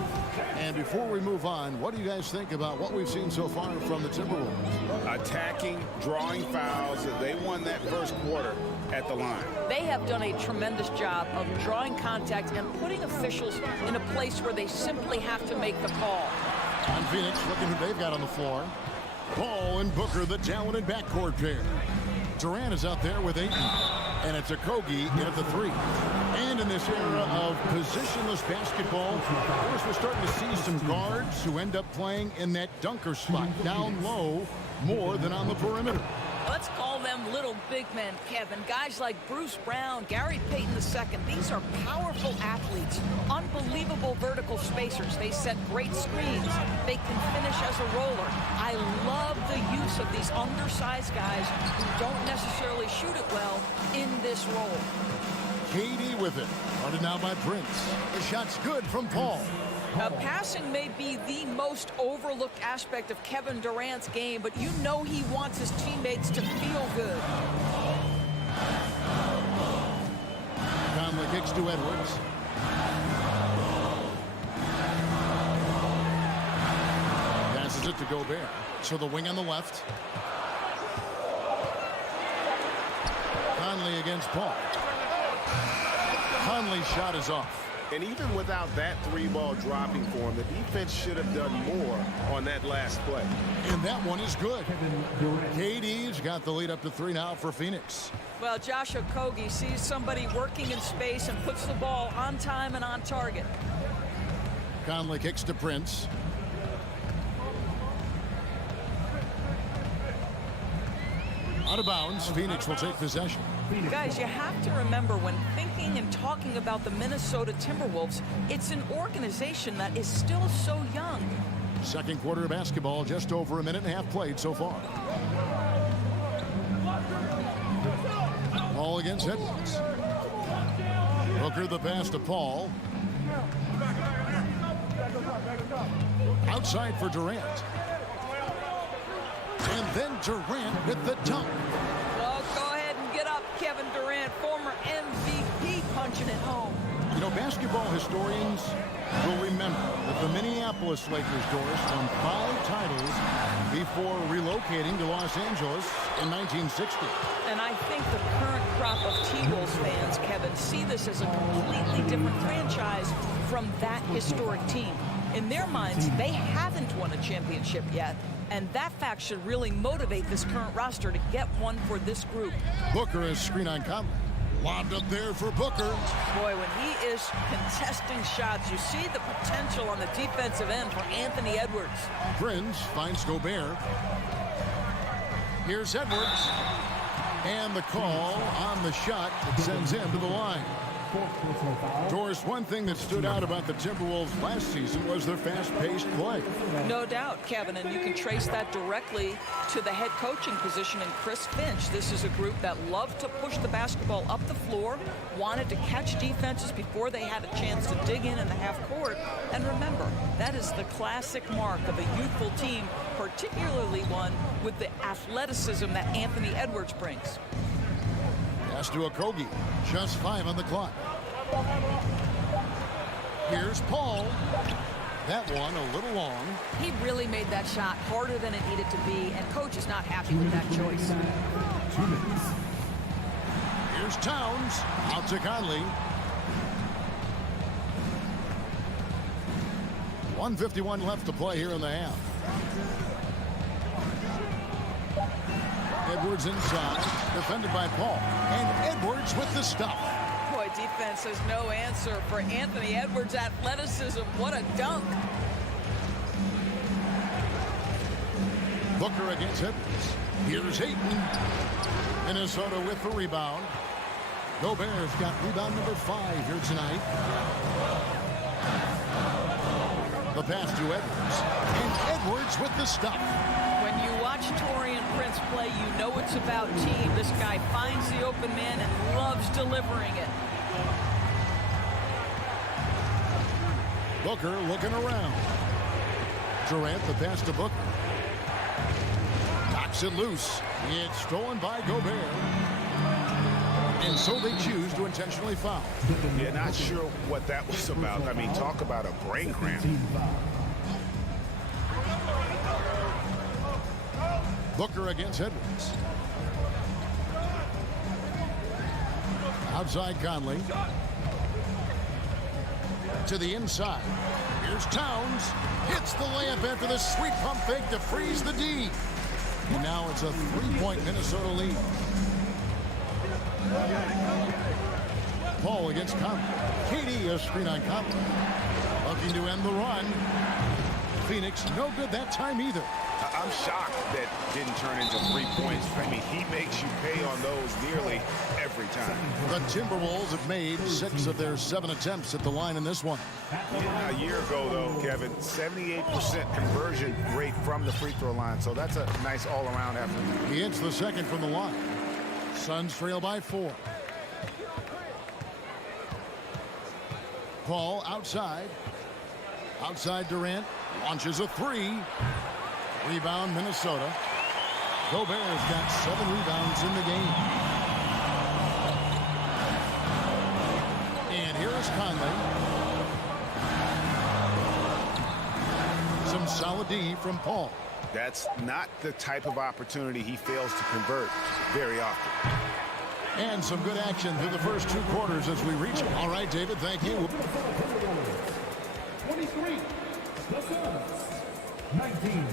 And before we move on, what do you guys think about what we've seen so far from the Timberwolves? Attacking, drawing fouls. They won that first quarter at the line. They have done a tremendous job of drawing contact and putting officials in a place where they simply have to make the call. On Phoenix, looking who they've got on the floor. Paul and Booker, the talented backcourt pair. Durant is out there with 8. And it's a Kogi in at the 3. And in this era of positionless basketball, of course, we're starting to see some guards who end up playing in that dunker spot, down low, more than on the perimeter. Let's call them little big men, Kevin. Guys like Bruce Brown, Gary Payton II. These are powerful athletes, unbelievable vertical spacers. They set great screens. They can finish as a roller. I love the use of these undersized guys who don't necessarily shoot it well in this role. KD with it. Guarded now by Prince. The shot's good from Paul. Passing may be the most overlooked aspect of Kevin Durant's game, but you know he wants his teammates to feel good. Conley kicks to Edwards. Passes it to Gobert. So the wing on the left. Conley against Paul. Conley's shot is off. And even without that 3-ball dropping for him, the defense should have done more on that last play. And that one is good. KD's got the lead up to 3 now for Phoenix. Well, Josh Okogie sees somebody working in space and puts the ball on time and on target. Conley kicks to Prince. Out of bounds. Phoenix will take possession. Guys, you have to remember when thinking and talking about the Minnesota Timberwolves, it's an organization that is still so young. Second quarter of basketball, just over a minute and a half played so far. Paul against Edwards. Booker the pass to Paul. Outside for Durant. And then Durant with the dunk. Well, go ahead and get up, Kevin Durant, former MVP, punching it home. You know, basketball historians will remember that the Minneapolis Lakers, Doris, won 5 titles before relocating to Los Angeles in 1960. And I think the current crop of T-Wolves fans, Kevin, see this as a completely different franchise from that historic team. In their minds, they haven't won a championship yet. And that fact should really motivate this current roster to get one for this group. Booker is screen on Conley. Lobbed up there for Booker. Boy, when he is contesting shots, you see the potential on the defensive end for Anthony Edwards. Prince finds Gobert. Here's Edwards. And the call on the shot that sends him to the line. Doris, one thing that stood out about the Timberwolves last season was their fast-paced play. No doubt, Kevin, and you can trace that directly to the head coaching position in Chris Finch. This is a group that loved to push the basketball up the floor, wanted to catch defenses before they had a chance to dig in the half court. And remember, that is the classic mark of a youthful team, particularly one with the athleticism that Anthony Edwards brings. Pass to Okogie. Just 5 on the clock. Here's Paul. That one a little long. He really made that shot harder than it needed to be, and coach is not happy with that choice. 2 minutes. Here's Towns. Out to Conley. 1:51 left to play here in the half. Edwards inside, defended by Paul. And Edwards with the stuff. Boy, defense has no answer for Anthony Edwards' athleticism. What a dunk. Booker against Edwards. Here's Ayton. Minnesota with the rebound. Gobert's got rebound number 5 here tonight. The pass to Edwards. And Edwards with the stuff. When you watch Taurean Prince play, you know it's about team. This guy finds the open man and loves delivering it. Booker looking around. Durant, the pass to Booker. Knocks it loose. It's stolen by Gobert. And so they choose to intentionally foul. Yeah, not sure what that was about. I mean, talk about a brain cramp. Booker against Edwards. Outside Conley. To the inside. Here's Towns. Hits the layup after the sweet pump fake to freeze the D. And now it's a 3-point Minnesota lead. Paul against Conley. KD a screen on Conley. Looking to end the run. Phoenix no good that time either. I'm shocked that didn't turn into 3 points. I mean, he makes you pay on those nearly every time. The Timberwolves have made 6 of their 7 attempts at the line in this one. Yeah, a year ago, though, Kevin, 78% conversion rate from the free throw line. So that's a nice all-around effort. He hits the second from the line. Suns trail by 4. Paul outside. Outside Durant. Launches a 3. Rebound Minnesota. Gobert's got 7 rebounds in the game. And here is Conley. Some solid D from Paul. That's not the type of opportunity he fails to convert very often. And some good action through the first 2 quarters as we reach. All right, David, thank you. 23. The Suns. 19.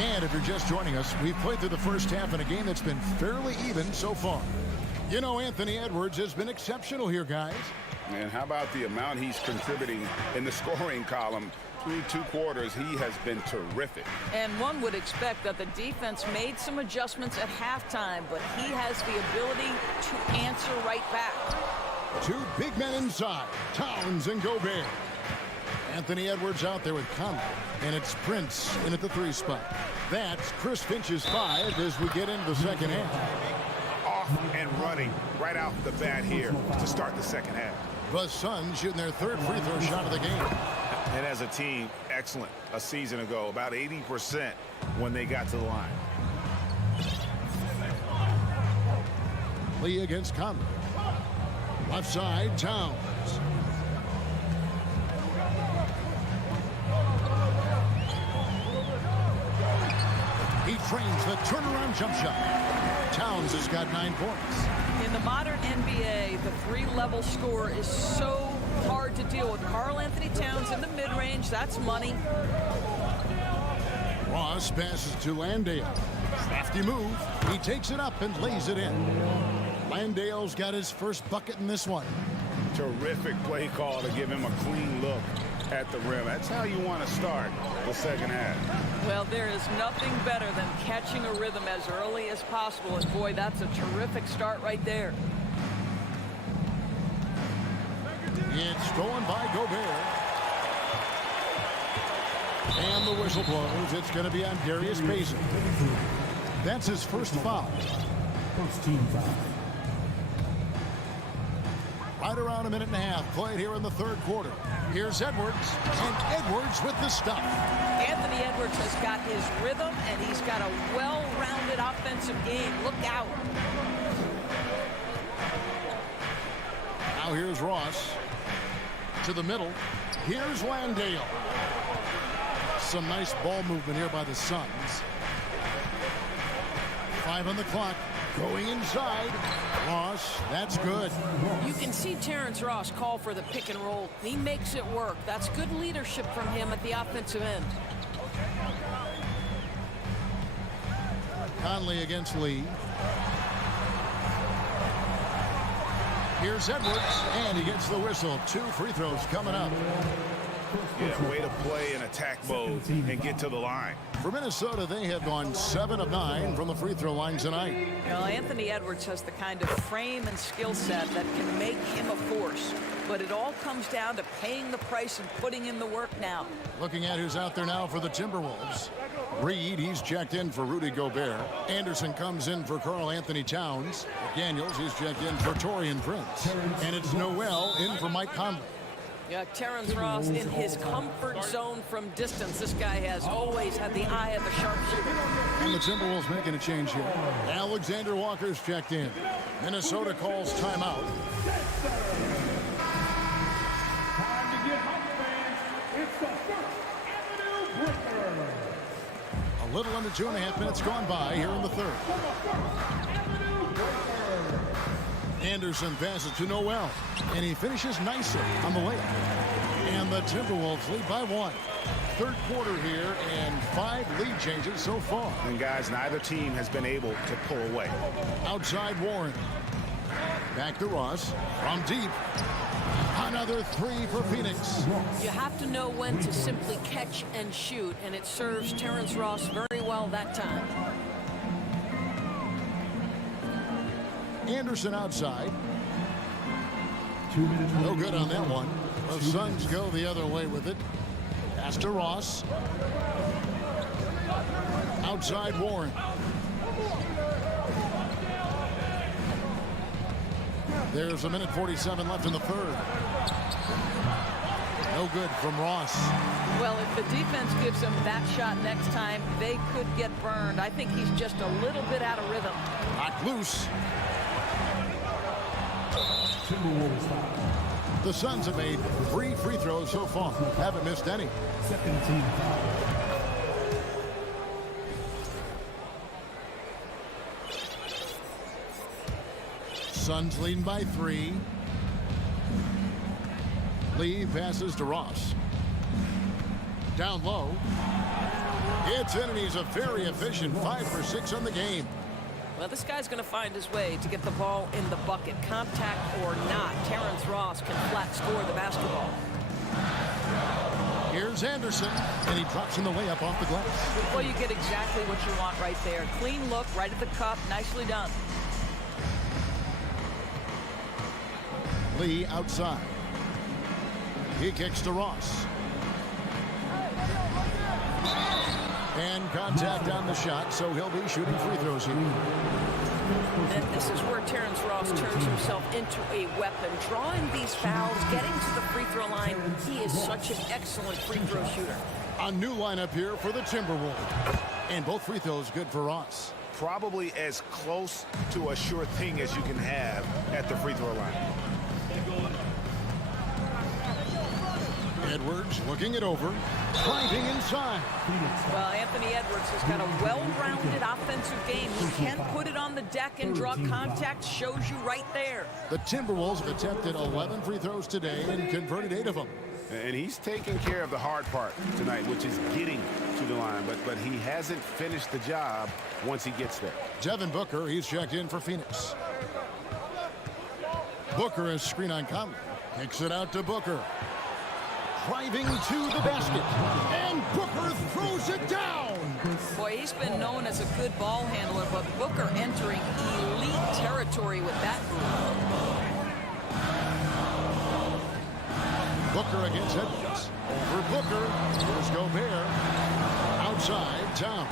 And if you're just joining us, we've played through the first half in a game that's been fairly even so far. You know, Anthony Edwards has been exceptional here, guys. And how about the amount he's contributing in the scoring column? Through 2 quarters, he has been terrific. And one would expect that the defense made some adjustments at halftime, but he has the ability to answer right back. 2 big men inside, Towns and Gobert. Anthony Edwards out there with Conley, and it's Prince in at the 3 spot. That's Chris Finch's 5 as we get into the second half. Off and running right out the bat here to start the second half. The Suns shooting their 3rd free throw shot of the game. And as a team, excellent a season ago, about 80% when they got to the line. Lee against Conley. Left side, Towns. He trains the turnaround jump shot. Towns has got 9 points. In the modern NBA, the 3-level score is so hard to deal with. Karl Anthony Towns in the mid-range, that's money. Ross passes to Landale. Crafty move. He takes it up and lays it in. Landale's got his first bucket in this one. Terrific play call to give him a clean look. at the rim. That's how you want to start the second half. Well, there is nothing better than catching a rhythm as early as possible. And boy, that's a terrific start right there. It's stolen by Gobert. And the whistle blows. It's going to be on Darius Bazin. That's his first foul. First team foul. Right around a minute and a half played here in the third quarter. Here's Edwards, and Edwards with the stop. Anthony Edwards has got his rhythm, and he's got a well-rounded offensive game. Look out. Now here's Ross to the middle. Here's Landale. Some nice ball movement here by the Suns. 5 on the clock. Going inside. Ross, that's good. You can see Terrence Ross call for the pick and roll. He makes it work. That's good leadership from him at the offensive end. Conley against Lee. Here's Edwards, and he gets the whistle. 2 free throws coming up. Yeah, way to play in attack mode and get to the line. For Minnesota, they have gone 7 of 9 from the free throw line tonight. Well, Anthony Edwards has the kind of frame and skill set that can make him a force. But it all comes down to paying the price and putting in the work now. Looking at who's out there now for the Timberwolves. Reed, he's checked in for Rudy Gobert. Anderson comes in for Karl Anthony Towns. McDaniels, he's checked in for Taurean Prince. And it's Noel in for Mike Conley. Yeah, Terrence Ross in his comfort zone from distance. This guy has always had the eye of the sharpshooter. And the Timberwolves making a change here. Alexander Walker's checked in. Minnesota calls timeout. Time to get home, fans. It's the First Avenue Breaker. A little under 2.5 minutes gone by here in the third. Anderson passes to Noel, and he finishes nicely on the layup. And the Timberwolves lead by 1. Third quarter here, and 5 lead changes so far. And guys, neither team has been able to pull away. Outside Warren. Back to Ross from deep. Another 3 for Phoenix. You have to know when to simply catch and shoot, and it serves Terrence Ross very well that time. Anderson outside. No good on that one. The Suns go the other way with it. Pass to Ross. Outside Warren. There's a minute 47 left in the third. No good from Ross. Well, if the defense gives him that shot next time, they could get burned. I think he's just a little bit out of rhythm. Knocked loose. The Suns have made 3 free throws so far. Haven't missed any. Second team foul. Suns leading by 3. Lee passes to Ross. Down low. It's in, and he's a very efficient 5 for 6 on the game. Well, this guy's going to find his way to get the ball in the bucket. Contact or not, Terrence Ross can flat score the basketball. Here's Anderson, and he drops in the layup off the glass. Well, you get exactly what you want right there. Clean look, right at the cup. Nicely done. Lee outside. He kicks to Ross. And contact on the shot, so he'll be shooting free throws here. And this is where Terrence Ross turns himself into a weapon. Drawing these fouls, getting to the free throw line. He is such an excellent free throw shooter. A new lineup here for the Timberwolves. And both free throws good for Ross. Probably as close to a sure thing as you can have at the free throw line. Edwards looking it over, driving inside. Well, Anthony Edwards has got a well-rounded offensive game. He can put it on the deck and draw contact. Shows you right there. The Timberwolves have attempted 11 free throws today and converted 8 of them. And he's taking care of the hard part tonight, which is getting to the line. But he hasn't finished the job once he gets there. Devin Booker, he's checked in for Phoenix. Booker is screen on Conley. Kicks it out to Booker. driving to the basket. And Booker throws it down. Boy, he's been known as a good ball handler, but Booker entering elite territory with that move. Booker against Edwards. Over Booker. Here's Gobert. Outside, Towns.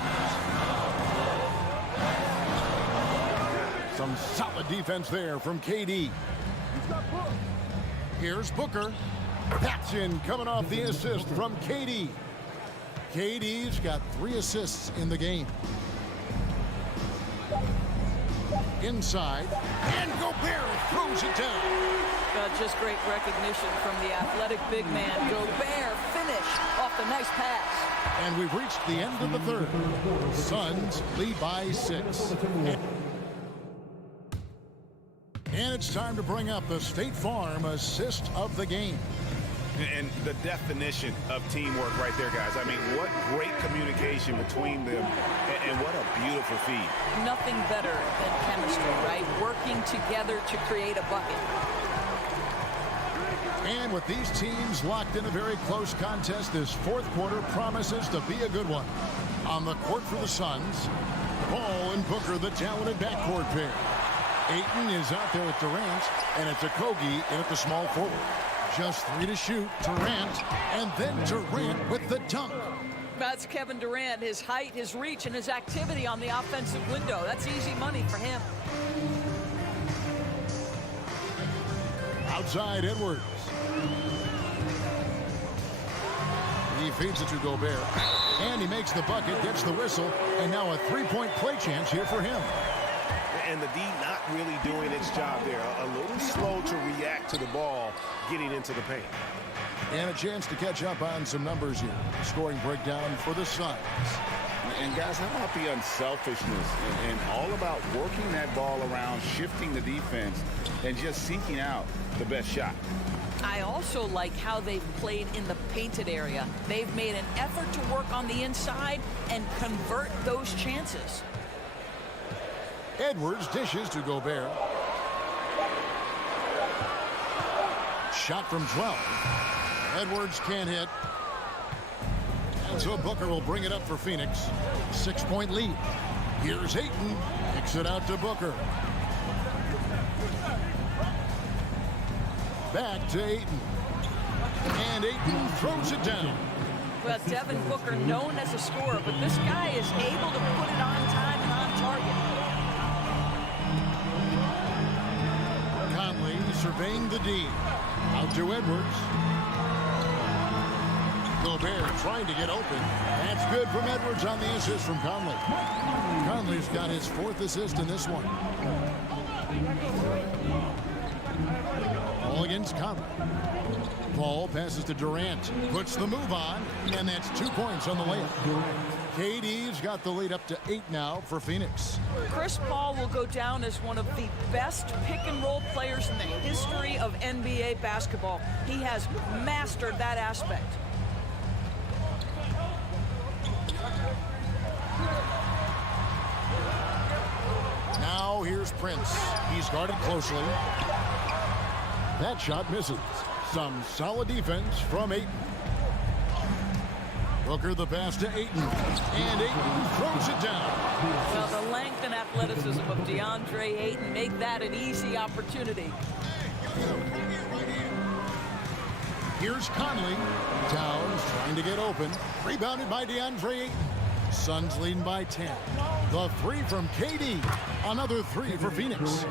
Some solid defense there from KD. Here's Booker. That's in, coming off the assist from KD. KD's got 3 assists in the game. Inside, and Gobert throws it down. Just great recognition from the athletic big man. Gobert finish off the nice pass. And we've reached the end of the third. Suns lead by 6. And it's time to bring up the State Farm assist of the game. And the definition of teamwork right there, guys. I mean, what great communication between them, and what a beautiful feed. Nothing better than chemistry, right? Working together to create a bucket. And with these teams locked in a very close contest, this fourth quarter promises to be a good one. On the court for the Suns, Ball and Booker, the talented backcourt pair. Ayton is out there with Durant, and it's Okogie in at the small forward. Just 3 to shoot, Durant, and then Durant with the dunk. That's Kevin Durant, his height, his reach, and his activity on the offensive window. That's easy money for him. Outside, Edwards. He feeds it to Gobert, and he makes the bucket, gets the whistle, and now a 3-point play chance here for him. And the D not really doing its job there. A little slow to react to the ball getting into the paint. And a chance to catch up on some numbers here. Scoring breakdown for the Suns. And guys, how about the unselfishness and all about working that ball around, shifting the defense, and just seeking out the best shot. I also like how they've played in the painted area. They've made an effort to work on the inside and convert those chances. Edwards dishes to Gobert. Shot from 12. Edwards can't hit. And so Booker will bring it up for Phoenix. 6-point lead. Here's Ayton. Kicks it out to Booker. Back to Ayton. And Ayton throws it down. Well, Devin Booker, known as a scorer, but this guy is able to put it on time and on target. Conley surveying the D. Out to Edwards. Gobert trying to get open. That's good from Edwards on the assist from Conley. Conley's got his 4th assist in this one. Ball against Conley. Ball passes to Durant. Puts the move on, and that's 2 points on the layup. KD's got the lead up to 8 now for Phoenix. Chris Paul will go down as one of the best pick-and-roll players in the history of NBA basketball. He has mastered that aspect. Now here's Prince. He's guarded closely. That shot misses. Some solid defense from Ayton. Booker the pass to Ayton. And Ayton throws it down. Well, the length and athleticism of DeAndre Ayton make that an easy opportunity. Here's Conley. Towns trying to get open. Rebounded by DeAndre Ayton. Suns leading by 10. The 3 from KD. Another 3 for Phoenix.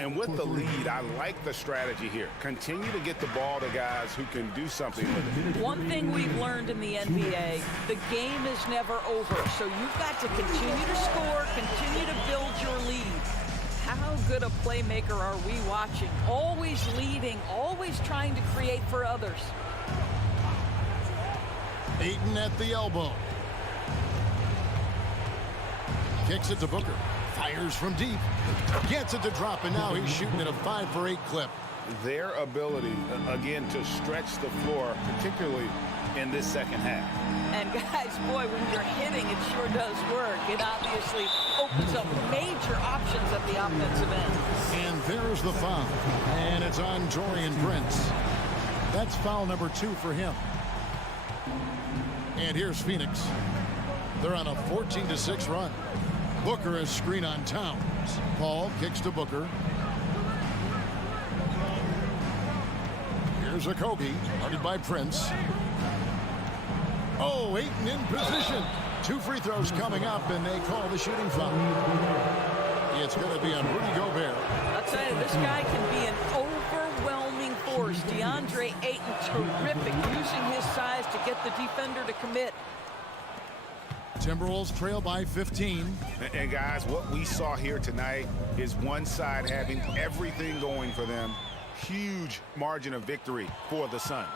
And with the lead, I like the strategy here. Continue to get the ball to guys who can do something with it. One thing we've learned in the NBA, the game is never over. So you've got to continue to score, continue to build your lead. How good a playmaker are we watching? Always leading, always trying to create for others. Ayton at the elbow. Kicks it to Booker. Fires from deep. Gets it to drop, and now he's shooting at a 5 for 8 clip. Their ability, again, to stretch the floor, particularly in this second half. And guys, boy, when you're hitting, it sure does work. It obviously opens up major options at the offensive end. And there's the foul. And it's on Taurean Prince. That's foul number 2 for him. And here's Phoenix. They're on a 14-6 run. Booker is screen on Towns. Paul kicks to Booker. Here's a Kobe, guarded by Prince. Oh, Ayton in position. 2 free throws coming up, and they call the shooting foul. It's going to be on Rudy Gobert. I'll tell you, this guy can be an overwhelming force. DeAndre Ayton, terrific, using his size to get the defender to commit. Timberwolves trail by 15. And guys, what we saw here tonight is one side having everything going for them. Huge margin of victory for the Suns.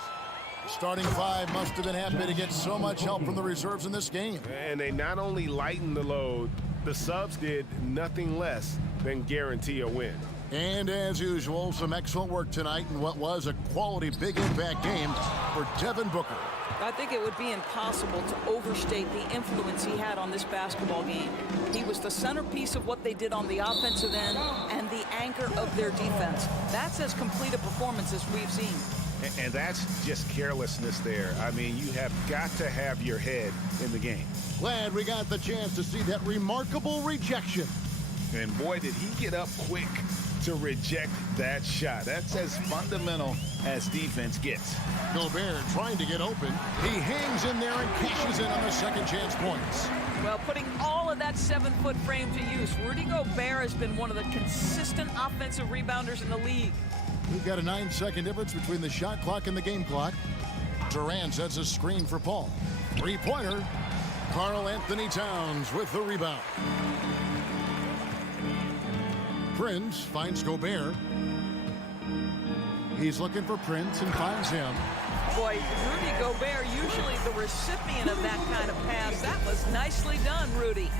Starting 5 must have been happy to get so much help from the reserves in this game. And they not only lightened the load, the subs did nothing less than guarantee a win. And as usual, some excellent work tonight in what was a quality big impact game for Devin Booker. I think it would be impossible to overstate the influence he had on this basketball game. He was the centerpiece of what they did on the offensive end and the anchor of their defense. That's as complete a performance as we've seen. And that's just carelessness there. I mean, you have got to have your head in the game. Glad we got the chance to see that remarkable rejection. And boy, did he get up quick to reject that shot. That's as fundamental as defense gets. Gobert trying to get open. He hangs in there and cashes in on the second chance points. Well, putting all of that 7-foot frame to use, Rudy Gobert has been one of the consistent offensive rebounders in the league. We've got a 9-second difference between the shot clock and the game clock. Durant sets a screen for Paul. 3-pointer. Karl Anthony Towns with the rebound. Prince finds Gobert. He's looking for Prince and finds him. Boy, Rudy Gobert, usually the recipient of that kind of pass. That was nicely done, Rudy.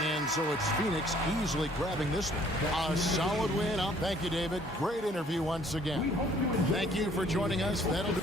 And so it's Phoenix easily grabbing this one. A solid win. Thank you, David. Great interview once again. Thank you for joining us. That'll be...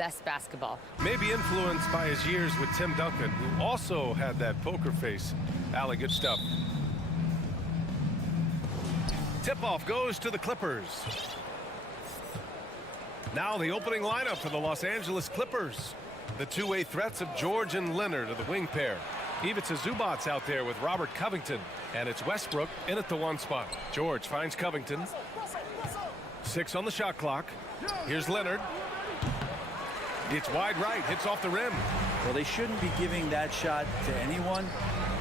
best basketball. Maybe influenced by his years with Tim Duncan, who also had that poker face. Allie, good stuff. Tip-off goes to the Clippers. Now the opening lineup for the Los Angeles Clippers. The two-way threats of George and Leonard are the wing pair. Ivica Zubac's out there with Robert Covington. And it's Westbrook in at the 1 spot. George finds Covington. 6 on the shot clock. Here's Leonard. It's wide right, hits off the rim. Well, they shouldn't be giving that shot to anyone,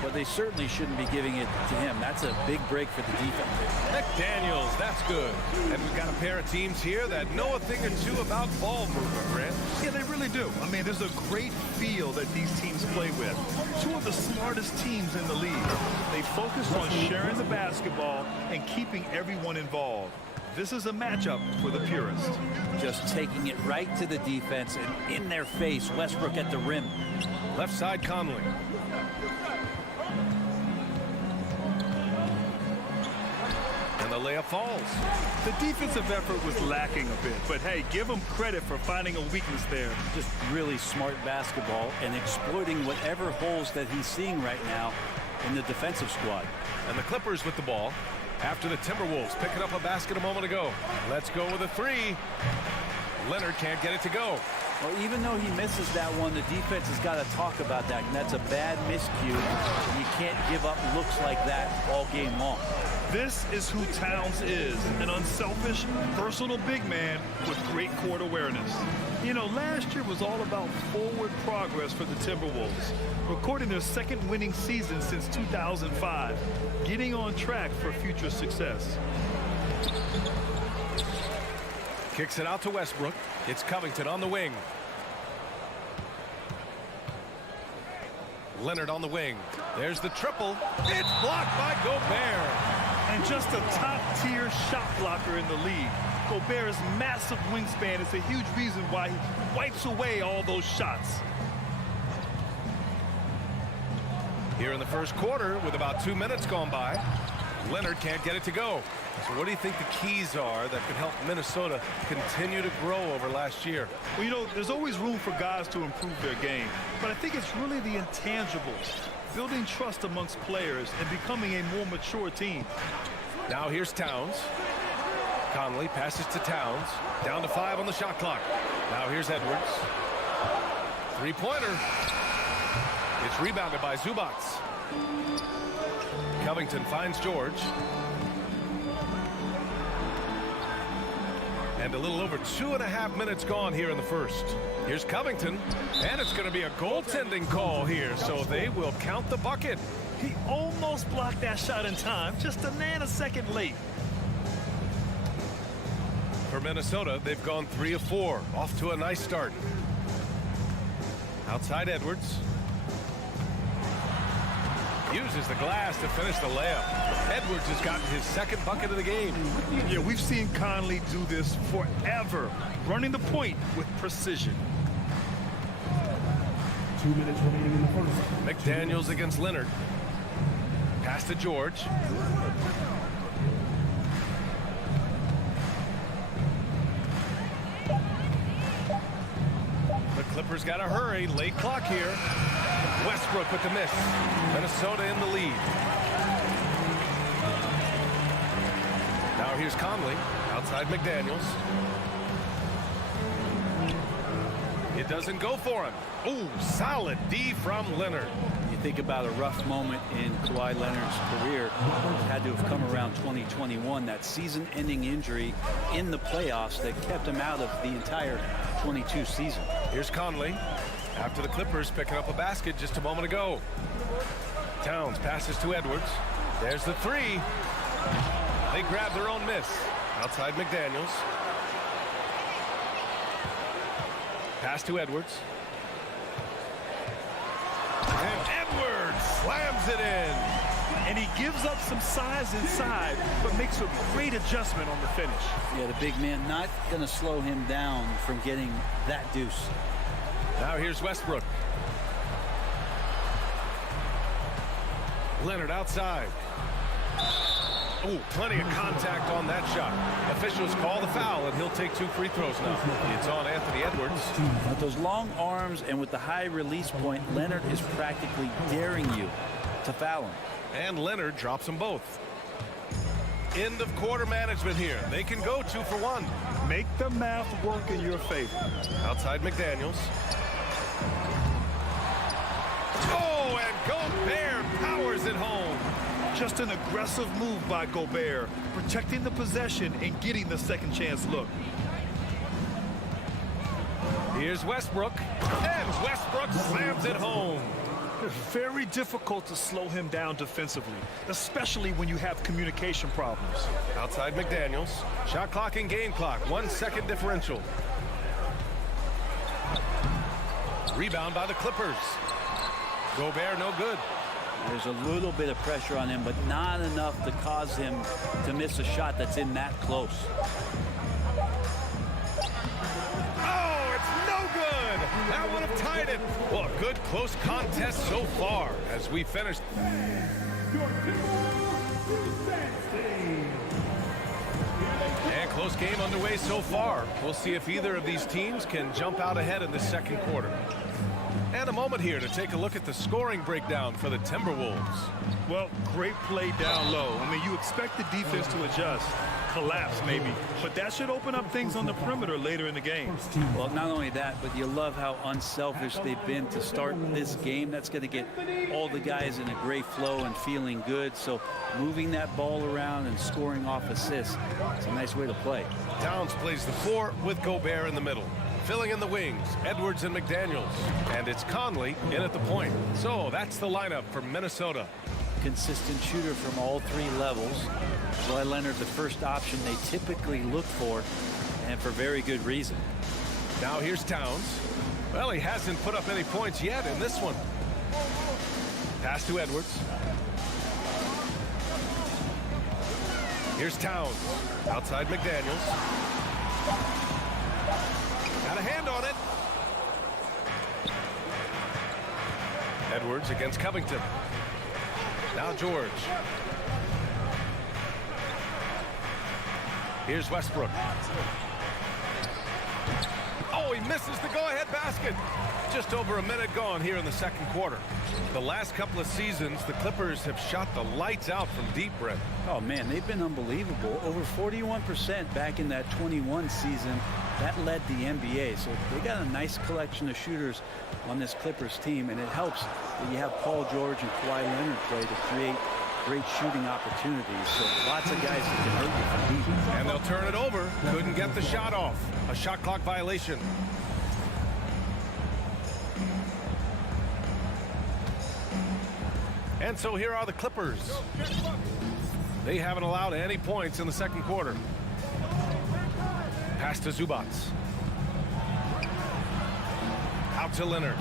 but they certainly shouldn't be giving it to him. That's a big break for the defense. McDaniels, that's good. And we've got a pair of teams here that know a thing or two about ball movement, Grant. Yeah, they really do. I mean, there's a great feel that these teams play with. Two of the smartest teams in the league. They focus on sharing the basketball and keeping everyone involved. This is a matchup for the purist. Just taking it right to the defense and in their face. Westbrook at the rim. Left side, Conley. And the layup falls. The defensive effort was lacking a bit, but hey, give him credit for finding a weakness there. Just really smart basketball and exploiting whatever holes that he's seeing right now in the defensive squad. And the Clippers with the ball after the Timberwolves picking up a basket a moment ago. Let's go with a 3. Leonard can't get it to go. Well, even though he misses that one, the defense has got to talk about that, and that's a bad miscue. You can't give up looks like that all game long. This is who Towns is, an unselfish, versatile big man with great court awareness. You know, last year was all about forward progress for the Timberwolves, recording their second winning season since 2005, getting on track for future success. Kicks it out to Westbrook. It's Covington on the wing. Leonard on the wing. There's the triple. It's blocked by Gobert. And just a top-tier shot blocker in the league. Gobert's massive wingspan is a huge reason why he wipes away all those shots. Here in the first quarter, with about 2 minutes gone by, Leonard can't get it to go. So what do you think the keys are that could help Minnesota continue to grow over last year? Well, you know, there's always room for guys to improve their game. But I think it's really the intangibles, building trust amongst players and becoming a more mature team. Now here's Towns. Conley passes to Towns. Down to 5 on the shot clock. Now here's Edwards. Three-pointer. It's rebounded by Zubac. Covington finds George. And a little over 2.5 minutes gone here in the first. Here's Covington, and it's going to be a goaltending call here, so they will count the bucket. He almost blocked that shot in time, just a nanosecond late. For Minnesota, they've gone 3 of 4, off to a nice start. Outside Edwards. Uses the glass to finish the layup. Edwards has gotten his second bucket of the game. Yeah, we've seen Conley do this forever, running the point with precision. 2 minutes remaining in the first. McDaniels against Leonard. Pass to George. The Clippers got to hurry. Late clock here. Westbrook with the miss. Minnesota in the lead. Now here's Conley. Outside McDaniels. It doesn't go for him. Ooh, solid D from Leonard. You think about a rough moment in Kawhi Leonard's career. It had to have come around 2021, that season-ending injury in the playoffs that kept him out of the entire 22 season. Here's Conley. After the Clippers picking up a basket just a moment ago. Towns passes to Edwards. There's the 3. They grab their own miss. Outside McDaniels. Pass to Edwards. And Edwards slams it in. And he gives up some size inside, but makes a great adjustment on the finish. Yeah, the big man not going to slow him down from getting that deuce. Now here's Westbrook. Leonard outside. Oh, plenty of contact on that shot. Officials call the foul, and he'll take 2 free throws now. It's on Anthony Edwards. With those long arms and with the high release point, Leonard is practically daring you to foul him. And Leonard drops them both. End of quarter management here. They can go 2 for 1. Make the math work in your favor. Outside McDaniels. Oh, and Gobert powers it home. Just an aggressive move by Gobert, protecting the possession and getting the second chance look. Here's Westbrook, and Westbrook slams it home. It's very difficult to slow him down defensively, especially when you have communication problems. Outside McDaniels. Shot clock and game clock. 1 second differential. Rebound by the Clippers. Gobert no good. There's a little bit of pressure on him, but not enough to cause him to miss a shot that's in that close. Oh, it's no good. That would have tied it. Well, a good close contest so far as we finished. And close game underway so far. We'll see if either of these teams can jump out ahead in the second quarter. And a moment here to take a look at the scoring breakdown for the Timberwolves. Well, great play down low. I mean, you expect the defense to adjust, collapse maybe, but that should open up things on the perimeter later in the game. Well, not only that, but you love how unselfish they've been to start this game. That's going to get all the guys in a great flow and feeling good. So moving that ball around and scoring off assists, it's a nice way to play. Towns plays the 4 with Gobert in the middle. Filling in the wings, Edwards and McDaniels. And it's Conley in at the point. So that's the lineup for Minnesota. Consistent shooter from all 3 levels. Kawhi Leonard, the first option they typically look for, and for very good reason. Now here's Towns. Well, he hasn't put up any points yet in this one. Pass to Edwards. Here's Towns. Outside McDaniels. Got a hand on it. Edwards against Covington. Now George. Here's Westbrook. Oh, he misses the go-ahead basket. Just over a minute gone here in the second quarter. The last couple of seasons, the Clippers have shot the lights out from deep, Brett. Oh, man, they've been unbelievable. Over 41% back in that 21 season. That led the NBA. So they got a nice collection of shooters on this Clippers team, and it helps that you have Paul George and Kawhi Leonard play to create great shooting opportunities. So lots of guys that can hurt you from deep. And they'll turn it over. Couldn't get the shot off. A shot clock violation. And so here are the Clippers. They haven't allowed any points in the second quarter. Pass to Zubac. Out to Leonard.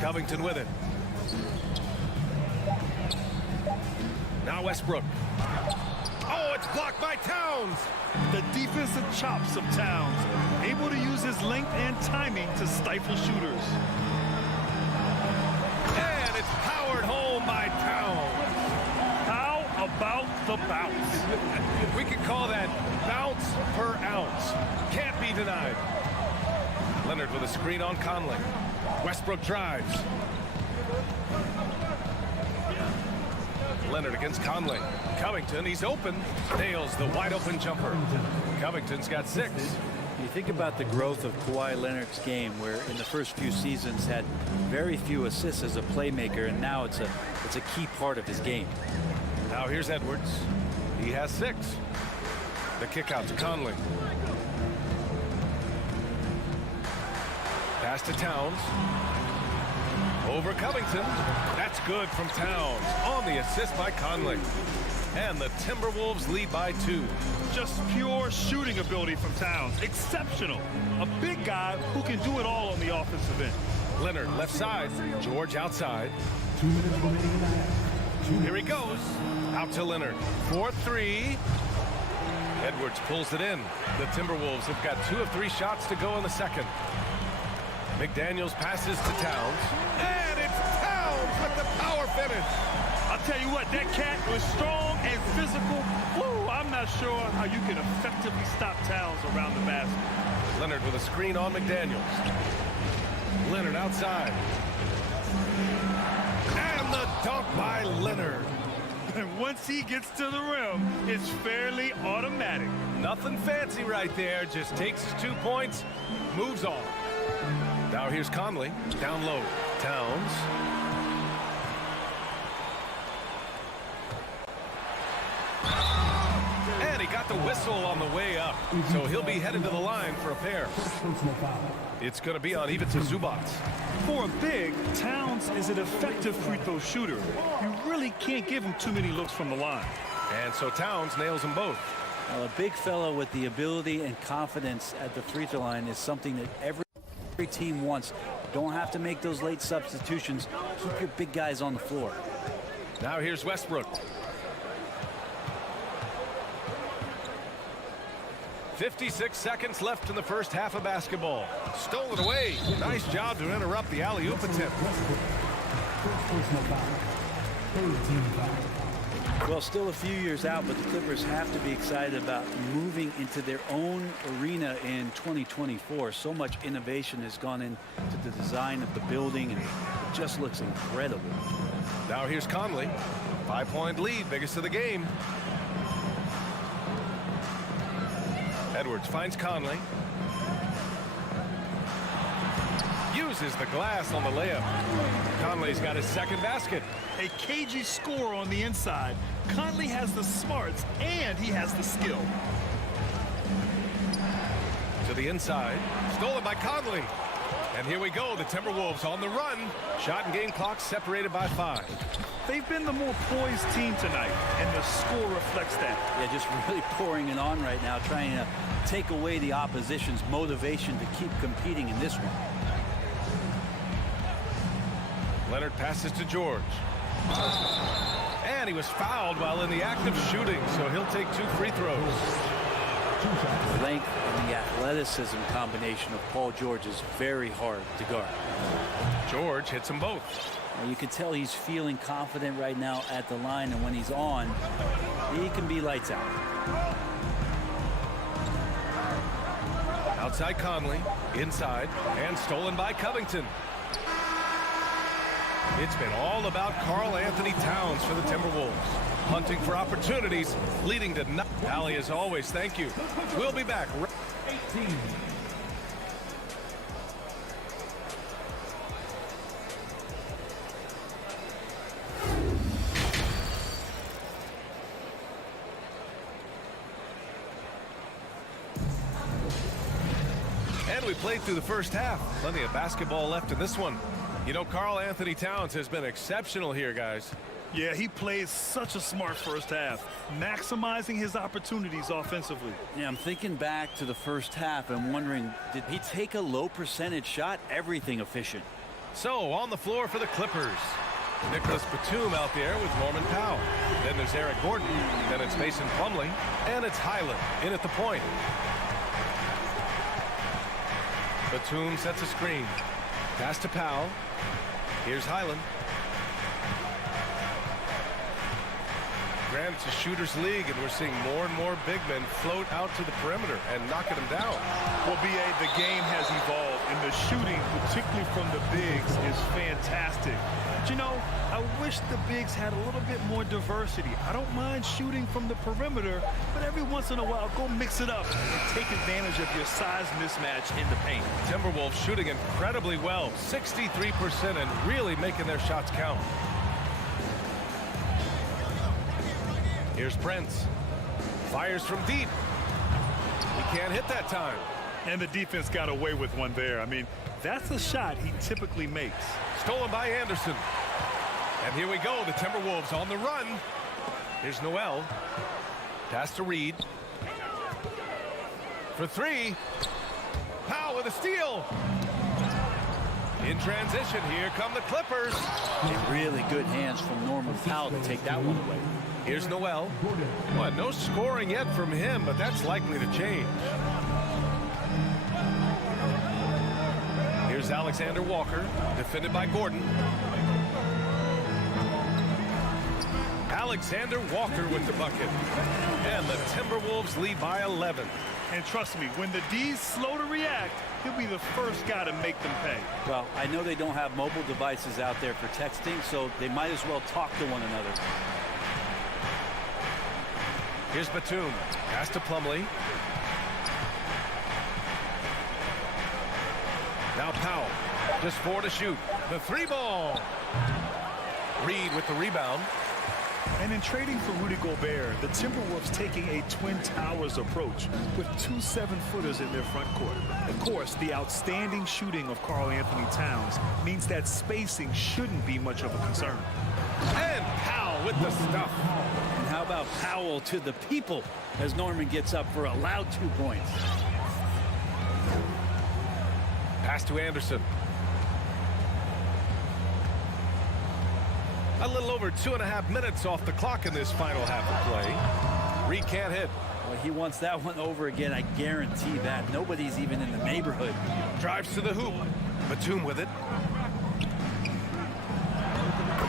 Covington with it. Now Westbrook. Oh, it's blocked by Towns. The defensive chops of Towns, able to use his length and timing to stifle shooters. And it's powered home by Towns. How about the bounce? We could call that bounce per ounce. Can't be denied. Leonard with a screen on Conley. Westbrook drives. Leonard against Conley. Covington, he's open. Nails the wide open jumper. Covington's got 6. You think about the growth of Kawhi Leonard's game, where in the first few seasons had very few assists as a playmaker, and now it's a key part of his game. Now here's Edwards. He has 6. The kick out to Conley. Pass to Towns. Over Covington. That's good from Towns. On the assist by Conley. And the Timberwolves lead by 2. Just pure shooting ability from Towns. Exceptional. A big guy who can do it all on the offensive end. Leonard left side. George outside. Here he goes. Out to Leonard. 4-3. Edwards pulls it in. The Timberwolves have got 2 of 3 shots to go in the second. McDaniels passes to Towns. And it's Towns with the power finish. I'll tell you what, that cat was strong and physical. Woo, I'm not sure how you can effectively stop Towns around the basket. Leonard with a screen on McDaniels. Leonard outside. And the dunk by Leonard. And once he gets to the rim, it's fairly automatic. Nothing fancy right there. Just takes his 2 points, moves on. Now here's Conley. Down low. Towns. And he got the whistle on the way up. So he'll be headed to the line for a pair. It's going to be on Ivica Zubac. For a big, Towns is an effective free throw shooter. You really can't give him too many looks from the line. And so Towns nails them both. Well, a big fellow with the ability and confidence at the free throw line is something that every team wants. Don't have to make those late substitutions. Keep your big guys on the floor. Now here's Westbrook. 56 seconds left in the first half of basketball. Stolen away. Nice job to interrupt the alley-oop attempt. Well, still a few years out, but the Clippers have to be excited about moving into their own arena in 2024. So much innovation has gone into the design of the building, and it just looks incredible. Now here's Conley. 5-point lead, biggest of the game. Edwards finds Conley. Uses the glass on the layup. Conley's got his second basket. A cagey score on the inside. Conley has the smarts and he has the skill. To the inside. Stolen by Conley. And here we go. The Timberwolves on the run. Shot and game clock separated by 5. They've been the more poised team tonight, and the score reflects that. Yeah, just really pouring it on right now, trying to take away the opposition's motivation to keep competing in this one. Leonard passes to George. And he was fouled while in the act of shooting, so he'll take 2 free throws. The length and the athleticism combination of Paul George is very hard to guard. George hits them both. You can tell he's feeling confident right now at the line, and when he's on, he can be lights out. Outside Conley, inside, and stolen by Covington. It's been all about Karl Anthony Towns for the Timberwolves. Hunting for opportunities, leading to nothing. Allie, as always, thank you. We'll be back. 18. And we played through the first half. Plenty of basketball left in this one. You know, Karl Anthony Towns has been exceptional here, guys. Yeah, he plays such a smart first half, maximizing his opportunities offensively. Yeah, I'm thinking back to the first half and wondering, did he take a low percentage shot? Everything efficient. So, on the floor for the Clippers. Nicholas Batum out there with Norman Powell. Then there's Eric Gordon. Then it's Mason Plumlee. And it's Highland in at the point. Batum sets a screen. Pass to Powell. Here's Highland. Granted, it's a shooter's league, and we're seeing more and more big men float out to the perimeter and knocking them down. Well, B.A., the game has evolved, and the shooting, particularly from the bigs, is fantastic. But, you know, I wish the bigs had a little bit more diversity. I don't mind shooting from the perimeter, but every once in a while, go mix it up and take advantage of your size mismatch in the paint. Timberwolves shooting incredibly well, 63%, and really making their shots count. Here's Prince. Fires from deep. He can't hit that time. And the defense got away with one there. I mean, that's a shot he typically makes. Stolen by Anderson. And here we go, the Timberwolves on the run. Here's Noel. Pass to Reed. For 3. Powell with a steal. In transition, here come the Clippers. Really good hands from Norman Powell to take that one away. Here's Noel. Well, no scoring yet from him, but that's likely to change. Here's Alexander Walker, defended by Gordon. Alexander Walker with the bucket. And the Timberwolves lead by 11. And trust me, when the D's slow to react, he'll be the first guy to make them pay. Well, I know they don't have mobile devices out there for texting, so they might as well talk to one another. Here's Batum. Pass to Plumlee. Now Powell. Just 4 to shoot. The 3-ball. Reed with the rebound. And in trading for Rudy Gobert, the Timberwolves taking a Twin Towers approach with 2 7-footers in their front court. Of course, the outstanding shooting of Karl Anthony Towns means that spacing shouldn't be much of a concern. And Powell with the stuff. And how about Powell to the people as Norman gets up for a loud 2 points. Pass to Anderson. A little over 2.5 minutes off the clock in this final half of play. Reed can't hit. Well, he wants that one over again, I guarantee that. Nobody's even in the neighborhood. Drives to the hoop. Batum with it.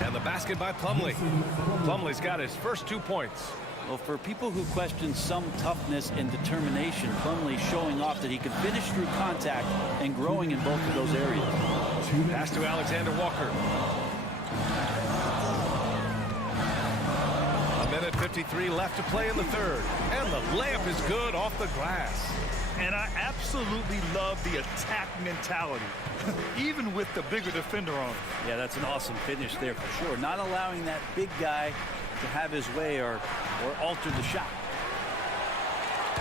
And the basket by Plumlee. Plumlee's got his first 2 points. Well, for people who question some toughness and determination, Plumlee showing off that he can finish through contact and growing in both of those areas. Pass to Alexander Walker. 1:53 left to play in the third. And the layup is good off the glass. And I absolutely love the attack mentality, even with the bigger defender on. Yeah, that's an awesome finish there for sure. Not allowing that big guy to have his way or alter the shot.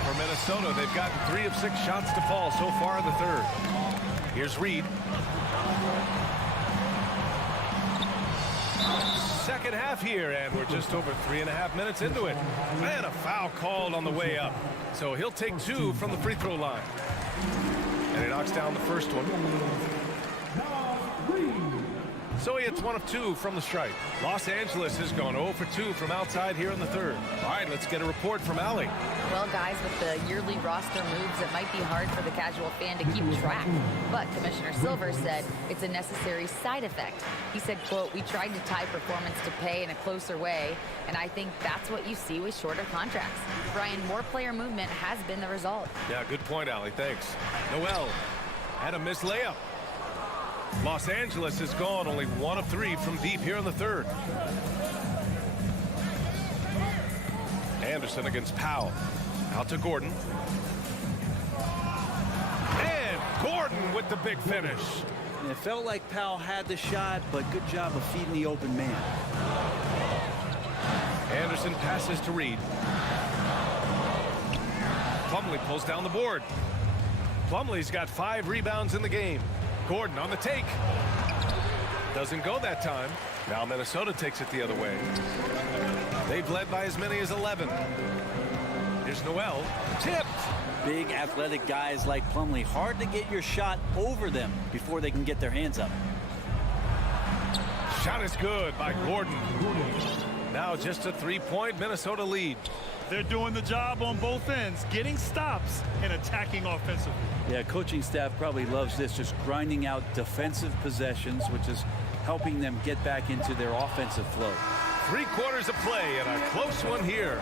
For Minnesota, they've gotten 3 of 6 shots to fall so far in the third. Here's Reed. Second half here, and we're just over 3.5 minutes into it. And a foul called on the way up. So he'll take 2 from the free throw line. And he knocks down the first one. So he hits 1 of 2 from the stripe. Los Angeles has gone 0 for 2 from outside here in the third. All right, let's get a report from Allie. Well, guys, with the yearly roster moves, it might be hard for the casual fan to keep track. But Commissioner Silver said it's a necessary side effect. He said, quote, "We tried to tie performance to pay in a closer way, and I think that's what you see with shorter contracts." Brian, more player movement has been the result. Yeah, good point, Allie. Thanks. Noel had a missed layup. Los Angeles has gone only 1 of 3 from deep here in the third. Anderson against Powell. Out to Gordon. And Gordon with the big finish. And it felt like Powell had the shot, but good job of feeding the open man. Anderson passes to Reed. Plumlee pulls down the board. Plumlee's got 5 rebounds in the game. Gordon on the take. Doesn't go that time. Now Minnesota takes it the other way. They've led by as many as 11. Here's Noel. Tipped. Big athletic guys like Plumlee. Hard to get your shot over them before they can get their hands up. Shot is good by Gordon. Now just a 3-point Minnesota lead. They're doing the job on both ends, getting stops and attacking offensively. Yeah, coaching staff probably loves this, just grinding out defensive possessions, which is helping them get back into their offensive flow. 3 quarters of play and a close one here.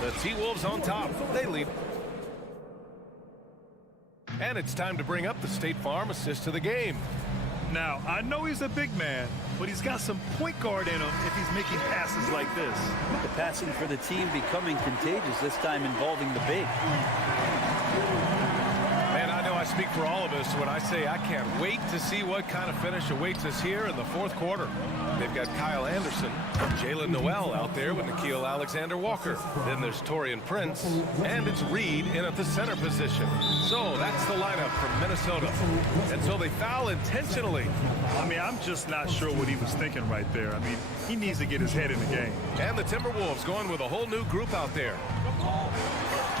The T-Wolves on top. They lead. And it's time to bring up the State Farm assist to the game. Now, I know he's a big man, but he's got some point guard in him if he's making passes like this. The passing for the team becoming contagious, this time involving the big. Man, I know I speak for all of us when I say I can't wait to see what kind of finish awaits us here in the fourth quarter. They've got Kyle Anderson, Jalen Noel out there with Nickeil Alexander-Walker. Then there's Taurean Prince, and it's Reed in at the center position. So that's the lineup from Minnesota. And so they foul intentionally. I mean, I'm just not sure what he was thinking right there. I mean, he needs to get his head in the game. And the Timberwolves going with a whole new group out there.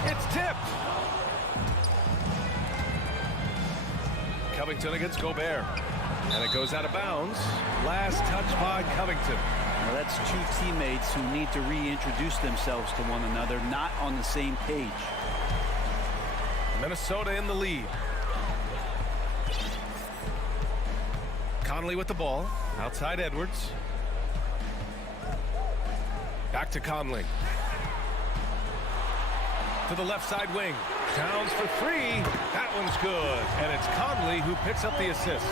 It's tipped. Covington against Gobert. And it goes out of bounds. Last touch by Covington. Now that's 2 teammates who need to reintroduce themselves to one another, not on the same page. Minnesota in the lead. Conley with the ball. Outside Edwards. Back to Conley. To the left side wing. Towns for three. That one's good. And it's Conley who picks up the assist.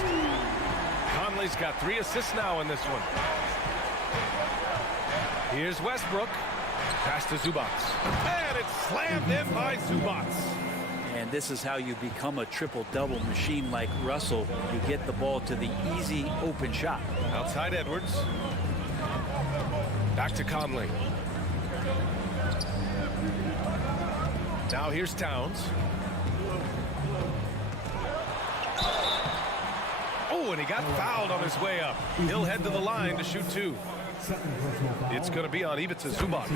Conley's got 3 assists now in this one. Here's Westbrook. Pass to Zubac. And it's slammed in by Zubac. And this is how you become a triple-double machine like Russell. You get the ball to the easy open shot. Outside Edwards. Back to Conley. Now here's Towns. Oh, and he got fouled on his way up. He'll head to the line to shoot 2. It's going to be on Ivica Zubac.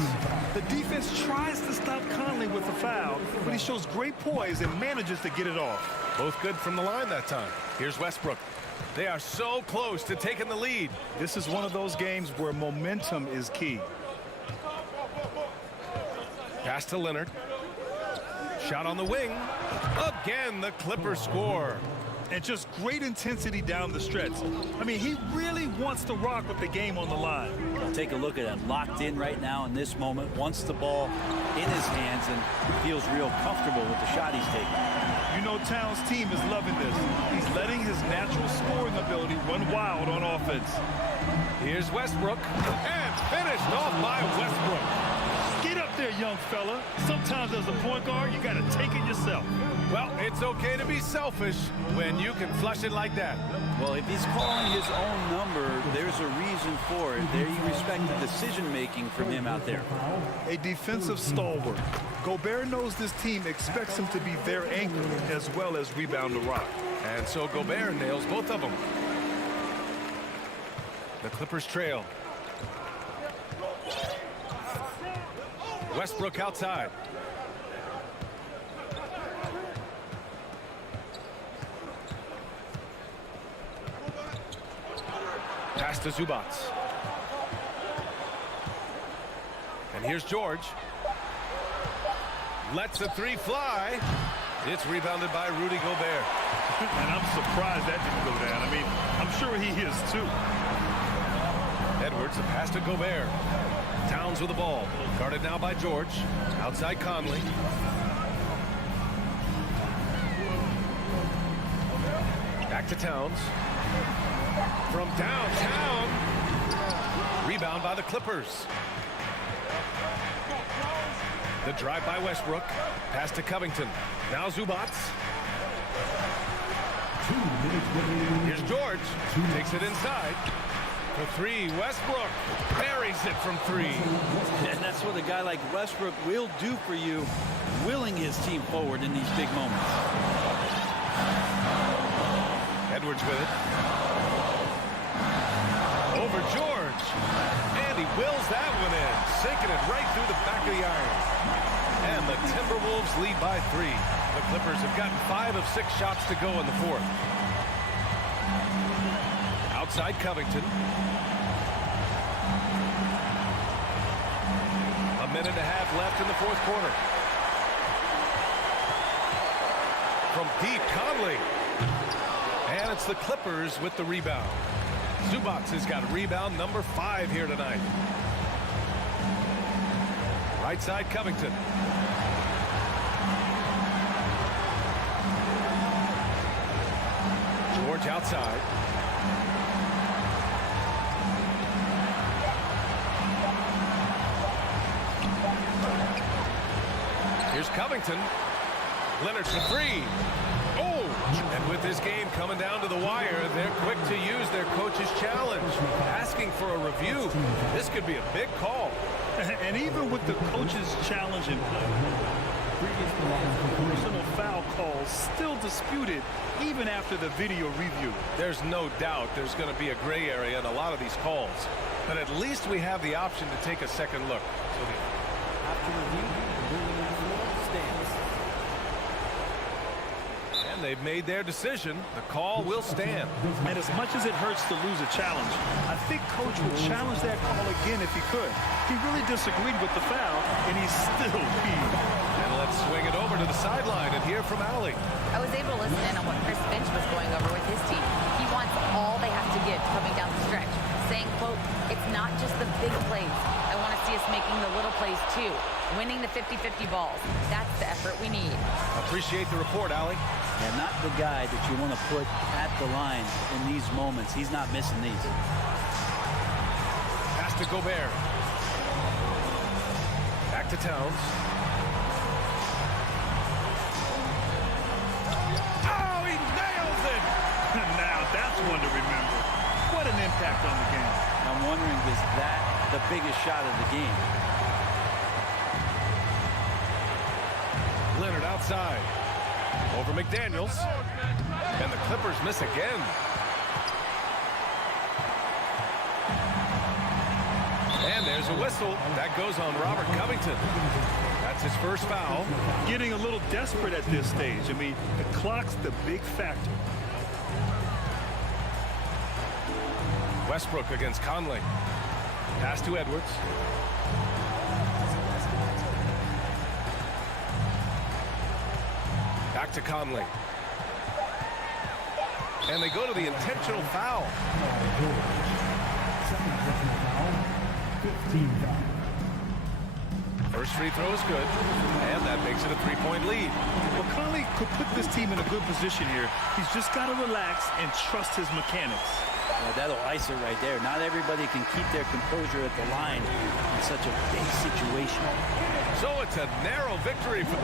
The defense tries to stop Conley with the foul, but he shows great poise and manages to get it off. Both good from the line that time. Here's Westbrook. They are so close to taking the lead. This is one of those games where momentum is key. Pass to Leonard. Shot on the wing. Again, the Clippers score. And just great intensity down the stretch. I mean, he really wants to rock with the game on the line. Take a look at it. Locked in right now in this moment. Wants the ball in his hands and feels real comfortable with the shot he's taking. You know, Towns' team is loving this. He's letting his natural scoring ability run wild on offense. Here's Westbrook. And finished off by Westbrook. Get up there, young fella. Sometimes as a point guard, you got to take it yourself. Well, it's okay to be selfish when you can flush it like that. Well, if he's calling his own number, there's a reason for it. There you respect the decision-making from him out there. A defensive stalwart. Gobert knows this team expects him to be their anchor as well as rebound the rock. And so Gobert nails both of them. The Clippers trail. Westbrook outside. Pass to Zubac. And here's George. Lets the 3 fly. It's rebounded by Rudy Gobert. And I'm surprised that didn't go down. I mean, I'm sure he is too. Edwards, a pass to Gobert. Towns with the ball. Guarded now by George. Outside Conley. Back to Towns. From downtown. Rebound by the Clippers. The drive by Westbrook. Pass to Covington. Now Zubac. Here's George. Takes it inside. For 3, Westbrook buries it from 3. And that's what a guy like Westbrook will do for you, willing his team forward in these big moments. Edwards with it. Over George. And he wills that one in, sinking it right through the back of the iron. And the Timberwolves lead by 3. The Clippers have gotten 5 of 6 shots to go in the 4th. Outside Covington. A minute and a half left in the 4th quarter. From deep, Conley. And it's the Clippers with the rebound. Zubac has got rebound number 5 here tonight. Right side, Covington. George outside. Here's Covington. Leonard for 3. Oh! And with this game coming down to the wire, they're quick to use their coach's challenge. Asking for a review. This could be a big call. And even with the coach's challenge in play, personal foul calls still disputed even after the video review. There's no doubt there's going to be a gray area in a lot of these calls. But at least we have the option to take a second look. After review, stands. And they've made their decision. The call will stand. And as much as it hurts to lose a challenge, I think Coach would challenge that call again if he could. He really disagreed with the foul, and he's still peeved. And let's swing it over to the sideline and hear from Allie. I was able to listen in on what Chris Finch was going over with his team. He wants all they have to give coming down the stretch, saying, quote, "It's not just the big plays. I want to see us make too. Winning the 50-50 balls. That's the effort we need. Appreciate the report, Allie. And not the guy that you want to put at the line in these moments. He's not missing these. Pass to Gobert. Back to Towns. Oh, he nails it! Now that's one to remember. What an impact on the game. I'm wondering, is that the biggest shot of the game? Leonard outside. Over McDaniels. And the Clippers miss again. And there's a whistle. That goes on Robert Covington. That's his first foul. Getting a little desperate at this stage. I mean, the clock's the big factor. Westbrook against Conley. Pass to Edwards. Back to Conley. And they go to the intentional foul. First free throw is good. And that makes it a three-point lead. Well, Conley could put this team in a good position here. He's just got to relax and trust his mechanics. Yeah, that'll ice it right there. Not everybody can keep their composure at the line in such a big situation. So it's a narrow victory for